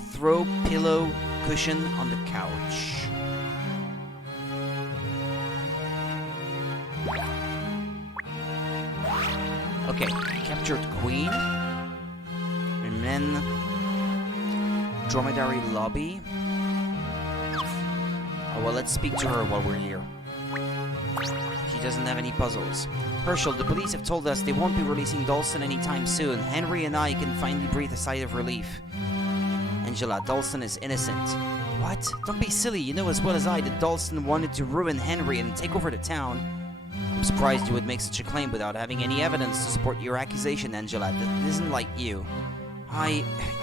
throw pillow cushion on the couch. Okay, captured queen, and then Dromedary Lobby. Oh well, let's speak to her while we're here. She doesn't have any puzzles. Herschel, the police have told us they won't be releasing Dalston anytime soon. Henry and I can finally breathe a sigh of relief. Angela, Dalston is innocent. What? Don't be silly, you know as well as I that Dalston wanted to ruin Henry and take over the town. I'm surprised you would make such a claim without having any evidence to support your accusation, Angela. That isn't like you.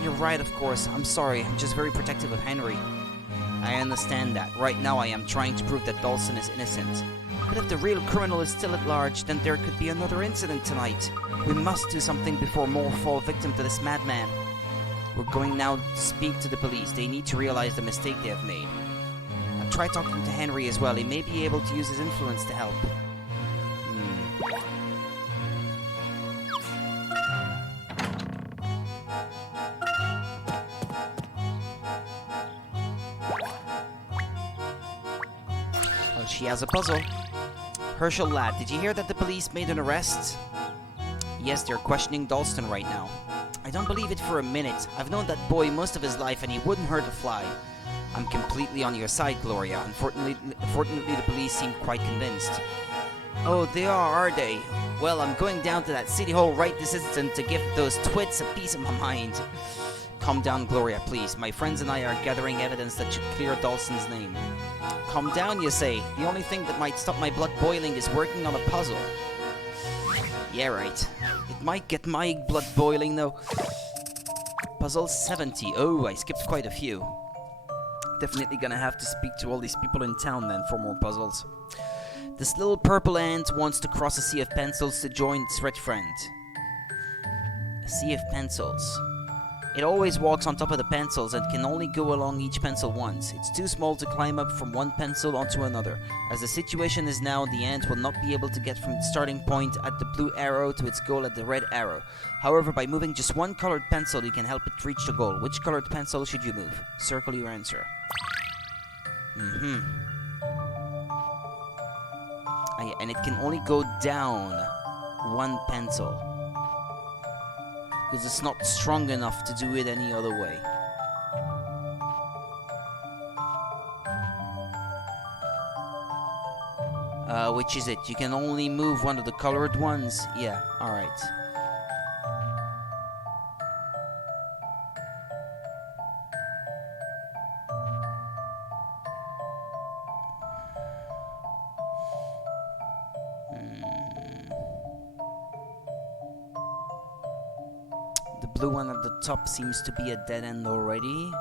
You're right, of course. I'm sorry. I'm just very protective of Henry. I understand that. Right now I am trying to prove that Dawson is innocent. But if the real criminal is still at large, then there could be another incident tonight. We must do something before more fall victim to this madman. We're going now to speak to the police. They need to realize the mistake they have made. I'll try talking to Henry as well. He may be able to use his influence to help. Oh, she has a puzzle. Herschel lad, did you hear that the police made an arrest? Yes, they're questioning Dalston right now. I don't believe it for a minute. I've known that boy most of his life and he wouldn't hurt a fly. I'm completely on your side, Gloria. Unfortunately, the police seem quite convinced. Oh, they are they? Well, I'm going down to that city hall right this instant to give those twits a piece of my mind. Calm down, Gloria, please. My friends and I are gathering evidence that should clear Dalston's name. Calm down, you say? The only thing that might stop my blood boiling is working on a puzzle. Yeah, right. It might get my blood boiling, though. Puzzle 70. Oh, I skipped quite a few. Definitely gonna have to speak to all these people in town, then, for more puzzles. This little purple ant wants to cross a sea of pencils to join its red friend. A sea of pencils. It always walks on top of the pencils and can only go along each pencil once. It's too small to climb up from one pencil onto another. As the situation is now, the ant will not be able to get from the starting point at the blue arrow to its goal at the red arrow. However, by moving just one colored pencil, you can help it reach the goal. Which colored pencil should you move? Circle your answer. And it can only go down one pencil. Because it's not strong enough to do it any other way. Which is it? You can only move one of the colored ones? Yeah, alright. The blue one at the top seems to be a dead end already.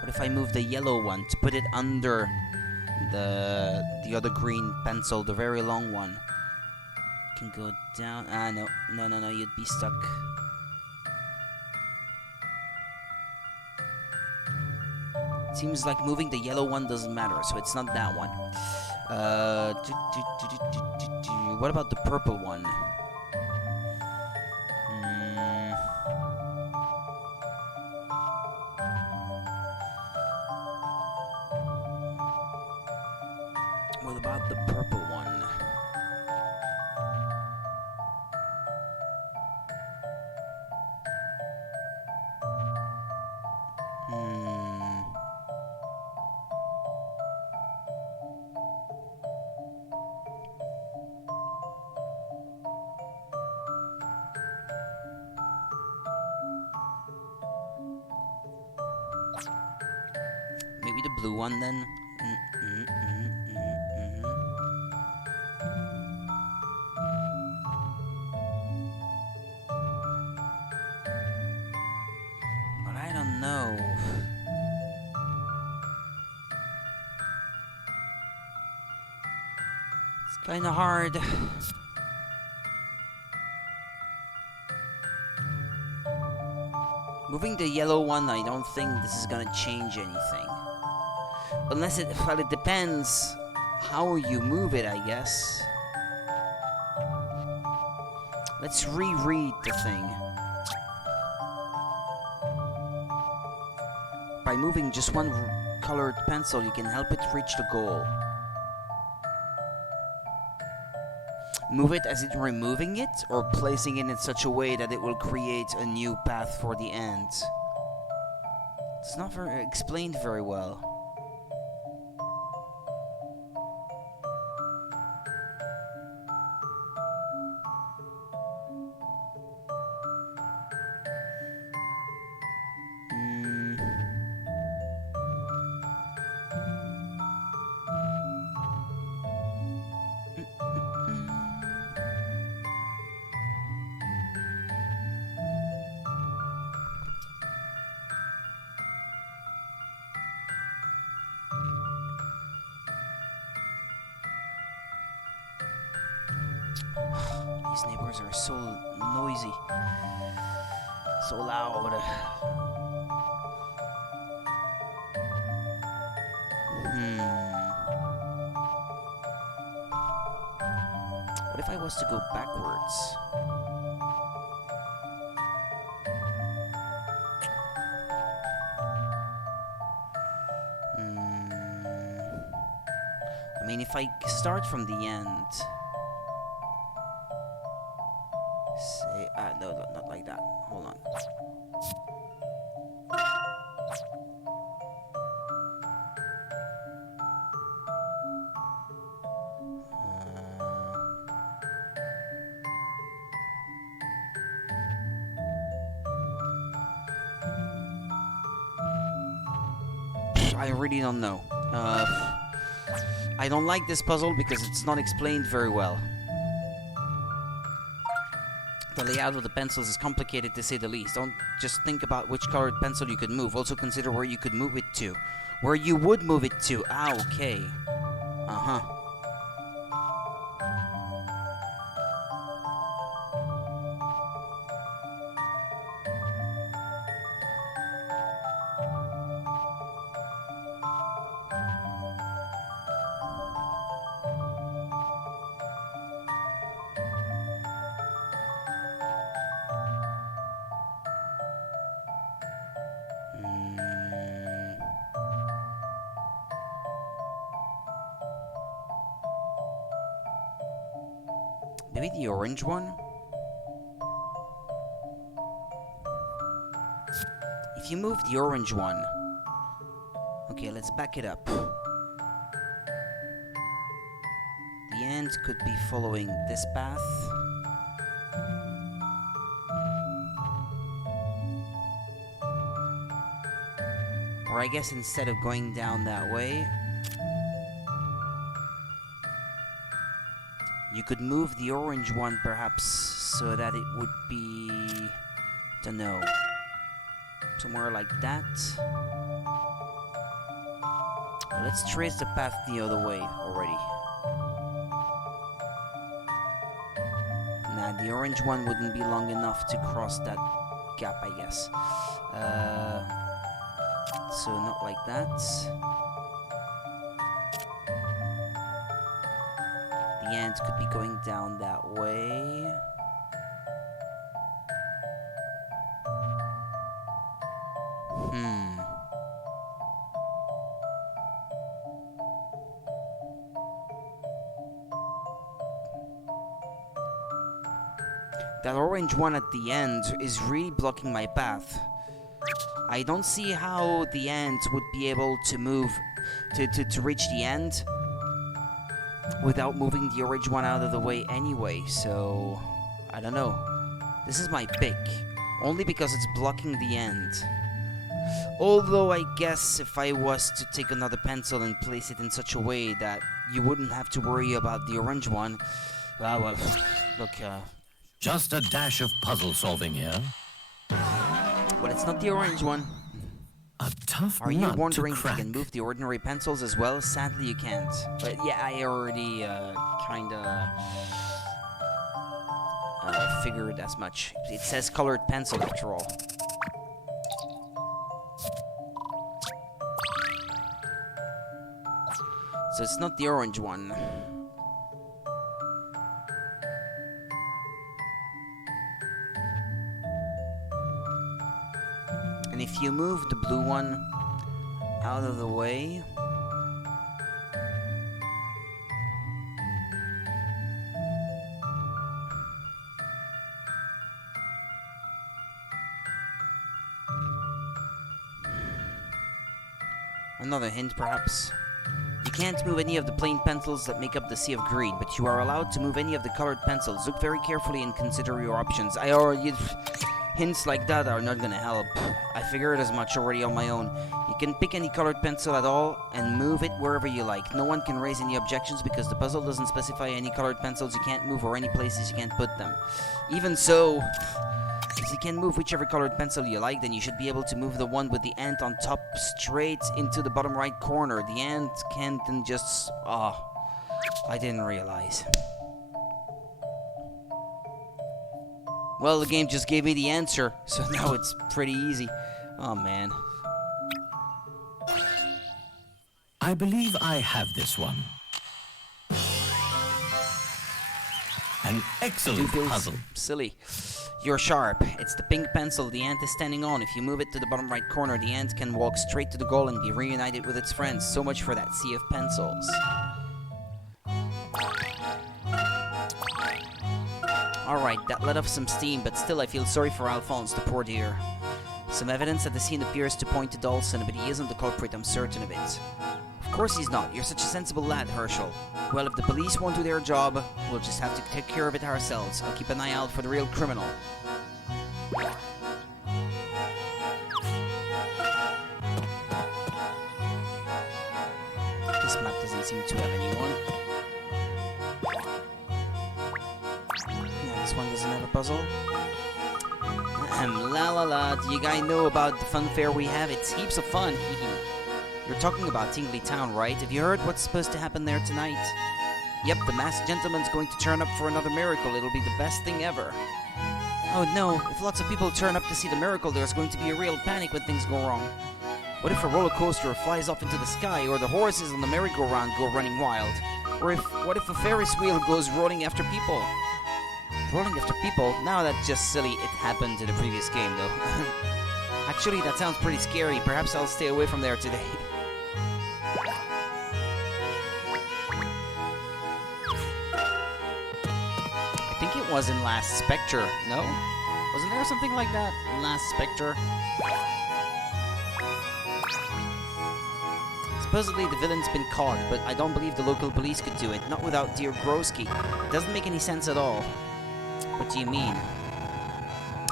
What if I move the yellow one to put it under the other green pencil, the very long one? Can go down. No, you'd be stuck. Seems like moving the yellow one doesn't matter, so it's not that one. What about the purple one? What about the purple one? Maybe the blue one then? But I don't know. It's kinda hard. Moving the yellow one, I don't think this is gonna change anything. Unless it, well, it depends how you move it, I guess. Let's reread the thing. By moving just one colored pencil, you can help it reach the goal. Move it as in removing it, or placing it in such a way that it will create a new path for the ant. It's not very explained very well. These neighbors are so noisy. So loud. What if I was to go backwards? I mean, if I start from the end... Say, no, not like that. Hold on. I really don't know. I don't like this puzzle because it's not explained very well. The layout of the pencils is complicated to say the least. Don't just think about which colored pencil you could move. Also consider where you could move it to. Where you would move it to. Ah, okay. Uh-huh. Maybe the orange one? If you move the orange one... Okay, let's back it up. The end could be following this path. Or I guess instead of going down that way... You could move the orange one, perhaps, so that it would be... don't know... somewhere like that. Let's trace the path the other way already. Nah, the orange one wouldn't be long enough to cross that gap, I guess. So not like that. The ant could be going down that way. That orange one at the end is really blocking my path. I don't see how the ant would be able to move to reach the end without moving the orange one out of the way anyway, so I don't know. This is my pick, only because it's blocking the end. Although I guess if I was to take another pencil and place it in such a way that you wouldn't have to worry about the orange one, well, look, Just a dash of puzzle solving here. but it's not the orange one. A tough Are you nut wondering to if you crack. can move the ordinary pencils as well? Sadly, you can't. But yeah, I already kinda figured as much. It says colored pencil after all. So it's not the orange one. And if you move the blue one out of the way, another hint perhaps. You can't move any of the plain pencils that make up the sea of green, but you are allowed to move any of the colored pencils. Look very carefully and consider your options. I already... Hints like that are not gonna help. I figured as much already on my own. You can pick any colored pencil at all and move it wherever you like. No one can raise any objections because the puzzle doesn't specify any colored pencils you can't move or any places you can't put them. Even so, if you can move whichever colored pencil you like, then you should be able to move the one with the ant on top straight into the bottom right corner. The ant can't then just... I didn't realize. Well, the game just gave me the answer, so now it's pretty easy. Oh, man. I believe I have this one. An excellent Feels puzzle. silly. You're sharp. It's the pink pencil the ant is standing on. If you move it to the bottom right corner, the ant can walk straight to the goal and be reunited with its friends. So much for that sea of pencils. Alright, that let off some steam, but still I feel sorry for Alphonse, the poor dear. Some evidence at the scene appears to point to Dawson, but he isn't the culprit, I'm certain of it. Of course he's not. You're such a sensible lad, Herschel. Well, if the police won't do their job, we'll just have to take care of it ourselves. I'll keep an eye out for the real criminal. This map doesn't seem to have anyone. Yeah, this one doesn't have a puzzle. La la la, do you guys know about the fun fair we have? It's heaps of fun, hee. You're talking about Tingley Town, right? Have you heard what's supposed to happen there tonight? Yep, the masked gentleman's going to turn up for another miracle. It'll be the best thing ever. Oh no, if lots of people turn up to see the miracle, there's going to be a real panic when things go wrong. What if a roller coaster flies off into the sky, or the horses on the merry-go-round go running wild? Or what if a Ferris wheel goes rolling after people? Rolling after people? Now that's just silly. It happened in the previous game, though. Actually, that sounds pretty scary. Perhaps I'll stay away from there today. I think it was in Last Spectre, no? Wasn't there something like that in Last Spectre? Supposedly the villain's been caught, but I don't believe the local police could do it, not without dear Grosky. It doesn't make any sense at all. What do you mean?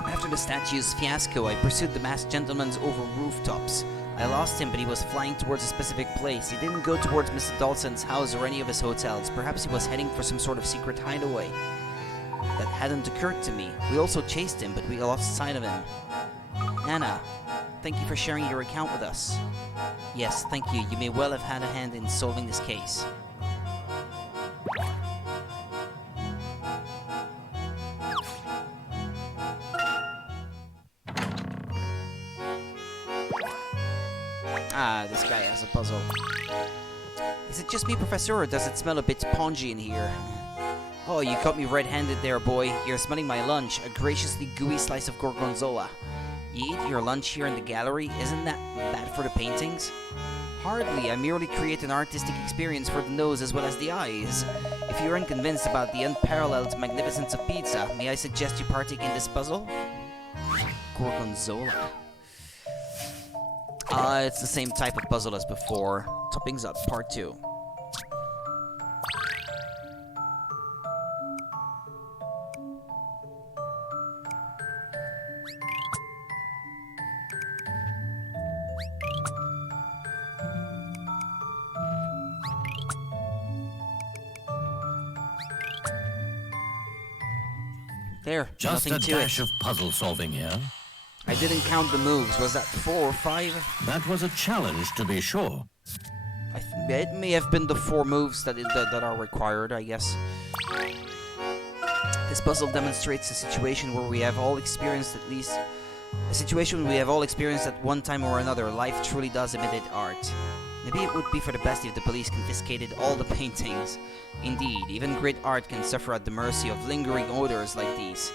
After the statue's fiasco, I pursued the masked gentleman's over rooftops. I lost him, but he was flying towards a specific place. He didn't go towards Mr. Dawson's house or any of his hotels. Perhaps he was heading for some sort of secret hideaway. That hadn't occurred to me. We also chased him, but we lost sight of him. Anna, thank you for sharing your account with us. Yes, thank you. You may well have had a hand in solving this case. Ah, this guy has a puzzle. Is it just me, Professor, or does it smell a bit spongy in here? Oh, you caught me red-handed there, boy. You're smelling my lunch, a graciously gooey slice of gorgonzola. You eat your lunch here in the gallery? Isn't that bad for the paintings? Hardly. I merely create an artistic experience for the nose as well as the eyes. If you aren't convinced about the unparalleled magnificence of pizza, may I suggest you partake in this puzzle? Gorgonzola. It's the same type of puzzle as before. Toppings up, part 2. There, Just nothing a to dash it. of puzzle solving here. I didn't count the moves. Was that 4 or 5? That was a challenge, to be sure. It may have been the 4 moves that are required, I guess. This puzzle demonstrates a situation where we have all experienced at least... A situation we have all experienced at one time or another. Life truly does imitate art. Maybe it would be for the best if the police confiscated all the paintings. Indeed, even great art can suffer at the mercy of lingering odors like these.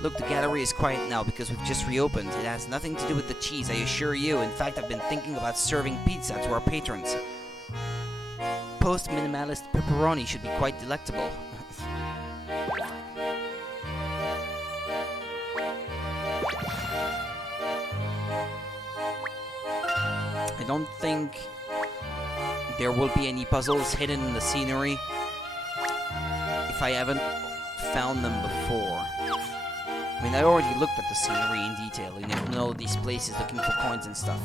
Look, the gallery is quiet now because we've just reopened. It has nothing to do with the cheese, I assure you. In fact, I've been thinking about serving pizza to our patrons. Post-minimalist pepperoni should be quite delectable. I don't think there will be any puzzles hidden in the scenery if I haven't found them before. I mean, I already looked at the scenery in detail, in all these places looking for coins and stuff.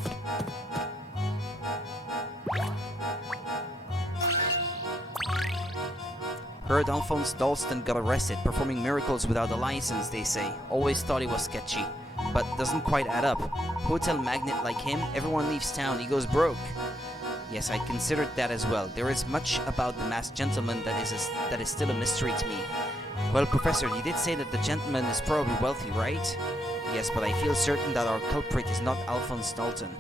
Heard Alphonse Dalston got arrested, performing miracles without a license, they say. Always thought he was sketchy, but doesn't quite add up. Hotel magnate like him, everyone leaves town, he goes broke. Yes, I considered that as well. There is much about the masked gentleman that is still a mystery to me. Well, Professor, you did say that the gentleman is probably wealthy, right? Yes, but I feel certain that our culprit is not Alphonse Dalston.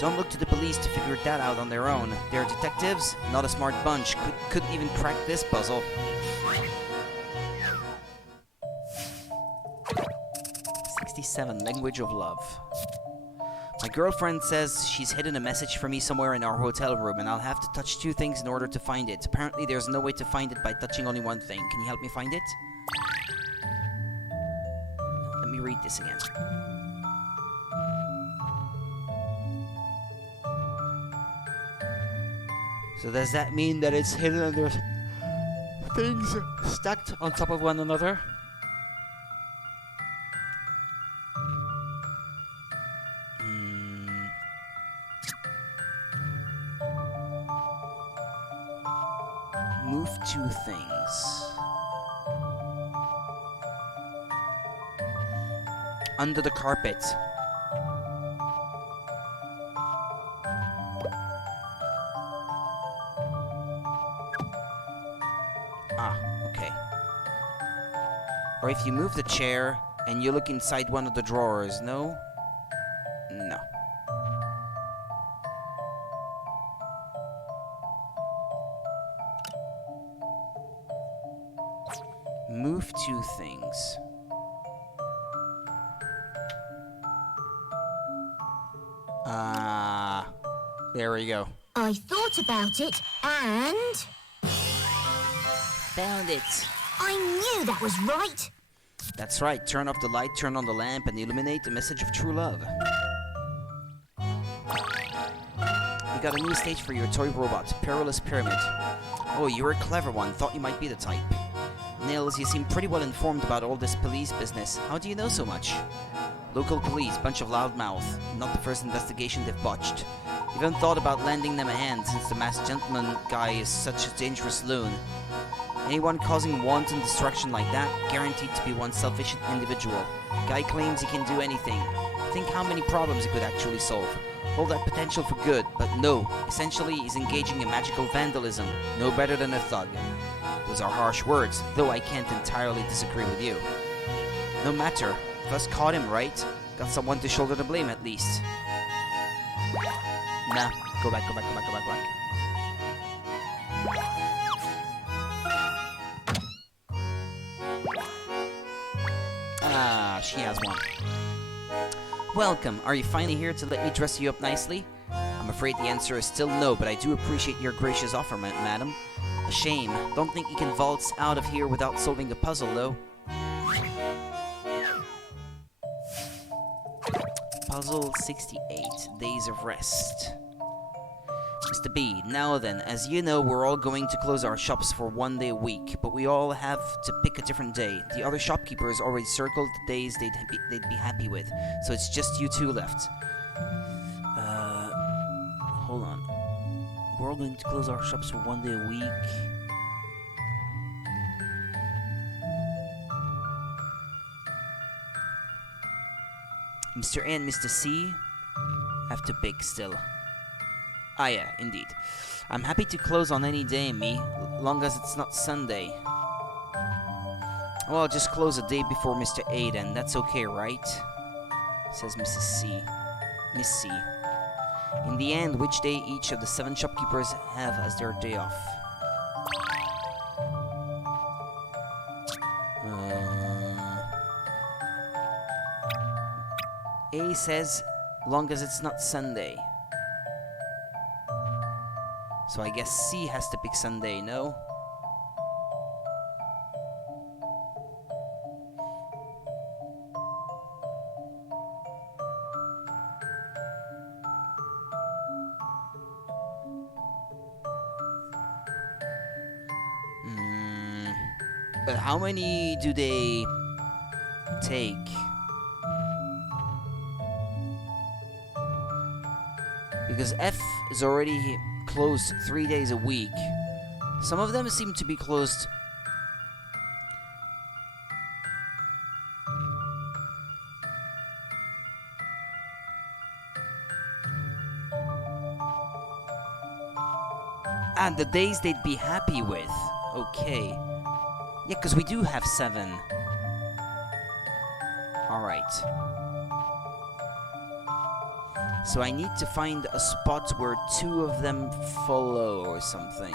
Don't look to the police to figure that out on their own. They're detectives, not a smart bunch. Couldn't even crack this puzzle. 67, language of love. My girlfriend says she's hidden a message for me somewhere in our hotel room, and I'll have to touch 2 things in order to find it. Apparently there's no way to find it by touching only 1 thing. Can you help me find it? Let me read this again. So does that mean that it's hidden and there's things stacked on top of one another? Move 2 things. Under the carpet. Ah, okay. Or if you move the chair and you look inside one of the drawers, no? No. Move 2 things. There we go. I thought about it, and... Found it. I knew that was right. That's right. Turn off the light, turn on the lamp, and illuminate the message of true love. You got a new stage for your toy robot, Perilous Pyramid. Oh, you're a clever one. Thought you might be the type. Nils, you seem pretty well informed about all this police business. How do you know so much? Local police, bunch of loudmouth. Not the first investigation they've botched. Even thought about lending them a hand, since the masked gentleman guy is such a dangerous loon. Anyone causing wanton destruction like that, guaranteed to be one selfish individual. Guy claims he can do anything. Think how many problems he could actually solve. All that potential for good, but no. Essentially, he's engaging in magical vandalism. No better than a thug. Those are harsh words, though I can't entirely disagree with you. No matter. First caught him, right? Got someone to shoulder the blame, at least. Nah, go back. Ah, she has one. Welcome. Are you finally here to let me dress you up nicely? I'm afraid the answer is still no, but I do appreciate your gracious offer, madam. A shame. Don't think you can waltz out of here without solving a puzzle, though. Puzzle 68, Days of Rest. Mr. B, now then, as you know, we're all going to close our shops for 1 day a week, but we all have to pick a different day. The other shopkeepers already circled the days they'd be happy with, so it's just you 2 left. Hold on. We're all going to close our shops for 1 day a week. Mr. A and Mr. C have to pick still. Ah yeah, indeed. I'm happy to close on any day, me, long as it's not Sunday. Well, I'll just close a day before Mr. A then, that's okay, right? Says Mrs. C. Miss C. In the end, which day each of the 7 shopkeepers have as their day off? A says, long as it's not Sunday. So I guess C has to pick Sunday, no? But how many do they take? Because F is already closed 3 days a week. Some of them seem to be closed. And the days they'd be happy with. Okay. Yeah, because we do have 7. Alright. So I need to find a spot where 2 of them follow or something.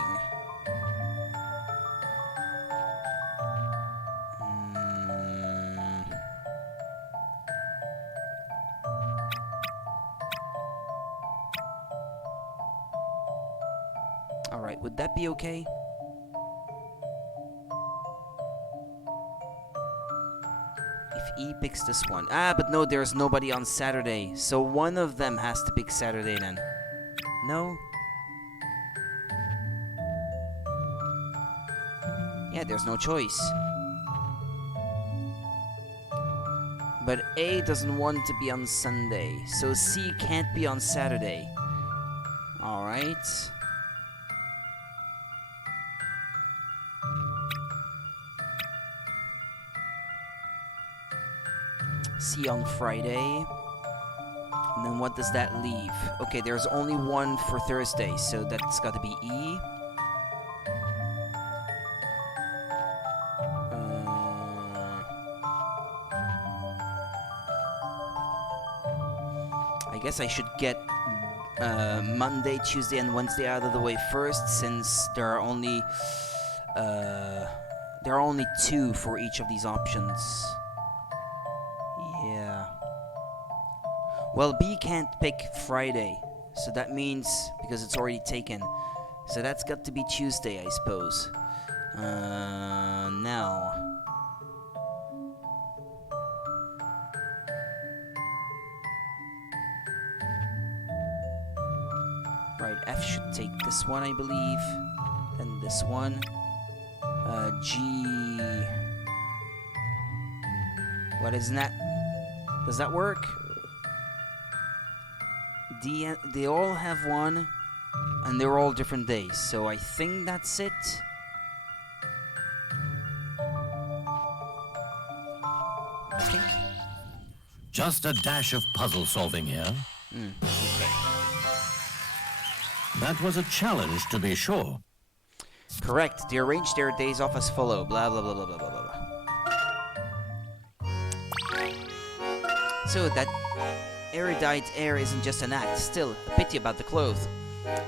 Alright, would that be okay? If E picks this one. Ah, but no, there's nobody on Saturday. So one of them has to pick Saturday then. No? Yeah, there's no choice. But A doesn't want to be on Sunday. So C can't be on Saturday. Alright. C on Friday. And then what does that leave? Okay, there's only one for Thursday, so that's got to be E. I guess I should get Monday, Tuesday, and Wednesday out of the way first, since there are only 2 for each of these options. Yeah. Well, B can't pick Friday, so that means because it's already taken. So that's got to be Tuesday, I suppose. Now. Right, F should take this one, I believe. Then this one. G. What isn't that? Does that work? D, they all have one, and they're all different days, so I think that's it. I think. Just a dash of puzzle solving here. Okay. That was a challenge, to be sure. Correct. They arrange their days off as follow. Blah, blah, blah, blah, blah, blah, blah. So that erudite air isn't just an act. Still, a pity about the clothes.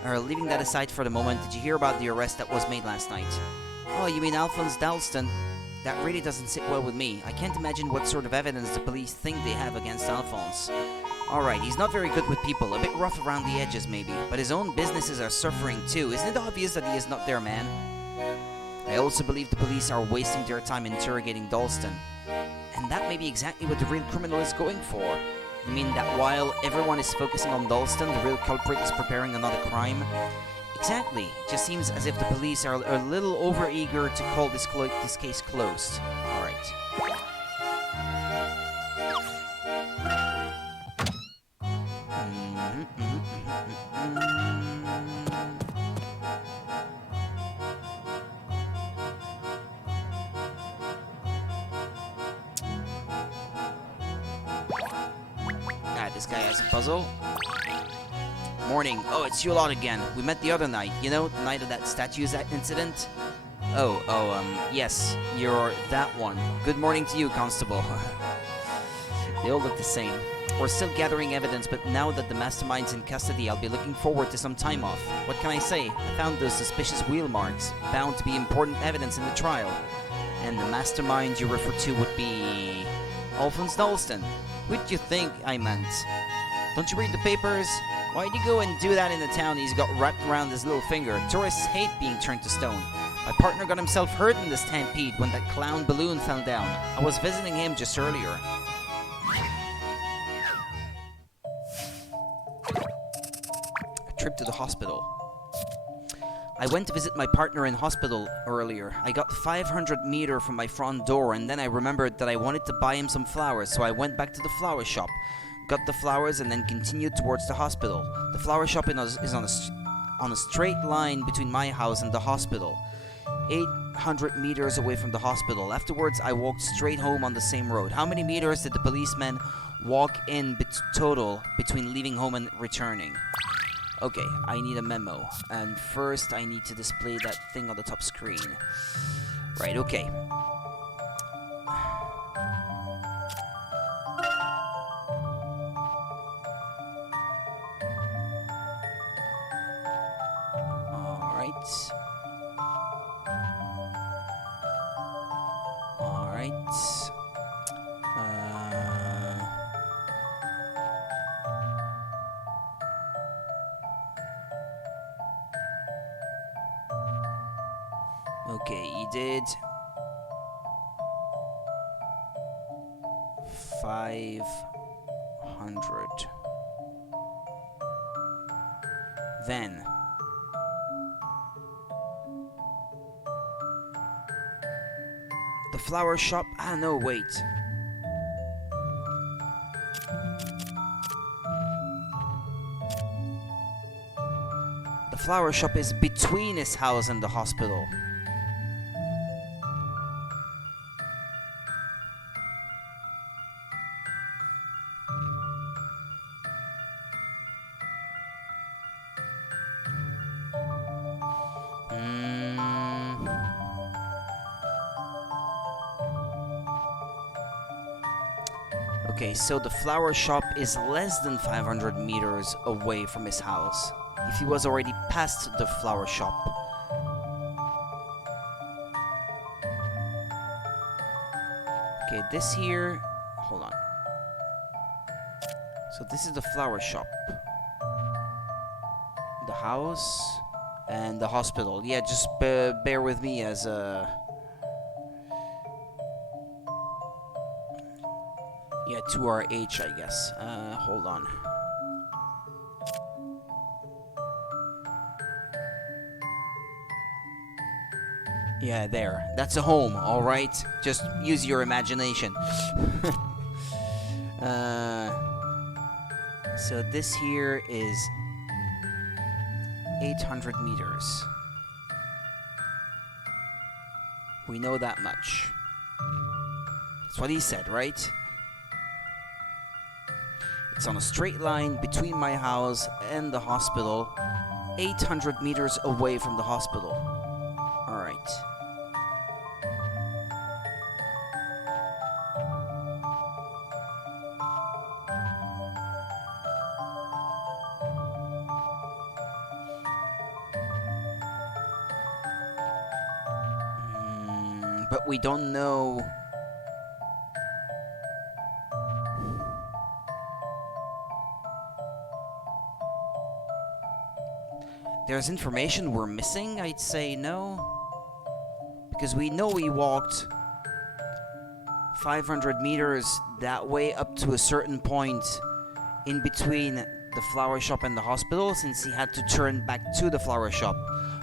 Leaving that aside for the moment, did you hear about the arrest that was made last night? Oh, you mean Alphonse Dalston? That really doesn't sit well with me. I can't imagine what sort of evidence the police think they have against Alphonse. Alright, he's not very good with people, a bit rough around the edges maybe, but his own businesses are suffering too. Isn't it obvious that he is not their man? I also believe the police are wasting their time interrogating Dalston. And that may be exactly what the real criminal is going for. You mean that while everyone is focusing on Dalston, the real culprit is preparing another crime? Exactly. It just seems as if the police are a little overeager to call this case closed. Alright. This guy has a puzzle. Morning. Oh, it's you lot again. We met the other night. You know, the night of that statues incident? Yes, you're that one. Good morning to you, Constable. They all look the same. We're still gathering evidence, but now that the mastermind's in custody, I'll be looking forward to some time off. What can I say? I found those suspicious wheel marks, bound to be important evidence in the trial. And the mastermind you refer to would be Alphonse Dalston. Who'd you think I meant? Don't you read the papers? Why'd you go and do that in the town he's got wrapped around his little finger? Tourists hate being turned to stone. My partner got himself hurt in the stampede when that clown balloon fell down. I was visiting him just earlier. A trip to the hospital. I went to visit my partner in hospital earlier. I got 500 meters from my front door, and then I remembered that I wanted to buy him some flowers, so I went back to the flower shop, got the flowers, and then continued towards the hospital. The flower shop is on a straight line between my house and the hospital, 800 meters away from the hospital. Afterwards, I walked straight home on the same road. How many meters did the policeman walk in total between leaving home and returning? Okay, I need a memo, and first I need to display that thing on the top screen. Right, okay. Alright. Okay, he did 500. Then the flower shop. Ah, no, wait. The flower shop is between his house and the hospital. Okay, so the flower shop is less than 500 meters away from his house. If he was already past the flower shop. Okay, this here... Hold on. So this is the flower shop. The house and the hospital. Yeah, just bear with me as yeah, 2RH, I guess. Hold on. Yeah, there. That's a home, alright? Just use your imagination. So this here is 800 meters. We know that much. That's what he said, right? It's on a straight line between my house and the hospital, 800 meters away from the hospital. Alright. But we don't know... There's information we're missing, I'd say no. Because we know he walked 500 meters that way up to a certain point in between the flower shop and the hospital, since he had to turn back to the flower shop.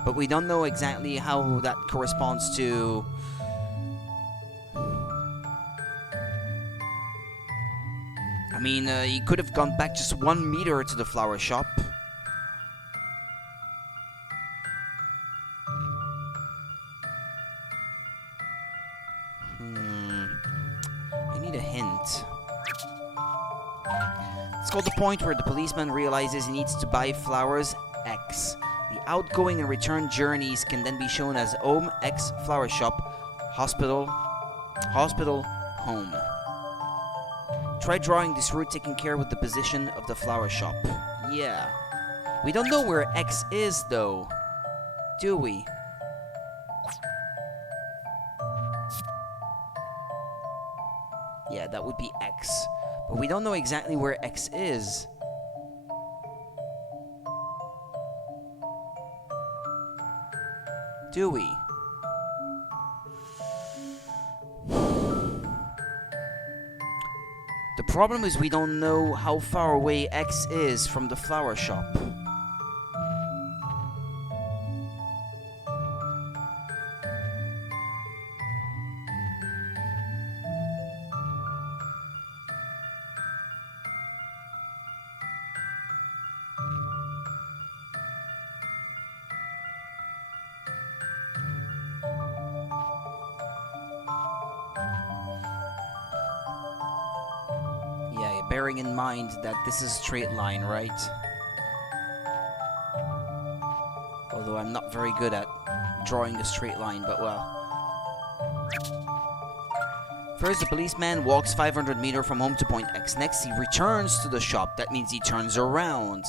But we don't know exactly how that corresponds to... I mean, he could have gone back just 1 meter to the flower shop. I need a hint. It's called the point where the policeman realizes he needs to buy flowers X. The outgoing and return journeys can then be shown as home X flower shop, hospital, home. Try drawing this route taking care with the position of the flower shop. Yeah. We don't know where X is though, do we? Yeah, that would be X. But we don't know exactly where X is. Do we? The problem is we don't know how far away X is from the flower shop. Yeah, bearing in mind that this is a straight line, right? Although I'm not very good at drawing a straight line, but well. First, the policeman walks 500 meters from home to point X. Next, he returns to the shop. That means he turns around.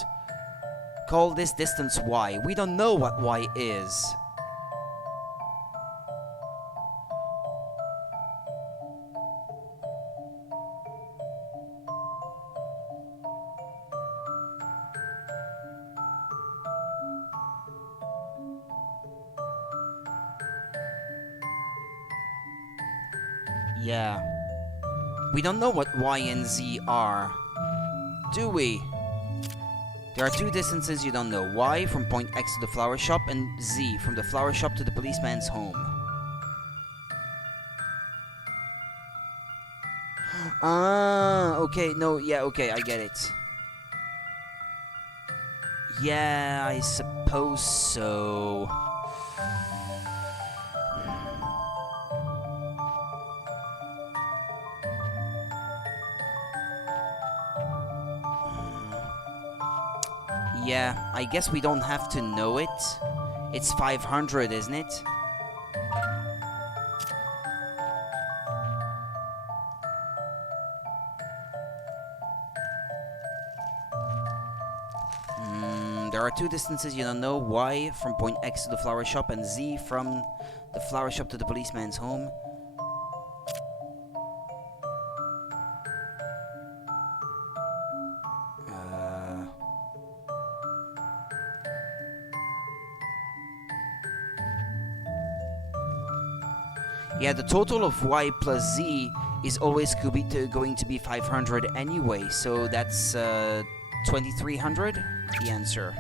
Call this distance Y. We don't know what Y is. Yeah. We don't know what Y and Z are. Do we? There are two distances you don't know. Y from point X to the flower shop, and Z from the flower shop to the policeman's home. Ah, okay, no, yeah, okay, I get it. Yeah, I suppose so. Yeah, I guess we don't have to know it. It's 500, isn't it? There are two distances you don't know. Y from point X to the flower shop, and Z from the flower shop to the policeman's home. Yeah, the total of Y plus Z is always going to be 500 anyway, so that's 2300, the answer.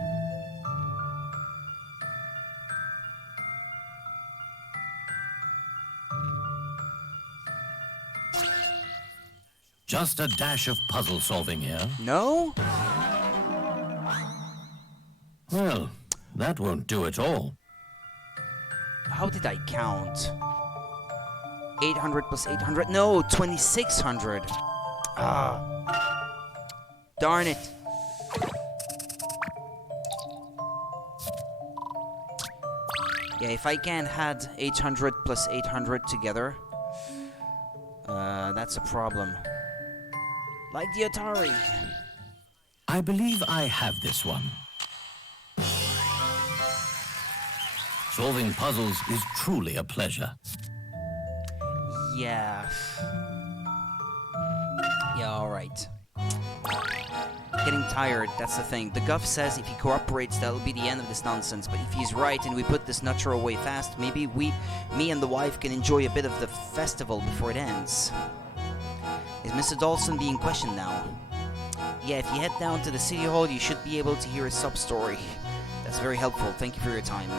Just a dash of puzzle solving here. No? Well, that won't do at all. How did I count? 800 plus 800? No, 2600. Ah. Darn it. Yeah, if I can add 800 plus 800 together, that's a problem. Like the Atari. I believe I have this one. Solving puzzles is truly a pleasure. Yeah. Yeah, alright. Getting tired, that's the thing. The Guff says if he cooperates, that'll be the end of this nonsense. But if he's right and we put this nutcher away fast, maybe me and the wife can enjoy a bit of the festival before it ends. Is Mr. Dawson being questioned now? Yeah, if you head down to the city hall, you should be able to hear his sub-story. That's very helpful. Thank you for your time.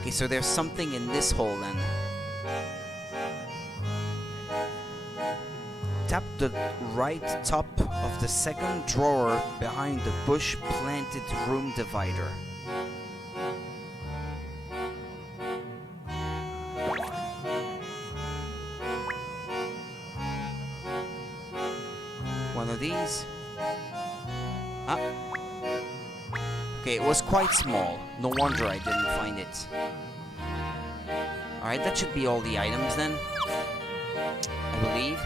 Okay, so there's something in this hole then. Tap the right top of the second drawer behind the bush-planted room divider. One of these. Ah. Okay, it was quite small. No wonder I didn't find it. Alright, that should be all the items then. I believe.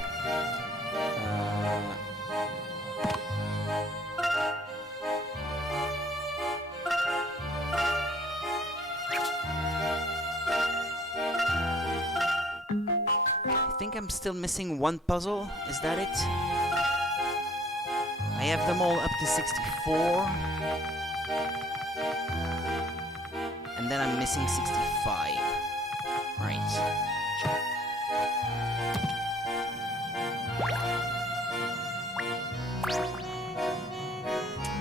I think I'm still missing one puzzle. Is that it? I have them all up to 64. And then I'm missing 65. Right.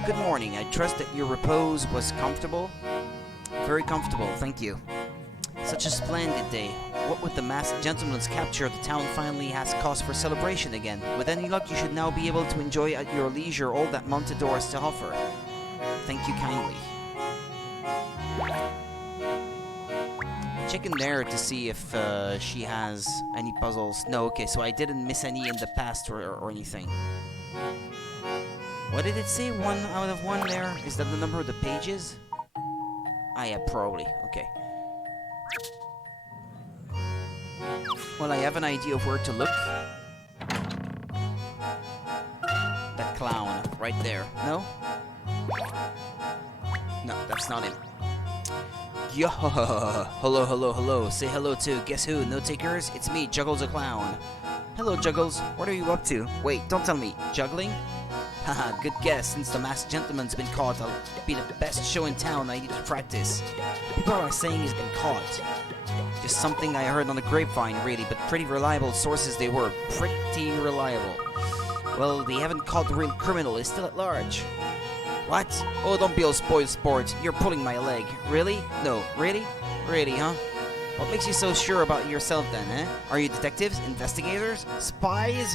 Good morning. I trust that your repose was comfortable. Very comfortable, thank you. Such a splendid day. What with the masked gentleman's capture, the town finally has cause for celebration again. With any luck, you should now be able to enjoy at your leisure all that Montador has to offer. Thank you kindly. Check in there to see if she has any puzzles. No, okay, so I didn't miss any in the past or anything. What did it say? 1 out of 1 there? Is that the number of the pages? Ah, yeah, probably. Okay. Well, I have an idea of where to look. That clown, right there. No? No, that's not him. Yo, hello, hello, hello. Say hello to guess who? No takers? It's me, Juggles the Clown. Hello, Juggles. What are you up to? Wait, don't tell me. Juggling? Haha, good guess. Since the masked gentleman's been caught, I'll be the best show in town. I need to practice. People are saying he's been caught. Just something I heard on the grapevine, really, but pretty reliable sources they were. Pretty reliable. Well, they haven't caught the real criminal. He's still at large. What? Oh, don't be all spoiled sport. You're pulling my leg. Really? No. Really? Really, huh? What makes you so sure about yourself then, eh? Are you detectives? Investigators? Spies?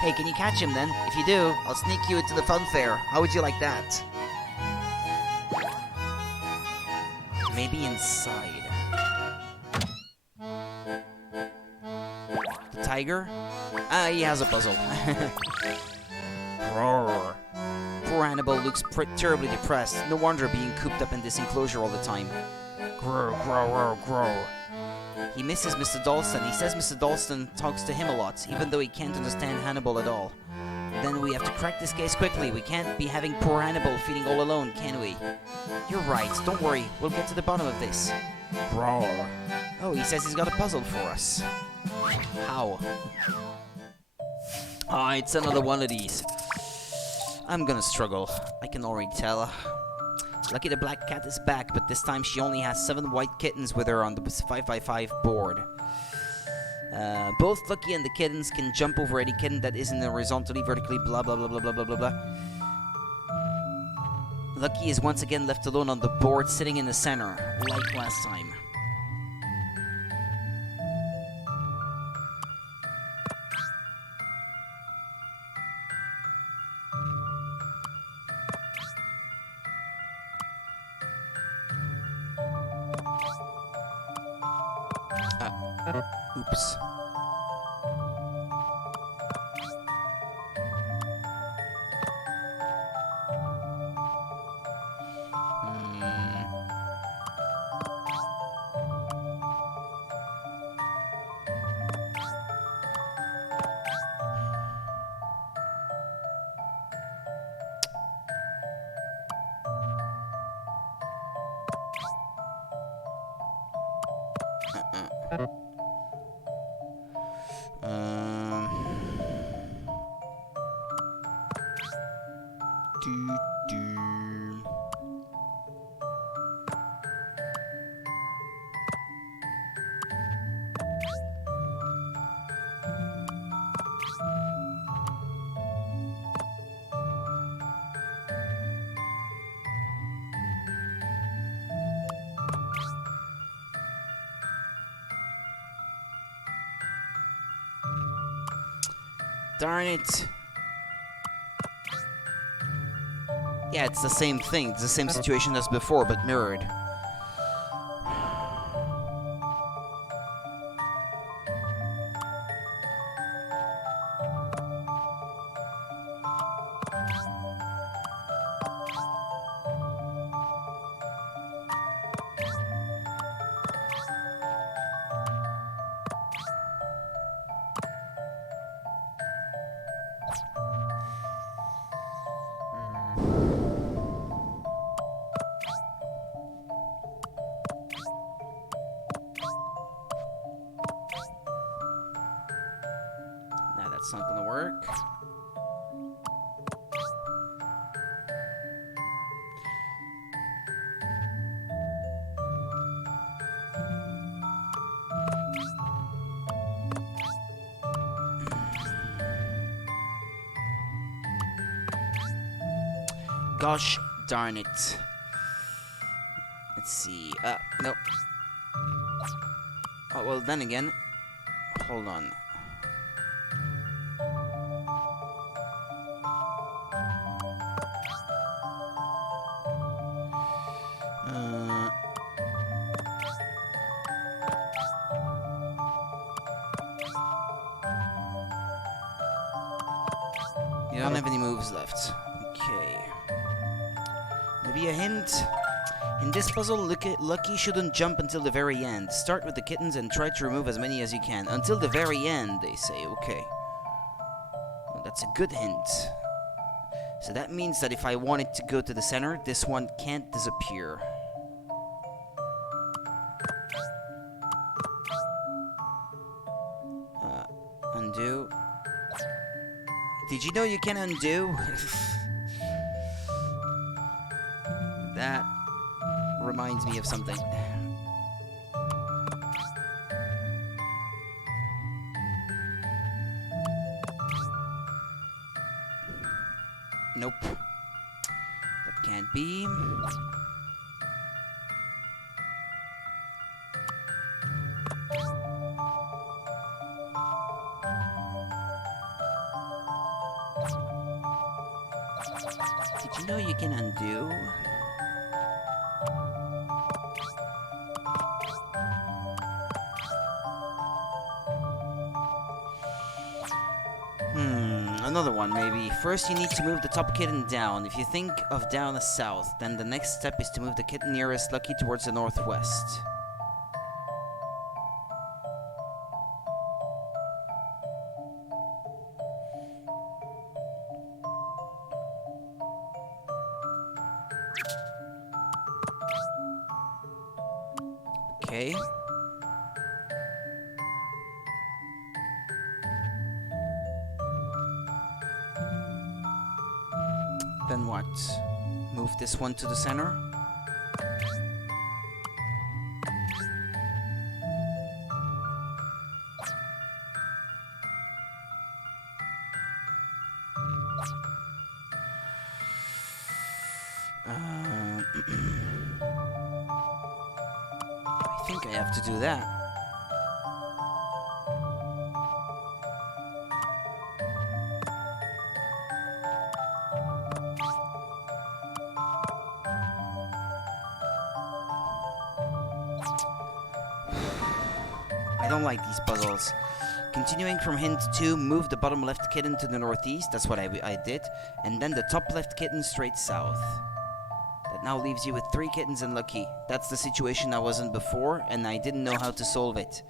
Hey, can you catch him then? If you do, I'll sneak you into the fun fair. How would you like that? Maybe inside. The tiger? Ah, he has a puzzle. Roar. Poor Hannibal looks terribly depressed. No wonder being cooped up in this enclosure all the time. Grow, grow, grow, grow. He misses Mr. Dalston. He says Mr. Dalston talks to him a lot, even though he can't understand Hannibal at all. Then we have to crack this case quickly. We can't be having poor Hannibal feeling all alone, can we? You're right. Don't worry. We'll get to the bottom of this. Roar. Oh, he says he's got a puzzle for us. How? Ah, it's another one of these. I'm gonna struggle. I can already tell. Lucky the black cat is back, but this time she only has 7 white kittens with her on the 5x5 board. Both Lucky and the kittens can jump over any kitten that isn't horizontally, vertically, blah blah blah blah blah blah blah blah. Lucky is once again left alone on the board, sitting in the center, like last time. Oops. Darn it. Yeah, it's the same thing. It's the same situation as before, but mirrored. That's not gonna work. Gosh darn it. Let's see. No. Oh, well, then again. Hold on. You don't have any moves left. Okay. Maybe a hint? In this puzzle, Lucky shouldn't jump until the very end. Start with the kittens and try to remove as many as you can. Until the very end, they say. Okay. Well, that's a good hint. So that means that if I want it to go to the center, this one can't disappear. Undo. Did you know you can undo? That reminds me of something. Nope. That can't be. Did you know you can undo? Another one, maybe. First, you need to move the top kitten down. If you think of down as south, then the next step is to move the kitten nearest Lucky towards the northwest. Okay. Then what? Move this one to the center? I think I have to do that. I don't like these puzzles. Continuing from hint 2, move the bottom left kitten to the northeast. That's what I did. And then the top left kitten straight south. That now leaves you with 3 kittens and Lucky. That's the situation I was in before, and I didn't know how to solve it.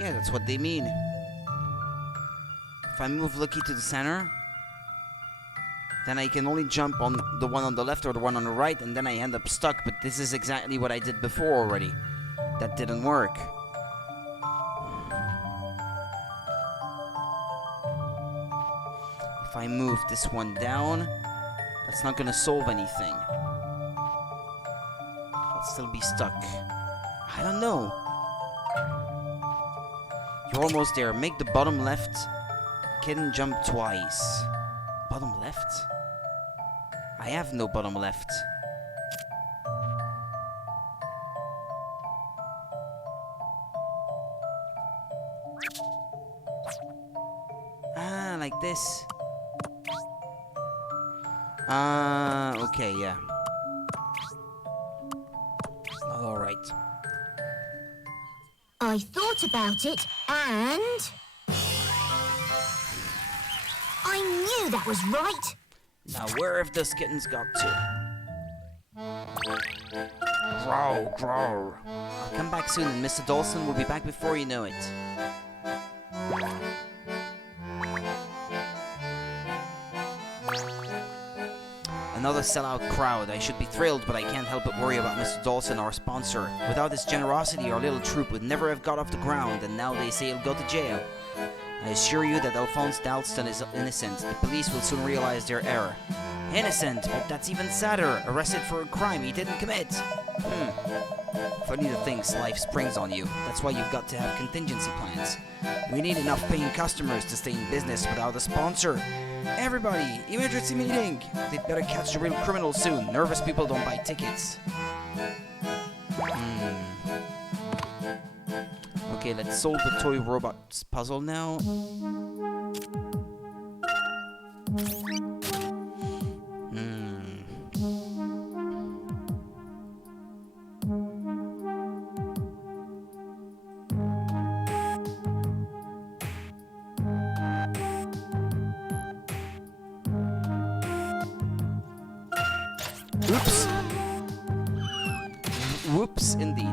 Yeah, that's what they mean. If I move Lucky to the center, then I can only jump on the one on the left or the one on the right, and then I end up stuck. But this is exactly what I did before already. That didn't work. If I move this one down, that's not gonna solve anything. I'll still be stuck. I don't know. You're almost there. Make the bottom left kitten jump twice. Bottom left? I have no bottom left. Ah, like this. Okay, yeah. Alright. I thought about it, and I knew that was right. Now, where have those kittens got to? Growl, growl. I'll come back soon, and Mr. Dawson will be back before you know it. Another sellout crowd. I should be thrilled, but I can't help but worry about Mr. Dawson, our sponsor. Without his generosity, our little troop would never have got off the ground, and now they say he'll go to jail. I assure you that Alphonse Dalston is innocent. The police will soon realize their error. Innocent, but that's even sadder. Arrested for a crime he didn't commit. Funny to think life springs on you. That's why you've got to have contingency plans. We need enough paying customers to stay in business without a sponsor. Everybody, emergency meeting! They'd better catch the real criminals soon. Nervous people don't buy tickets. Okay, let's solve the toy robots puzzle now. Oops. Whoops, indeed.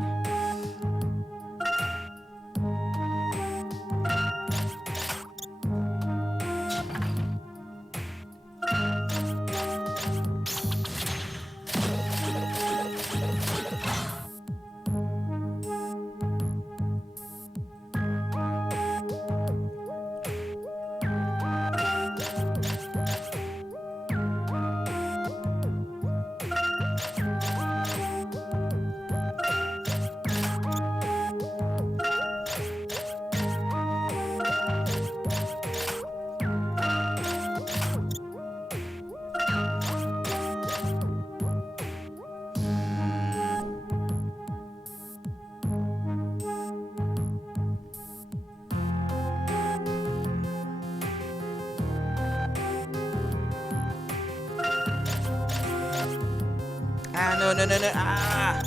Ah, no. Ah!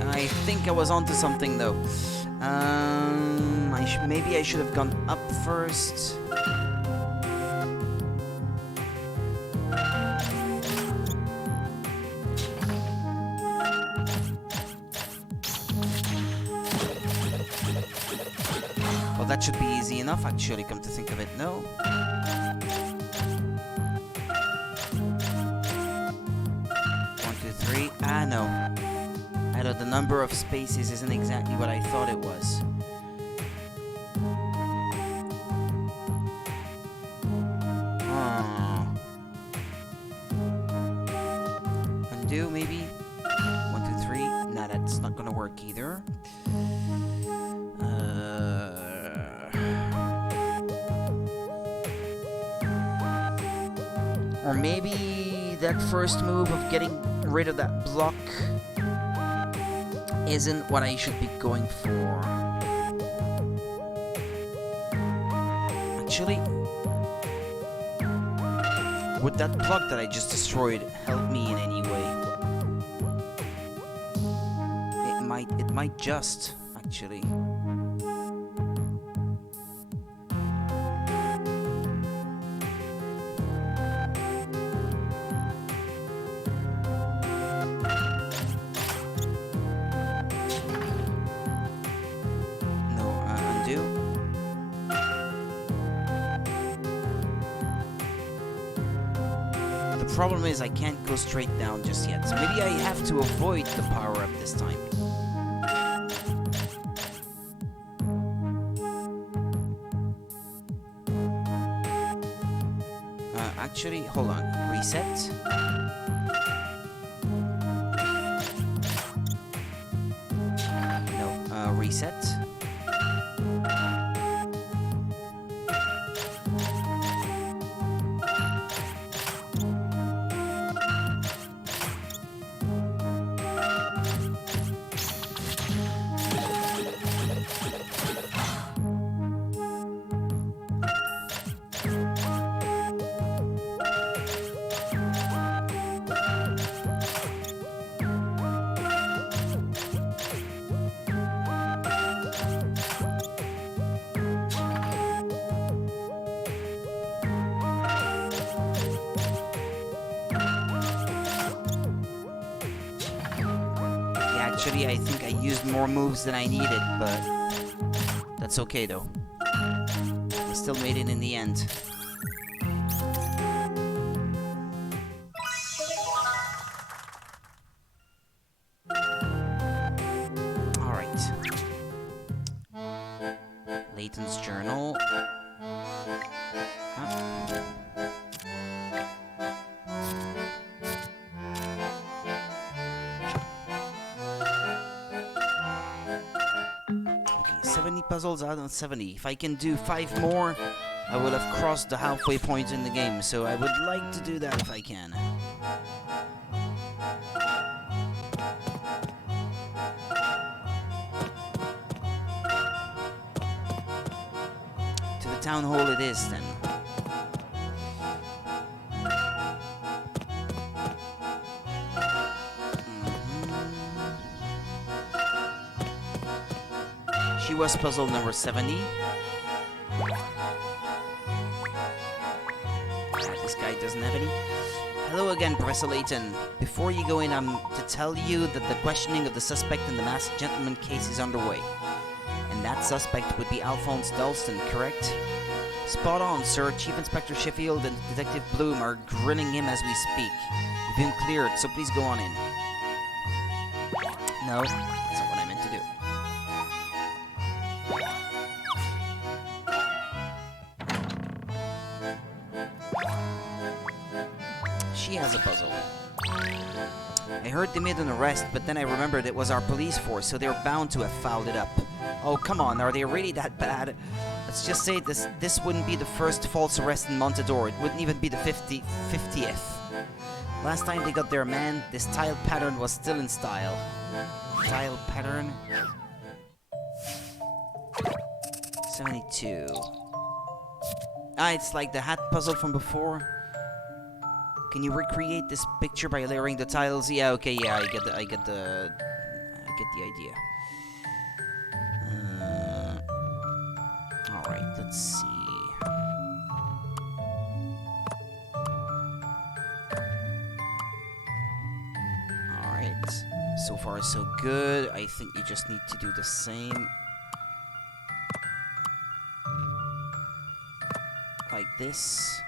I think I was onto something though. Maybe I should have gone up first. Well, that should be easy enough, actually, come to think of it. No. 1, 2, 3. Ah, no. I know the number of spaces isn't exactly what I thought it was. Undo, maybe? 1, 2, 3. Nah, that's not gonna work either. Or maybe that first move of getting rid of that block isn't what I should be going for. Actually, would that block that I just destroyed help me in any way? It might just, actually. The problem is I can't go straight down just yet, so maybe I have to avoid the power-up this time. Actually, hold on. Reset. No, reset. Actually, I think I used more moves than I needed, but that's okay though. I still made it in the end. Alright. Layton's journal. Huh? 70 puzzles out of 70. If I can do 5 more, I will have crossed the halfway point in the game, so I would like to do that if I can. town hall it is, then. She was puzzle number 70. This guy doesn't have any. Hello again, Professor Layton. Before you go in, I'm to tell you that the questioning of the suspect in the masked gentleman case is underway. And that suspect would be Alphonse Dalston, correct? Spot on, sir. Chief Inspector Sheffield and Detective Bloom are grilling him as we speak. You've been cleared, so please go on in. No, that's not what I meant to do. She has a puzzle. I heard they made an arrest, but then I remembered it was our police force, so they're bound to have fouled it up. Oh, come on, are they really that bad? Let's just say this wouldn't be the first false arrest in Montador. It wouldn't even be the 50th. Last time they got their man, this tile pattern was still in style. Tile pattern? 72. Ah, it's like the hat puzzle from before. Can you recreate this picture by layering the tiles? Yeah, okay, yeah, I get the idea. Alright, let's see. Alright, so far so good. I think you just need to do the same. Like this.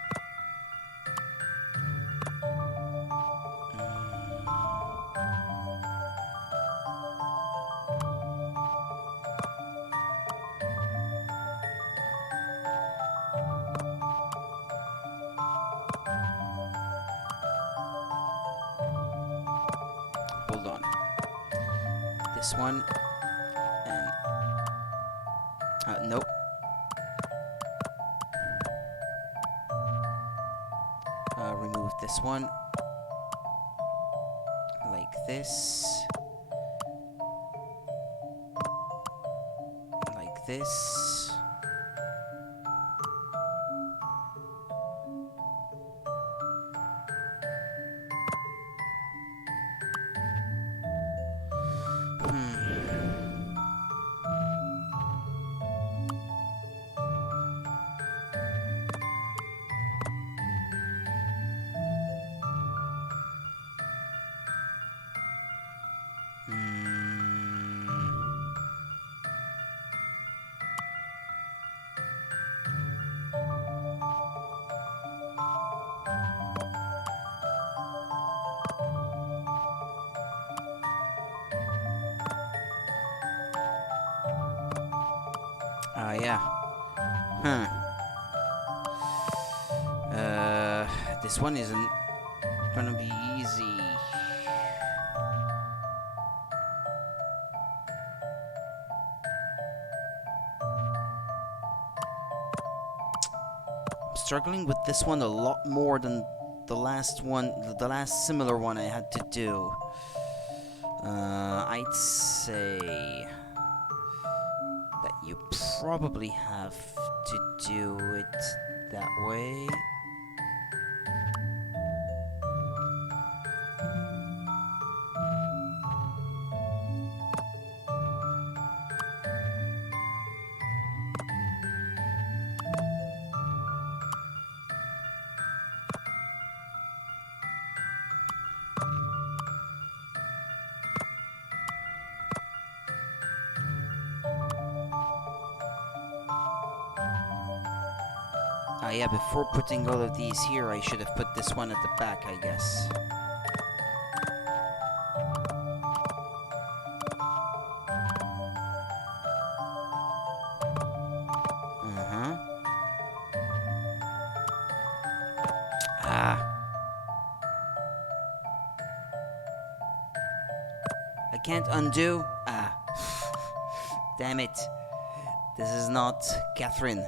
Hold on. This one. And... nope. Remove this one. Like this. Like this. Yeah. This one isn't gonna be easy. I'm struggling with this one a lot more than the last one, the last similar one I had to do. I'd say that you probably have to do it that way. Yeah, before putting all of these here, I should have put this one at the back, I guess. I can't undo. Damn it. This is not Catherine.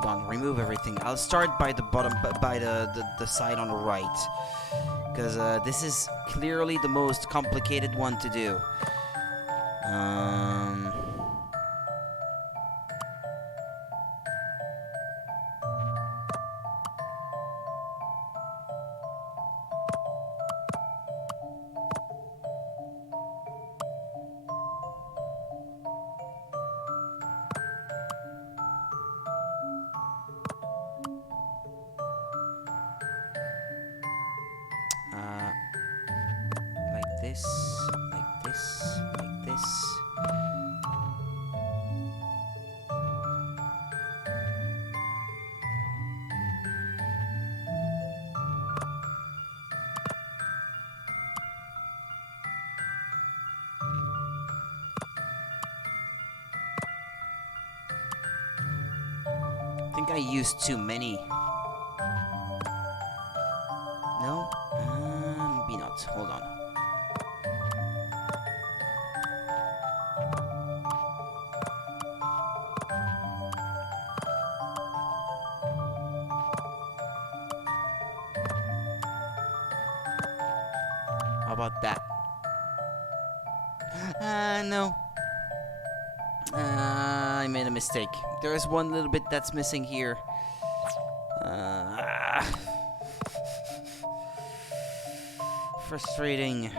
hold on, remove everything. I'll start by the bottom, by the side on the right. Because this is clearly the most complicated one to do. Like this, like this, like this. I think I used too many. No? Maybe not. Hold on. How about that? No. I made a mistake. There is one little bit that's missing here. Frustrating.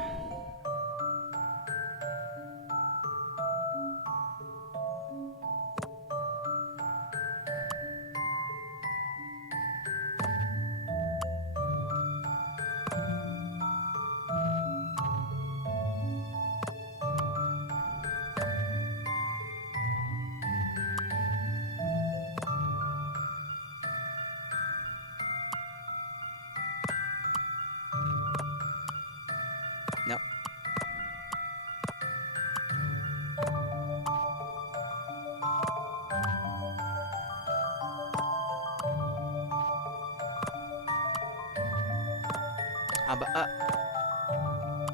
No.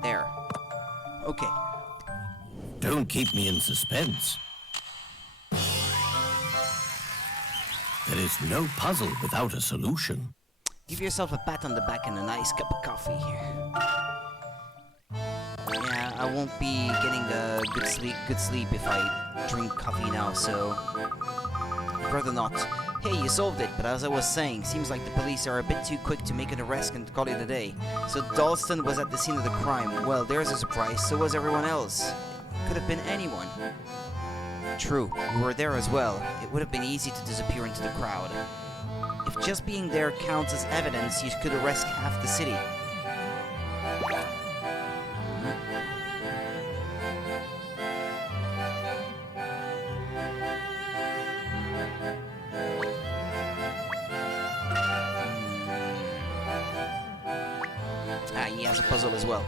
There. Okay. Don't keep me in suspense. There is no puzzle without a solution. Give yourself a pat on the back and a nice cup of coffee. Yeah, I won't be getting a good sleep if I drink coffee now, so I'd rather not. Hey, you solved it, but as I was saying, seems like the police are a bit too quick to make an arrest and call it a day. So Dalston was at the scene of the crime. Well, there's a surprise, so was everyone else. Could have been anyone. True, we were there as well. It would have been easy to disappear into the crowd. If just being there counts as evidence, you could arrest half the city. He has a puzzle as well.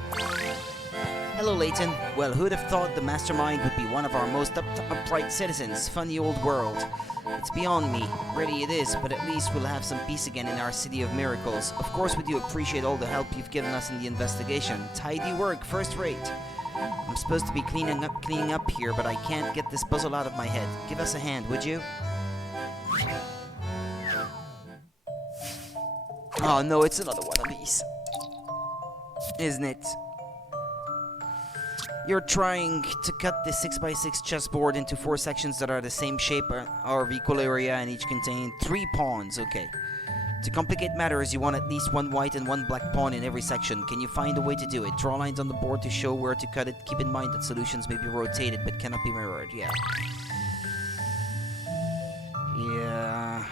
Hello, Layton. Well, who'd have thought the mastermind would be one of our most upright citizens? Funny old world. It's beyond me. Really it is, but at least we'll have some peace again in our city of miracles. Of course we do appreciate all the help you've given us in the investigation. Tidy work, first rate. I'm supposed to be cleaning up here, but I can't get this puzzle out of my head. Give us a hand, would you? Oh no, it's another one of these. Isn't it? You're trying to cut the 6x6 chessboard into 4 sections that are the same shape or of equal area and each contain 3 pawns. Okay. To complicate matters, you want at least 1 white and 1 black pawn in every section. Can you find a way to do it? Draw lines on the board to show where to cut it. Keep in mind that solutions may be rotated but cannot be mirrored. Yeah. Yeah.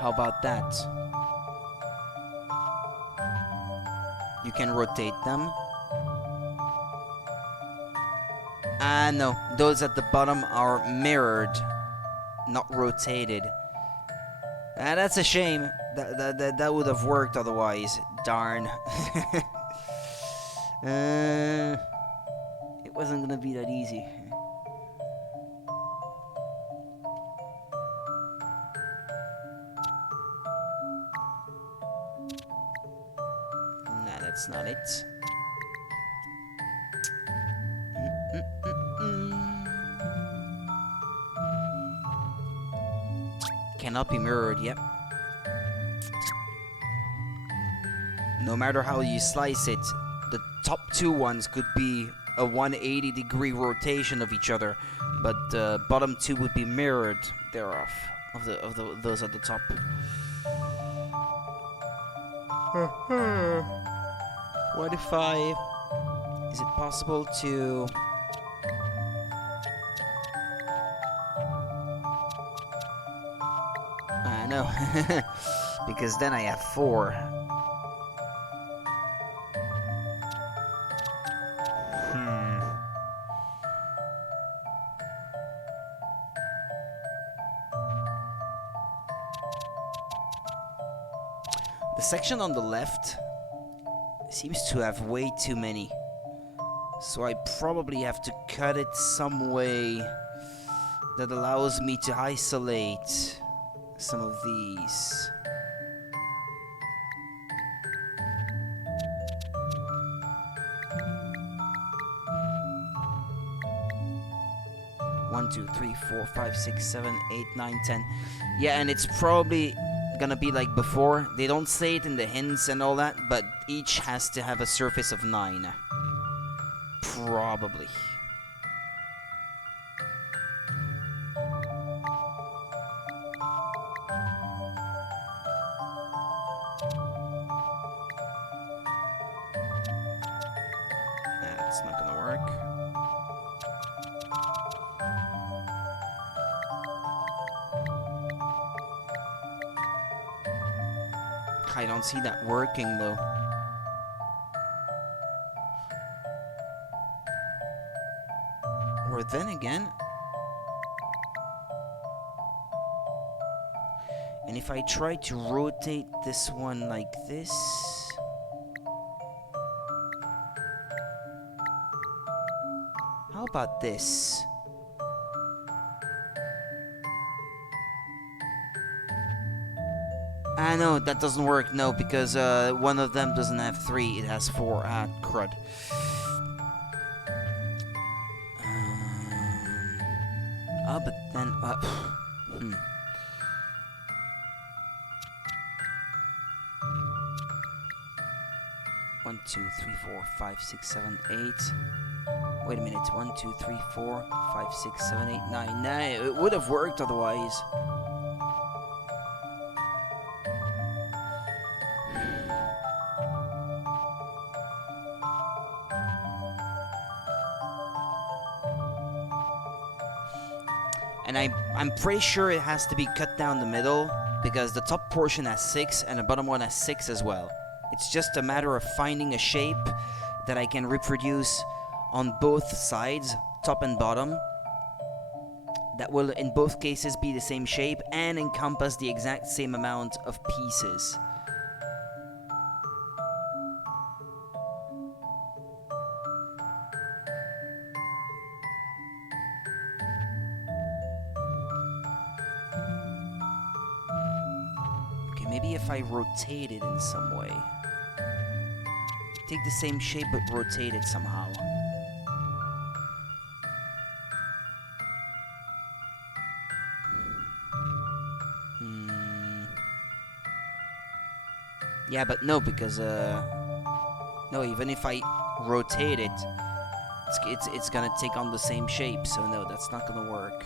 How about that? You can rotate them. No. Those at the bottom are mirrored, not rotated. That's a shame. That would have worked otherwise. Darn. It wasn't gonna be that easy. that's not it. Cannot be mirrored, yep. No matter how you slice it, the top two ones could be a 180-degree rotation of each other, but the bottom two would be mirrored thereof, those at the top. What if is it possible to... No, because then I have 4. The section on the left seems to have way too many, so I probably have to cut it some way that allows me to isolate some of these. One, two, three, 4, 5, 6, 7, 8, 9, 10. Yeah, and it's probably gonna be like before. They don't say it in the hints and all that, but each has to have a surface of 9. Probably. That's not gonna work. I don't see that working though. Or then again, and if I try to rotate this one like this, how about this? Ah, no, that doesn't work, no, because one of them doesn't have 3, it has 4. Ah, crud. But then, 1, 2, 3, 4, 5, 6, 7, 8. Wait a minute, 1, 2, 3, 4, 5, 6, 7, 8, 9. Nah, it would have worked otherwise. And I'm pretty sure it has to be cut down the middle, because the top portion has 6 and the bottom one has 6 as well. It's just a matter of finding a shape that I can reproduce on both sides, top and bottom, that will in both cases be the same shape and encompass the exact same amount of pieces. Maybe if I rotate it in some way. Take the same shape but rotate it somehow. Yeah, but no, because no, even if I rotate it, it's gonna take on the same shape, so no, that's not gonna work.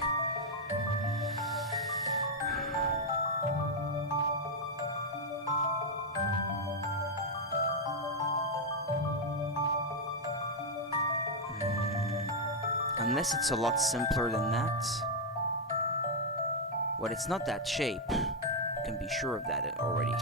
Unless it's a lot simpler than that. Well, it's not that shape. You can be sure of that already.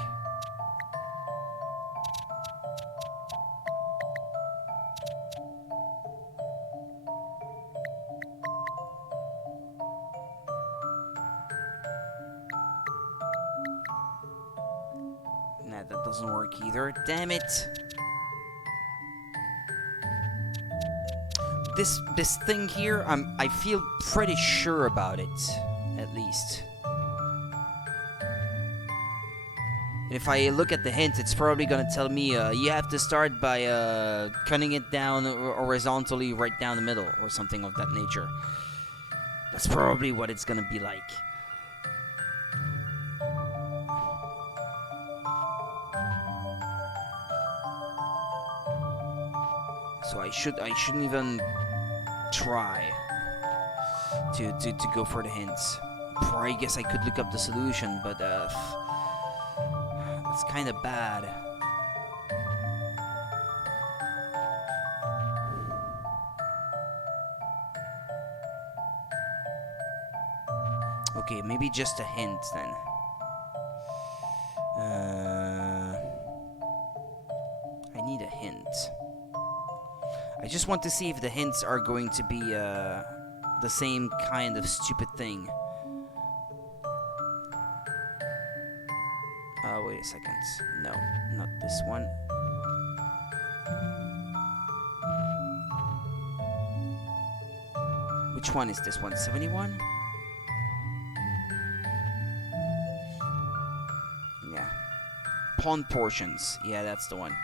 Nah, that doesn't work either. Damn it! This thing here, I feel pretty sure about it, at least. If I look at the hint, it's probably gonna tell me you have to start by cutting it down horizontally right down the middle or something of that nature. That's probably what it's gonna be like. So I shouldn't even try to go for the hints. Or I guess I could look up the solution, but that's kind of bad. Okay, maybe just a hint then. I need a hint. I just want to see if the hints are going to be the same kind of stupid thing. Wait a second. No, not this one. Which one is this one? 71? Yeah. Pawn portions. Yeah, that's the one.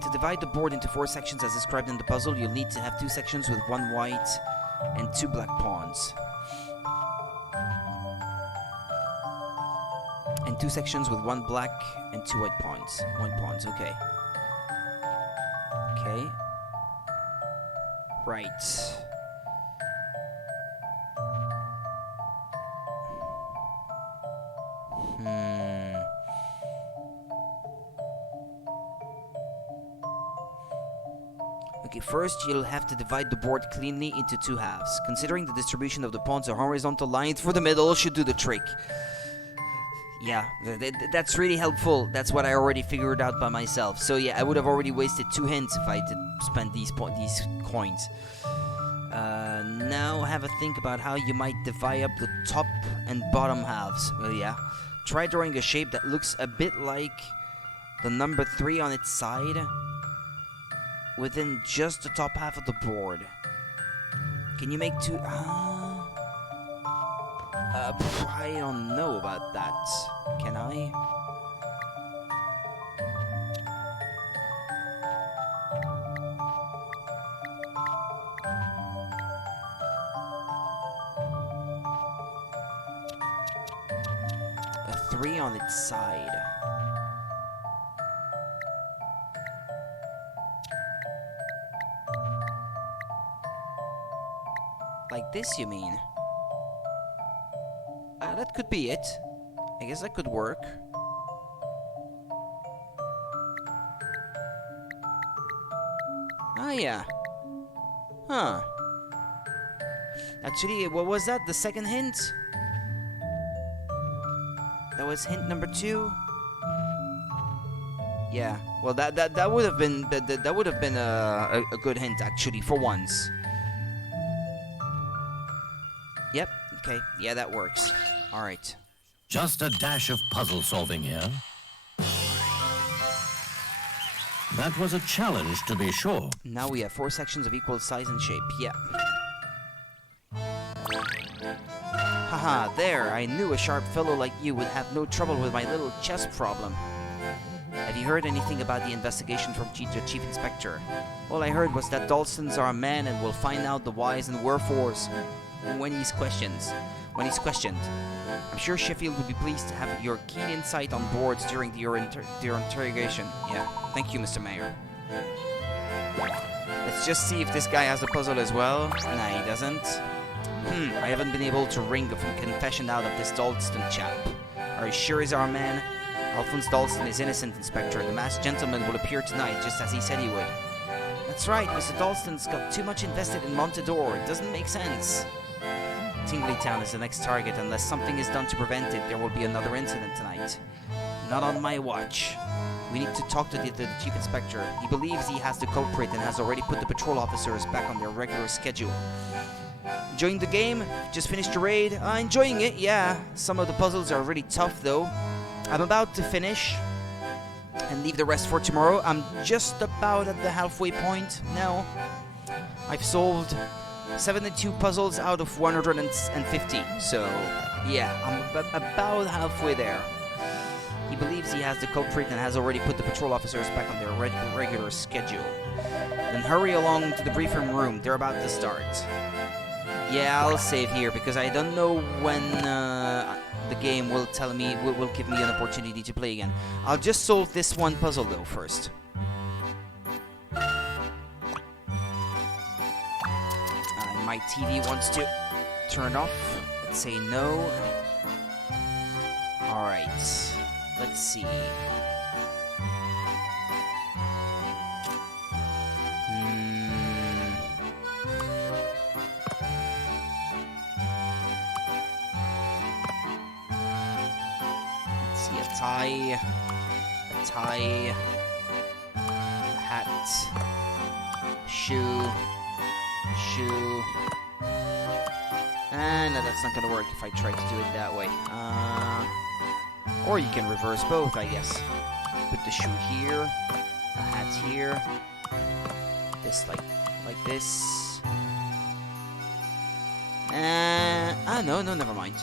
To divide the board into 4 sections as described in the puzzle, you'll need to have 2 sections with 1 white and 2 black pawns. And 2 sections with 1 black and 2 white pawns. 1 pawns, okay. Okay. Right. Okay, first you'll have to divide the board cleanly into 2 halves. Considering the distribution of the pawns, a horizontal line through the middle should do the trick. Yeah, that's really helpful. That's what I already figured out by myself. So yeah, I would have already wasted 2 hints if I did spend these coins. Now have a think about how you might divide up the top and bottom halves. Yeah. Try drawing a shape that looks a bit like the number 3 on its side within just the top half of the board. Can you make 2? I don't know about that. Can I? A 3 on its side. Like this, you mean? That could be it. I guess that could work. Ah, yeah. Huh. Actually, what was that? The second hint? That was hint number 2? Yeah. Well, that would have been that would have been a good hint actually for once. Yep. Okay. Yeah, that works. All right. Just a dash of puzzle solving here. That was a challenge, to be sure. Now we have 4 sections of equal size and shape. Yeah. Haha, there. I knew a sharp fellow like you would have no trouble with my little chess problem. Have you heard anything about the investigation from the Chief Inspector? All I heard was that Dalston's our man and will find out the whys and wherefores when he's questioned. I'm sure Sheffield would be pleased to have your keen insight on boards during your interrogation. Yeah, thank you, Mr. Mayor. Let's just see if this guy has the puzzle as well. Nah, he doesn't. I haven't been able to wring a confession out of this Dalston chap. Are you sure he's our man? Alphonse Dalston is innocent, Inspector. The masked gentleman will appear tonight, just as he said he would. That's right, Mr. Dalston's got too much invested in Montador. It doesn't make sense. Tingley Town is the next target. Unless something is done to prevent it, there will be another incident tonight. Not on my watch. We need to talk to the Chief Inspector. He believes he has the culprit and has already put the patrol officers back on their regular schedule. Enjoying the game? Just finished the raid? Enjoying it, yeah. Some of the puzzles are really tough, though. I'm about to finish. and leave the rest for tomorrow. I'm just about at the halfway point now. I've solved 72 puzzles out of 150, so yeah, I'm about halfway there. He believes he has the culprit and has already put the patrol officers back on their regular schedule. Then hurry along to the briefing room, they're about to start. Yeah, I'll save here because I don't know when the game will tell me, will give me an opportunity to play again. I'll just solve this one puzzle though first. My TV wants to turn off. Let's say no. Alright, let's see. Let's see, a tie, a hat, shoe. No, that's not gonna work if I try to do it that way. Or you can reverse both, I guess. Put the shoe here, the hat here, this like this. No, never mind.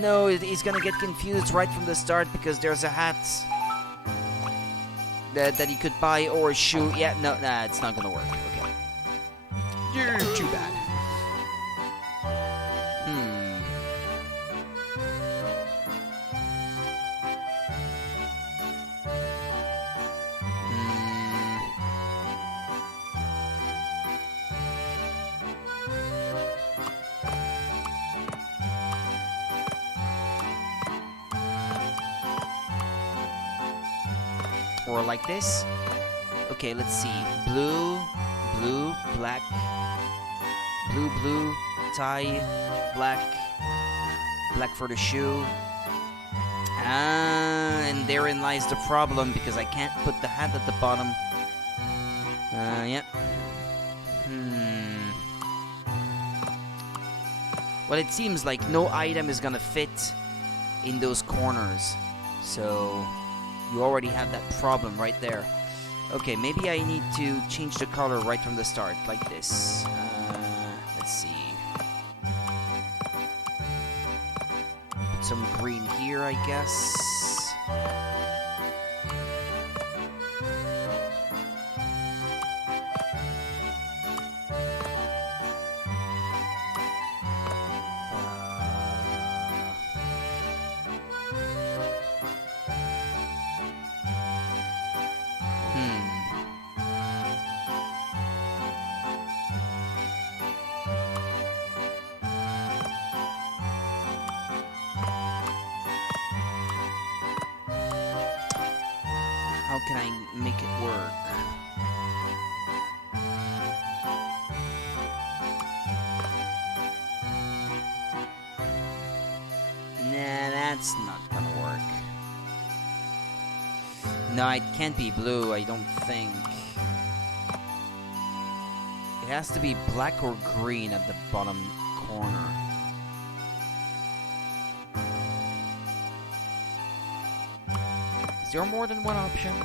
No, he's gonna get confused right from the start because there's a hat that he could buy or a shoe. Yeah, no, nah, it's not gonna work. Okay. You're too bad. Or like this. Okay, let's see. Blue, blue, black, blue, blue, tie, black, black for the shoe. And therein lies the problem because I can't put the hat at the bottom. Yep. Well, it seems like no item is gonna fit in those corners. So you already have that problem right there. Okay, maybe I need to change the color right from the start, like this. Let's see. Put some green here, I guess. How can I make it work? Nah, that's not gonna work. No, it can't be blue, I don't think. It has to be black or green at the bottom corner. Is there more than one option? No,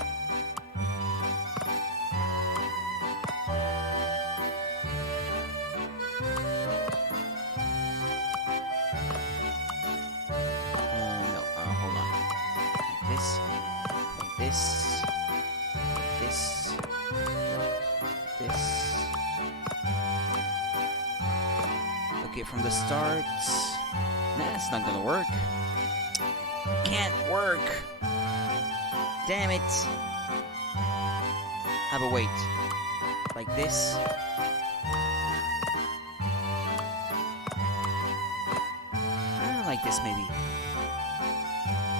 hold on. Like this, like this, like this, like this. Okay, from the start. Nah, it's not gonna work. Can't work. Damn it! How about wait? Like this? Like this maybe.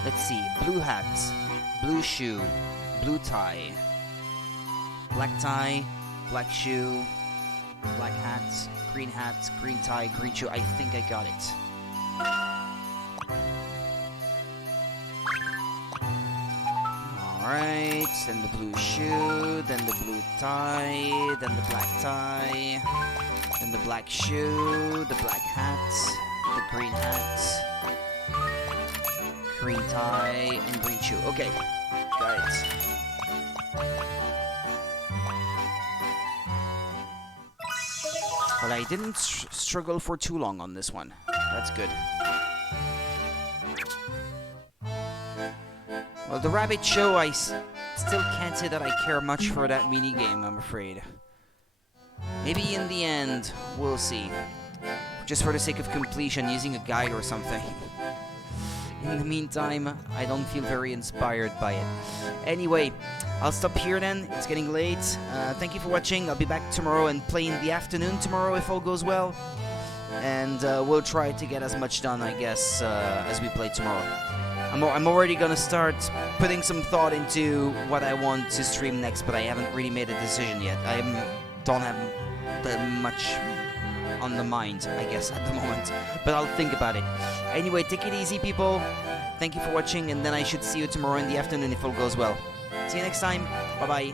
Let's see. Blue hat, blue shoe, blue tie, black tie, black shoe, black hat, green tie, green shoe. I think I got it. Alright, then the blue shoe, then the blue tie, then the black tie, then the black shoe, the black hat, the green hat, Green tie and green shoe. Okay, got it. But I didn't struggle for too long on this one. That's good. Well, the rabbit show, I still can't say that I care much for that minigame, I'm afraid. Maybe in the end, we'll see. Just for the sake of completion, using a guide or something. In the meantime, I don't feel very inspired by it. Anyway, I'll stop here then. It's getting late. Thank you for watching. I'll be back tomorrow and play in the afternoon tomorrow if all goes well. And we'll try to get as much done, I guess, as we play tomorrow. I'm already gonna start putting some thought into what I want to stream next, but I haven't really made a decision yet. I don't have that much on the mind, I guess, at the moment. But I'll think about it. Anyway, take it easy, people. Thank you for watching, and then I should see you tomorrow in the afternoon if all goes well. See you next time. Bye-bye.